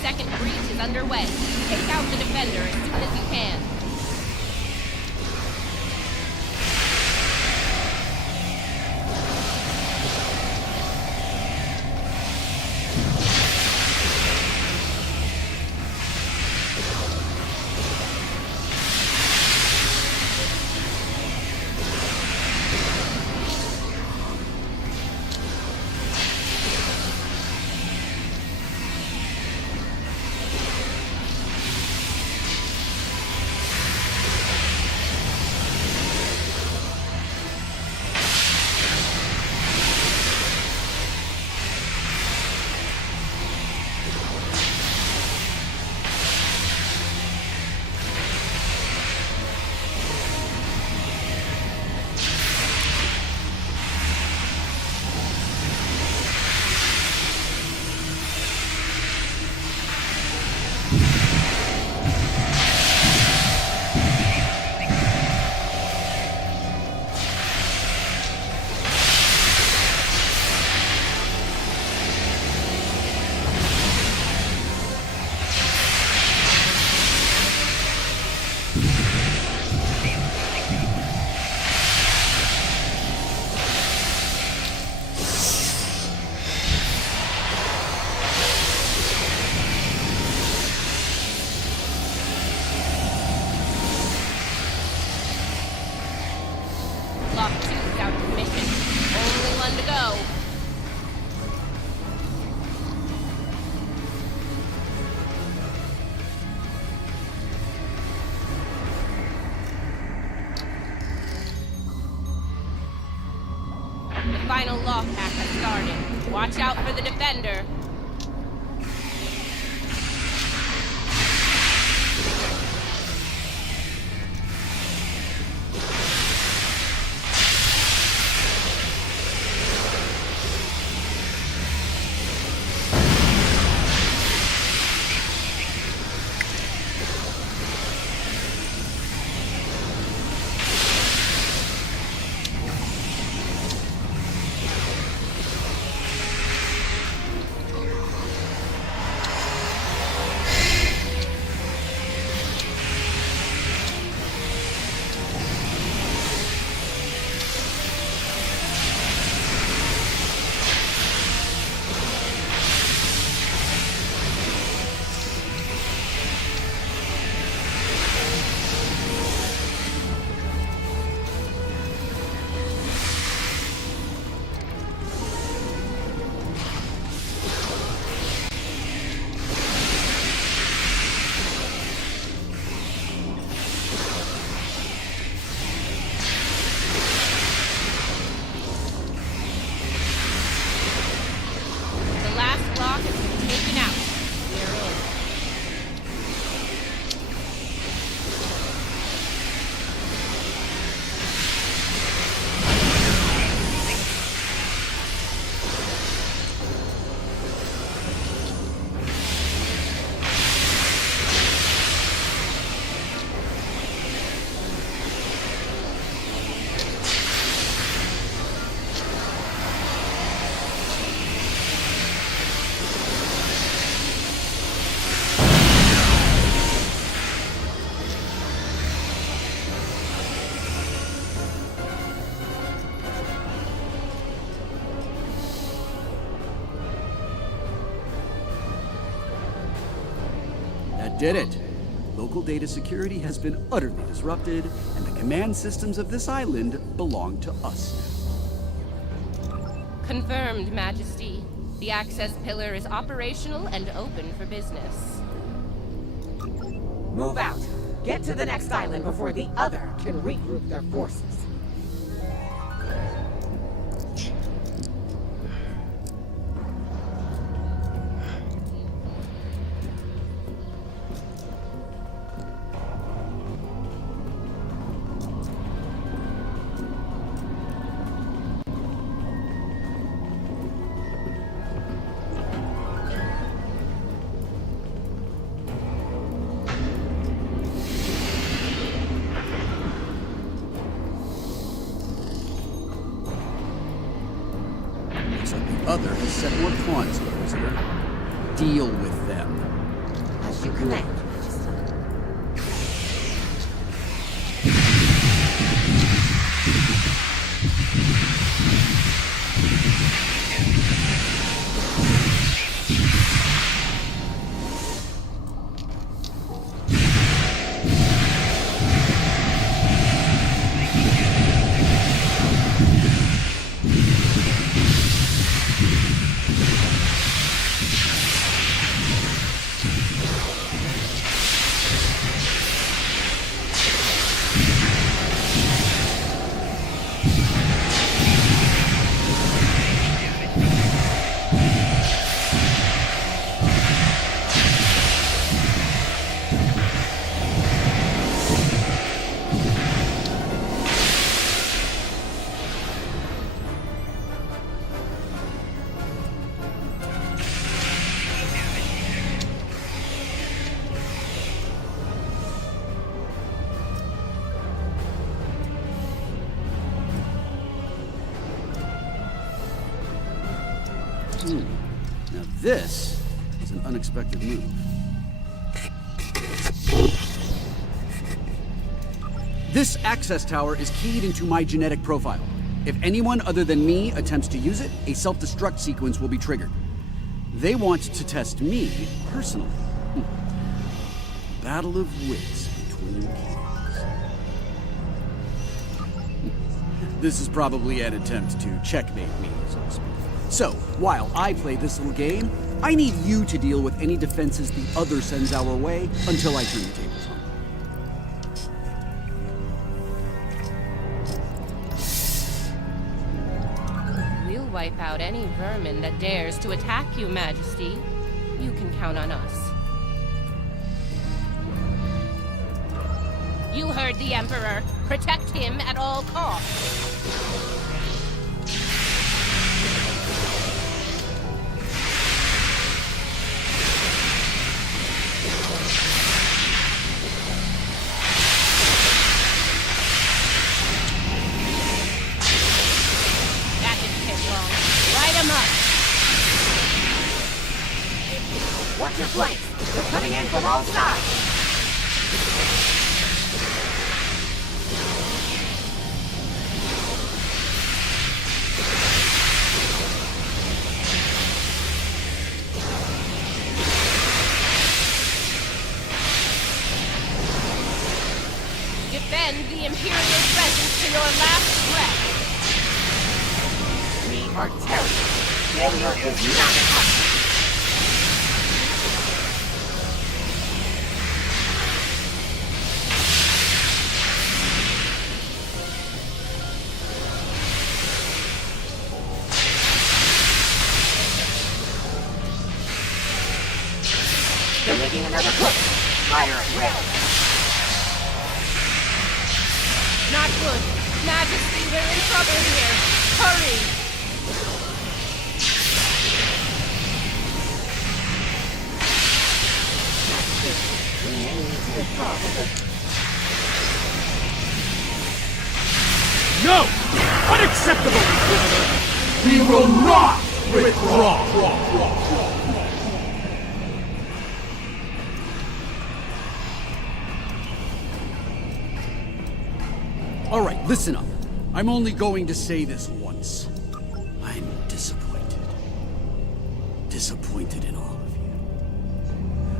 Second breach is underway. Take out the defender as soon as you can. Lock 2's out of commission. Only one to go. The final lock hack has started. Watch out for the defender. Did it. Local data security has been utterly disrupted, and the command systems of this island belong to us. Confirmed, Majesty. The access pillar is operational and open for business. Move out. Get to the next island before the other can regroup their forces. other has set more pawns, Inquisitor. Deal with them. As you command. Now this is an unexpected move. This access tower is keyed into my genetic profile. If anyone other than me attempts to use it, a self-destruct sequence will be triggered. They want to test me personally. Battle of wits between kings. This is probably an attempt to checkmate me, so to speak. So, while I play this little game, I need you to deal with any defenses the other sends our way until I turn the tables on. We'll wipe out any vermin that dares to attack you, Majesty. You can count on us. You heard the Emperor. Protect him at all costs. That didn't take long. Light him up. Watch your flanks! They're coming in from all sides! Defend the Imperial presence to your last breath. We are terrible. Failure is not an option. They're making another push. Fire at will. Not good. Majesty, we're in trouble here. Hurry! No! Unacceptable, Inquisitor! We will not withdraw! All right, listen up. I'm only going to say this once. I'm disappointed. Disappointed in all of you.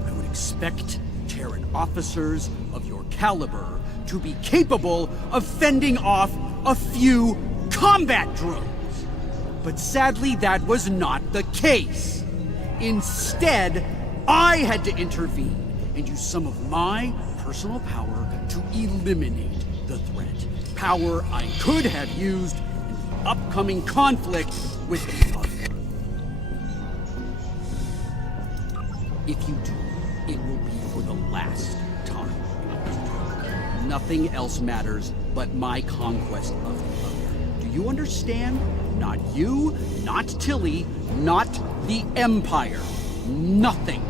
I would expect Terran officers of your caliber to be capable of fending off a few combat drones. But sadly, that was not the case. Instead, I had to intervene and use some of my personal power to eliminate the threat. Power I could have used in the upcoming conflict with the other. If you do, it will be for the last time. Nothing else matters but my conquest of the other. Do you understand? Not you, not Tilly, not the Empire. Nothing.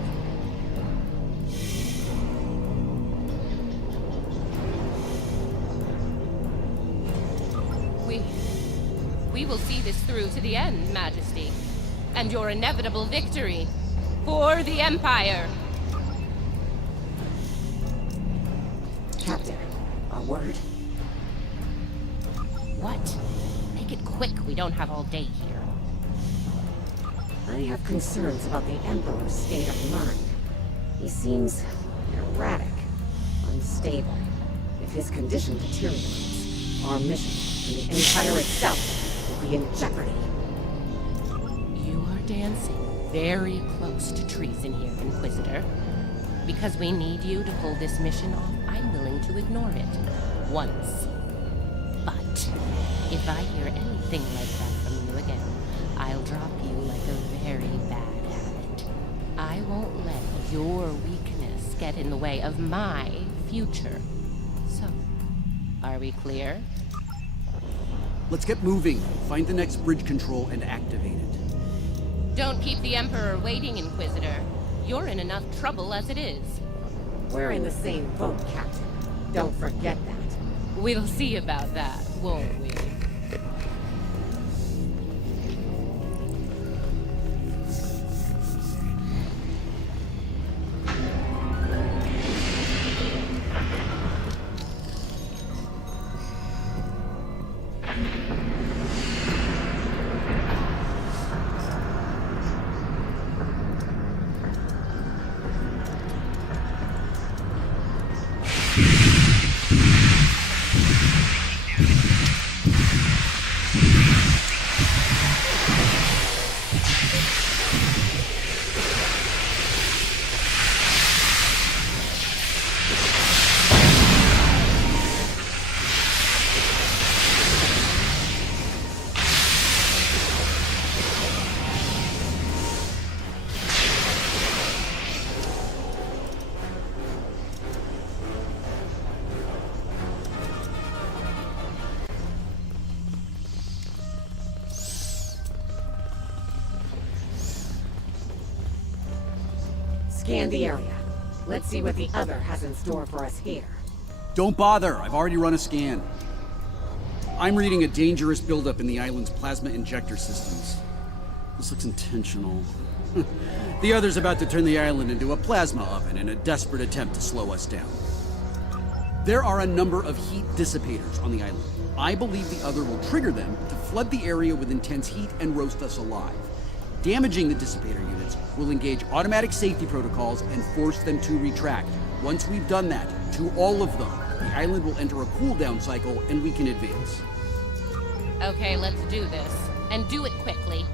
We will see this through to the end, Majesty. and your inevitable victory. For the Empire. Captain, a word? What? Make it quick, we don't have all day here. I have concerns about the Emperor's state of mind. He seems erratic, unstable. If his condition deteriorates, our mission and the Empire itself will be in jeopardy. You are dancing very close to treason here, Inquisitor. Because we need you to pull this mission off, I'm willing to ignore it. Once. But if I hear anything like that from you again, I'll drop you like a very bad habit. I won't let your weakness get in the way of my future. So, are we clear? Let's get moving. Find the next bridge control and activate it. Don't keep the Emperor waiting, Inquisitor. You're in enough trouble as it is. We're in the same boat, Captain. Don't forget that. We'll see about that, won't we? Scan the area. Let's see what the other has in store for us here. Don't bother, I've already run a scan. I'm reading a dangerous buildup in the island's plasma injector systems. This looks intentional. The other's about to turn the island into a plasma oven in a desperate attempt to slow us down. There are a number of heat dissipators on the island. I believe the other will trigger them to flood the area with intense heat and roast us alive. Damaging the dissipator units will engage automatic safety protocols and force them to retract. Once we've done that, to all of them, the island will enter a cooldown cycle and we can advance. Okay, let's do this. And do it quickly.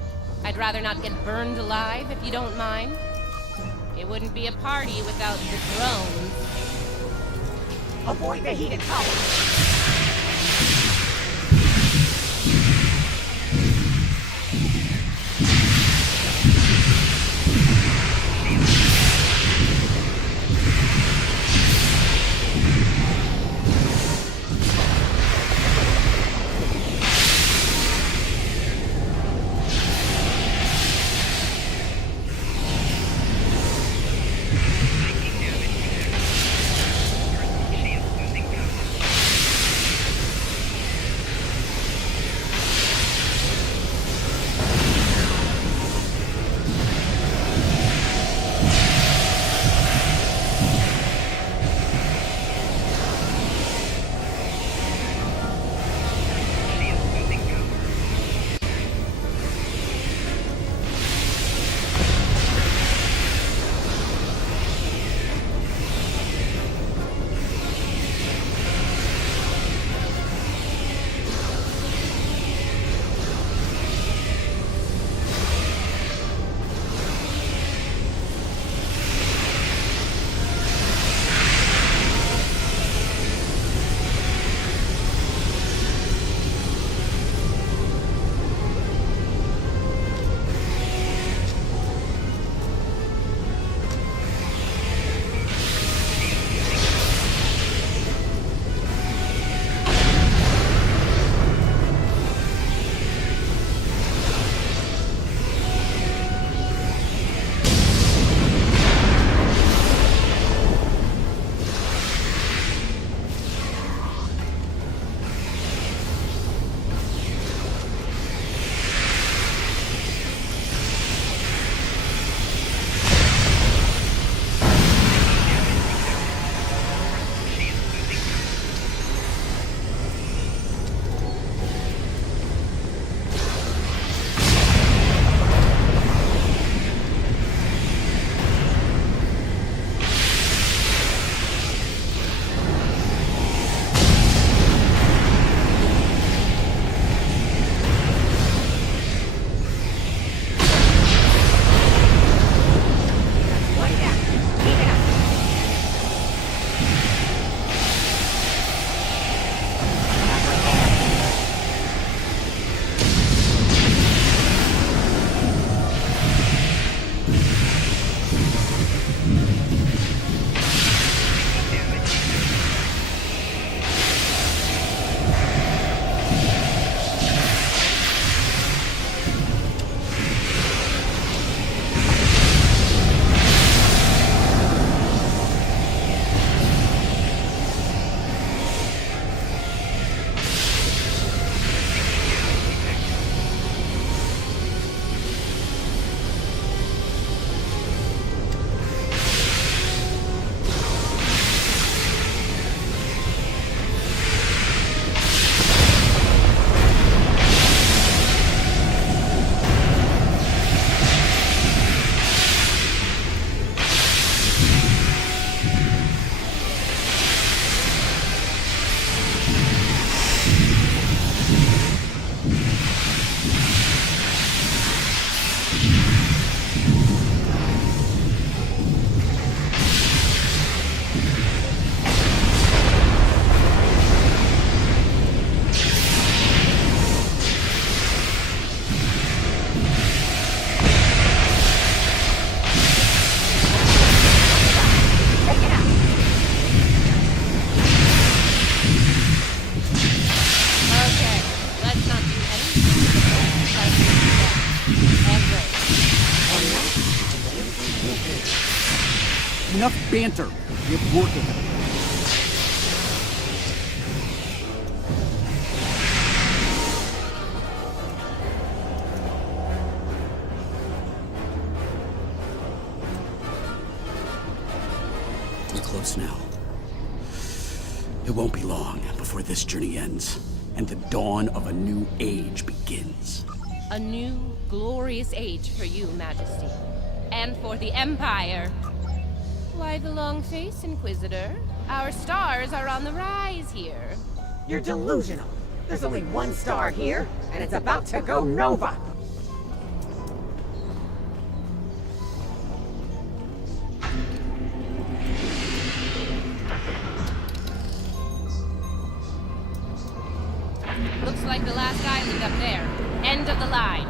I'd rather not get burned alive, if you don't mind. It wouldn't be a party without the drones. Avoid the heated tower! enough banter. Get working. We're close now. It won't be long before this journey ends, and the dawn of a new age begins. A new, glorious age for you, Majesty. And for the Empire. Why the long face, Inquisitor? Our stars are on the rise here. You're delusional. There's only one star here, and it's about to go nova. Looks like the last island up there. End of the line.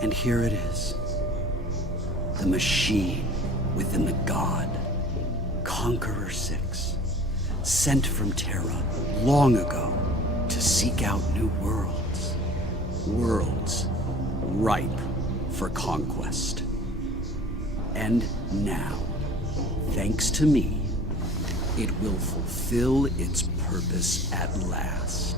And here it is. The machine within the god. Conqueror 6. Sent from Terra long ago to seek out new worlds. Worlds ripe for conquest. And now, thanks to me, it will fulfill its purpose at last.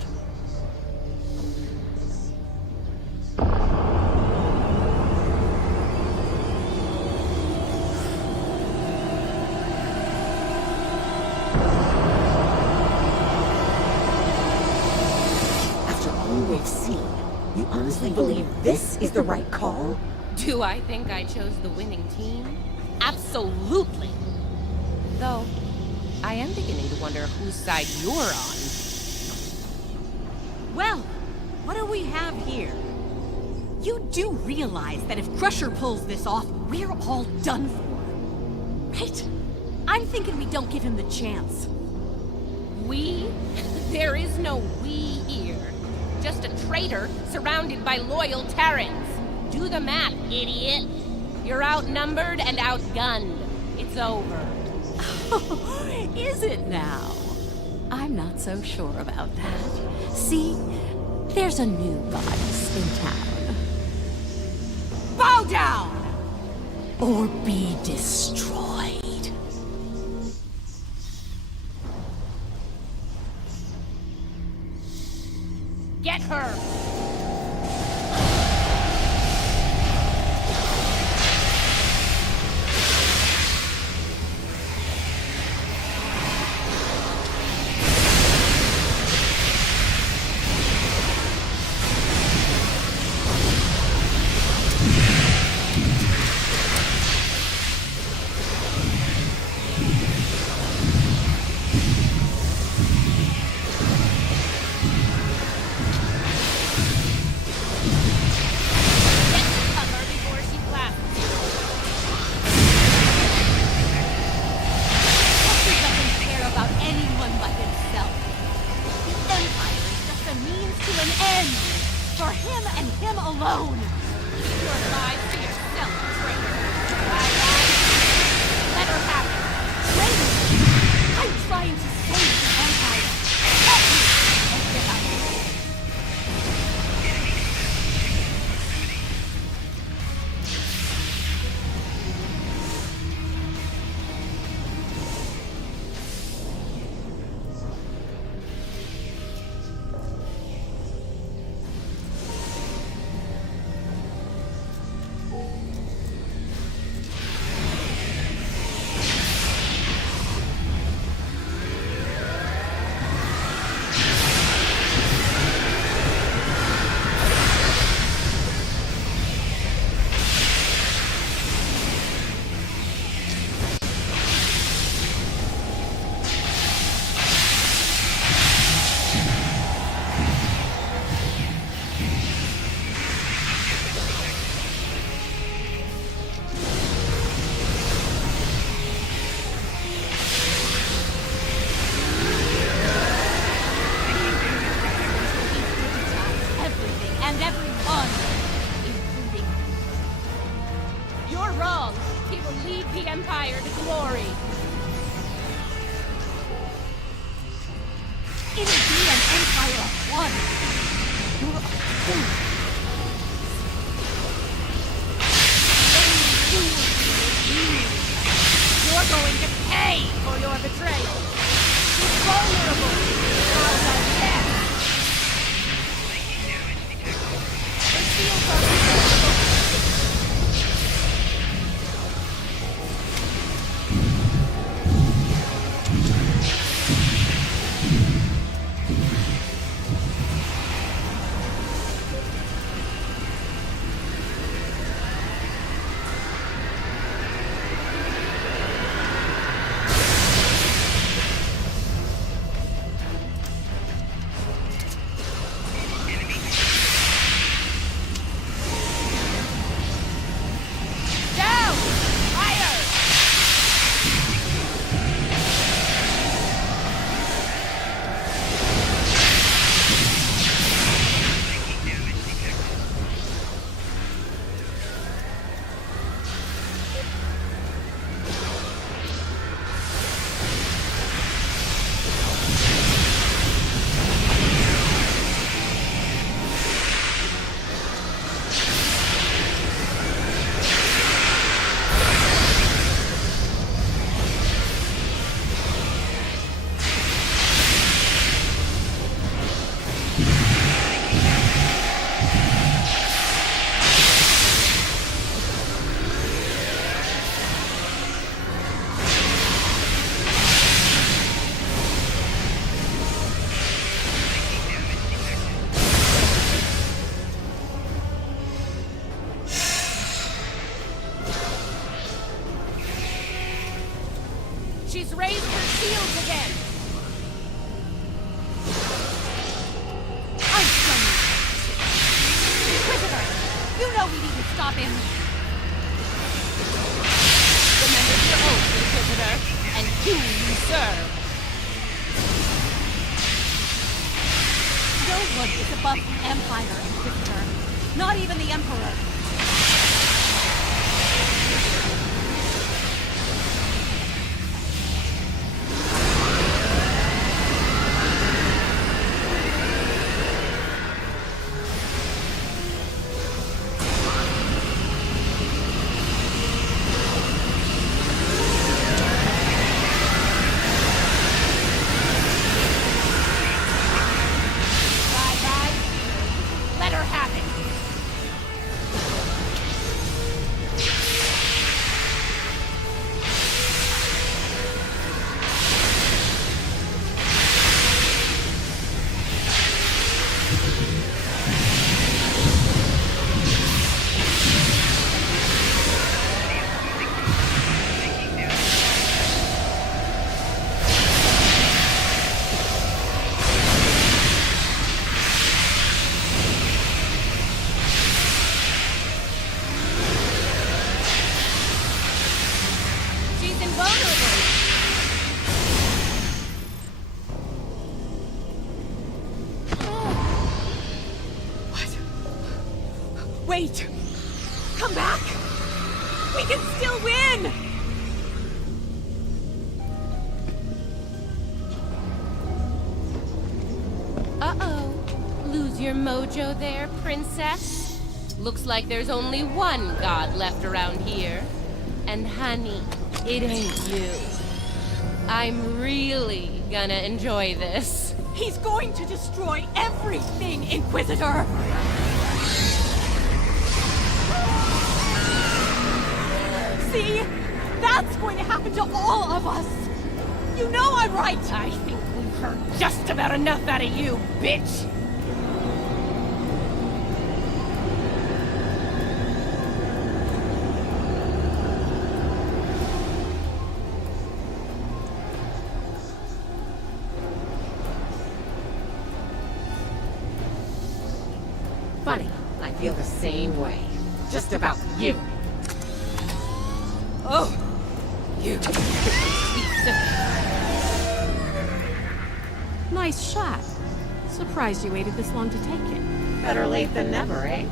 We've seen. You honestly believe this is the right call? Do I think I chose the winning team? Absolutely! Though, I am beginning to wonder whose side you're on. Well, what do we have here? You do realize that if Crusher pulls this off, we're all done for, right? I'm thinking we don't give him the chance. We? There is no we here. Just a traitor surrounded by loyal Terrans. Do the math, idiot. You're outnumbered and outgunned. It's over. Is it now? I'm not so sure about that. See, there's a new goddess in town. Bow down! Or be destroyed. Get her! for him and him alone! Your lies to yourself, traitor. Let her have it. Traitor! I'm trying to save the Empire! Help me! And get out of here. And everyone, including... You're wrong. He will lead the Empire to glory. It'll be an empire of one. You're a fool. You're going to pay for your betrayal. She's vulnerable. How does that? The shields are She's raised her shields again! I'm done with this. Inquisitor, you know we need to stop him. Remember your oath, Inquisitor, and who you serve. No one is above the Empire, Inquisitor. Not even the Emperor. Let her have it! Wait! Come back! We can still win! Uh-oh. Lose your mojo there, princess? Looks like there's only one god left around here. And honey, it ain't you. I'm really gonna enjoy this. He's going to destroy everything, Inquisitor! See? That's going to happen to all of us! You know I'm right! I think we've heard just about enough out of you, bitch! Funny, I feel the same way. Just about you. Oh! You Nice shot. Surprised you waited this long to take it. Better late than never, eh?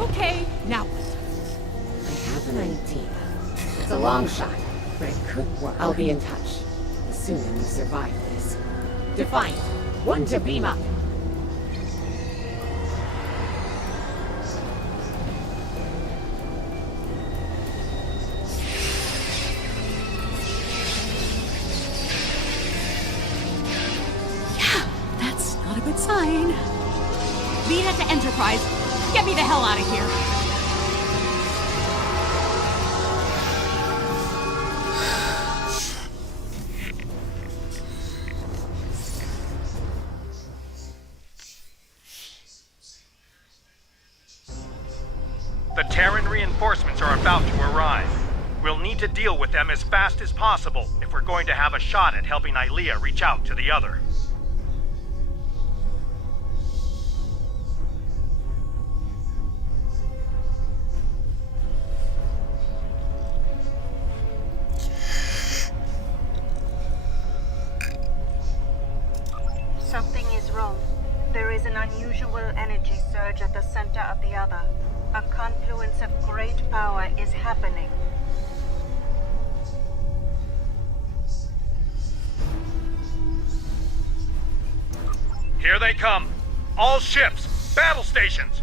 Okay, now I have an idea. It's a long shot, but it could work. I'll be in touch, assuming we survive this. Defiant, one to beam up. That's not a good sign. Vina to Enterprise. Get me the hell out of here. The Terran reinforcements are about to arrive. We'll need to deal with them as fast as possible if we're going to have a shot at helping Ilea reach out to the other. Something is wrong. There is an unusual energy surge at the center of the other. A confluence of great power is happening. Here they come. All ships, battle stations.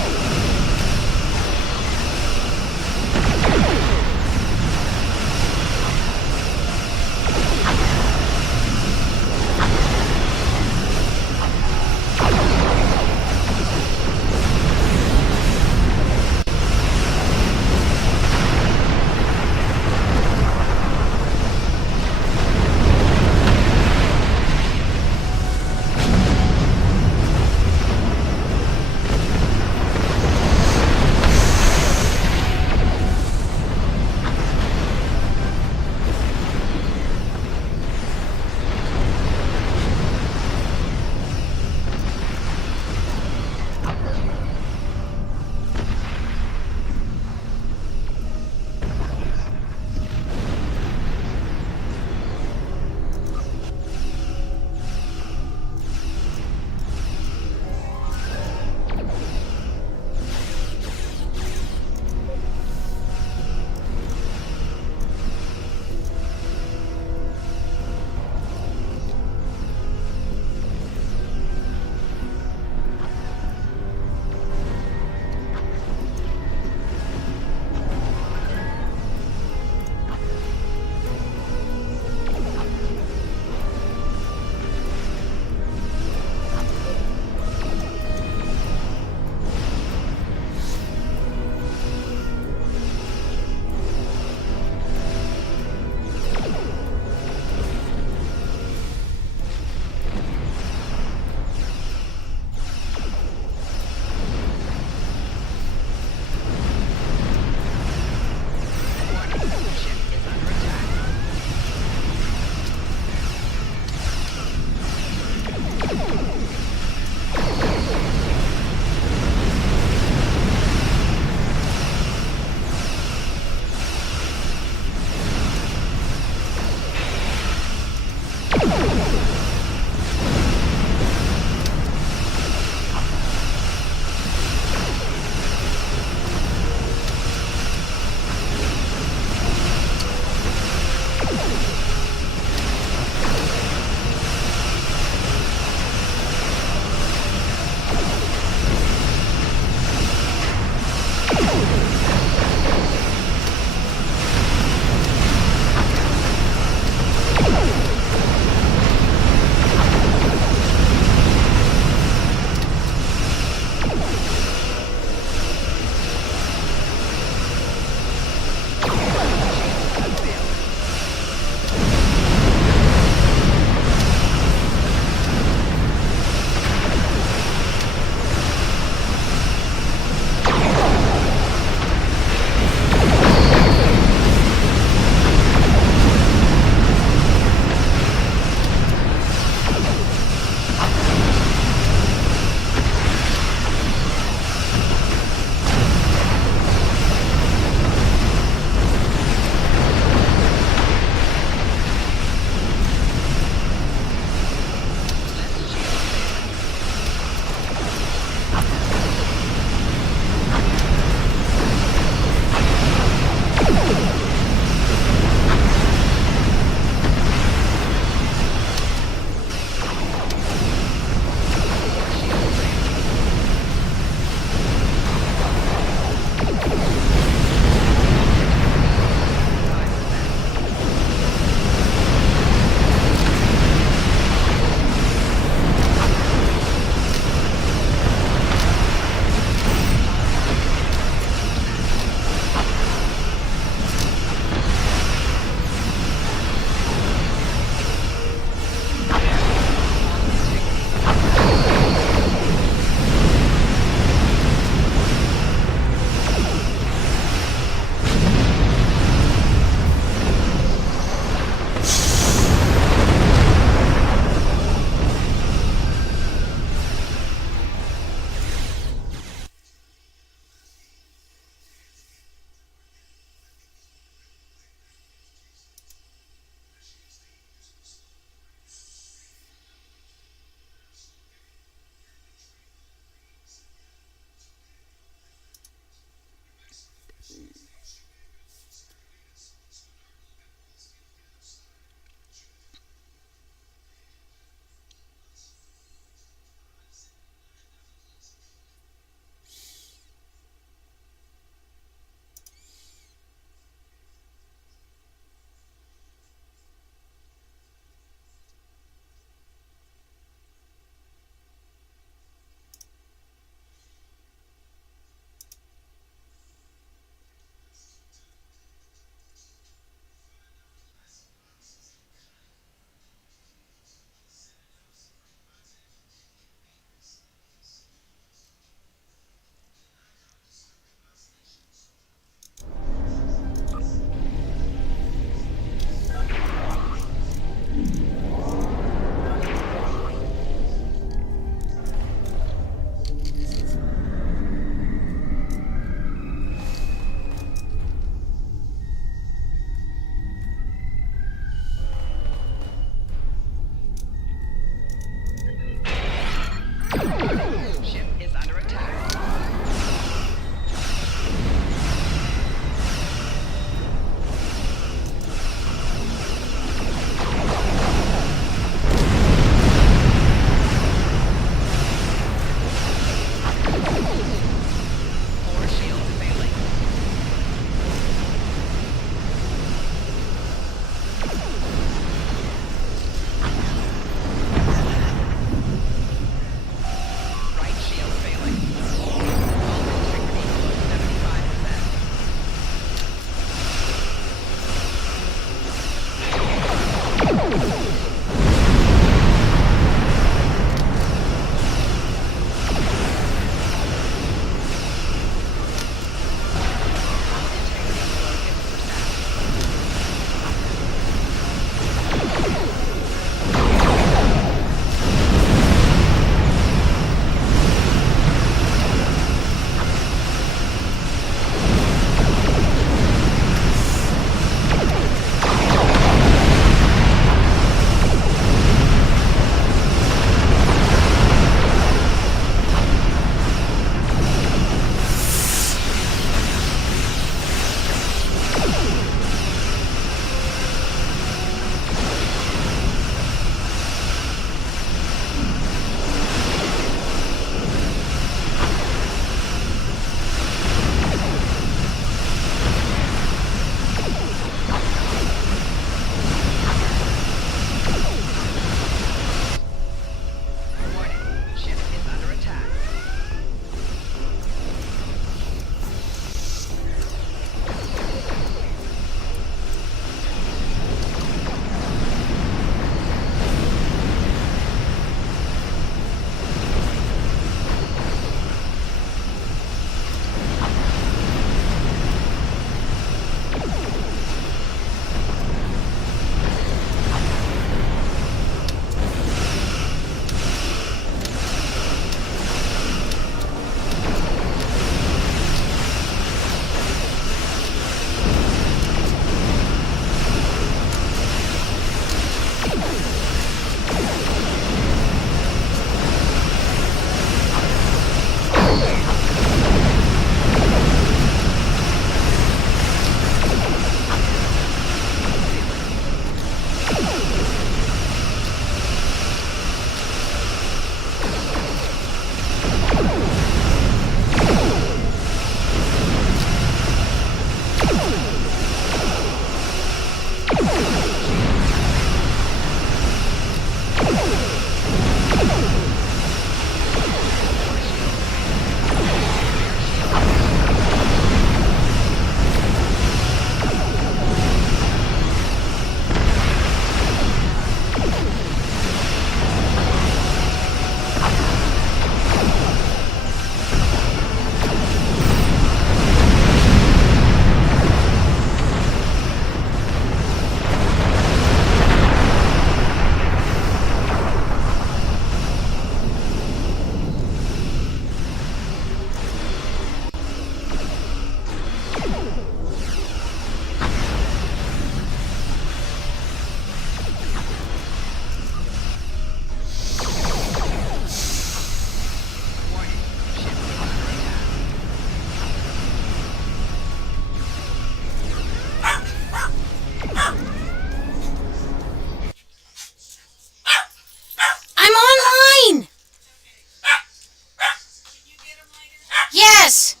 Yes.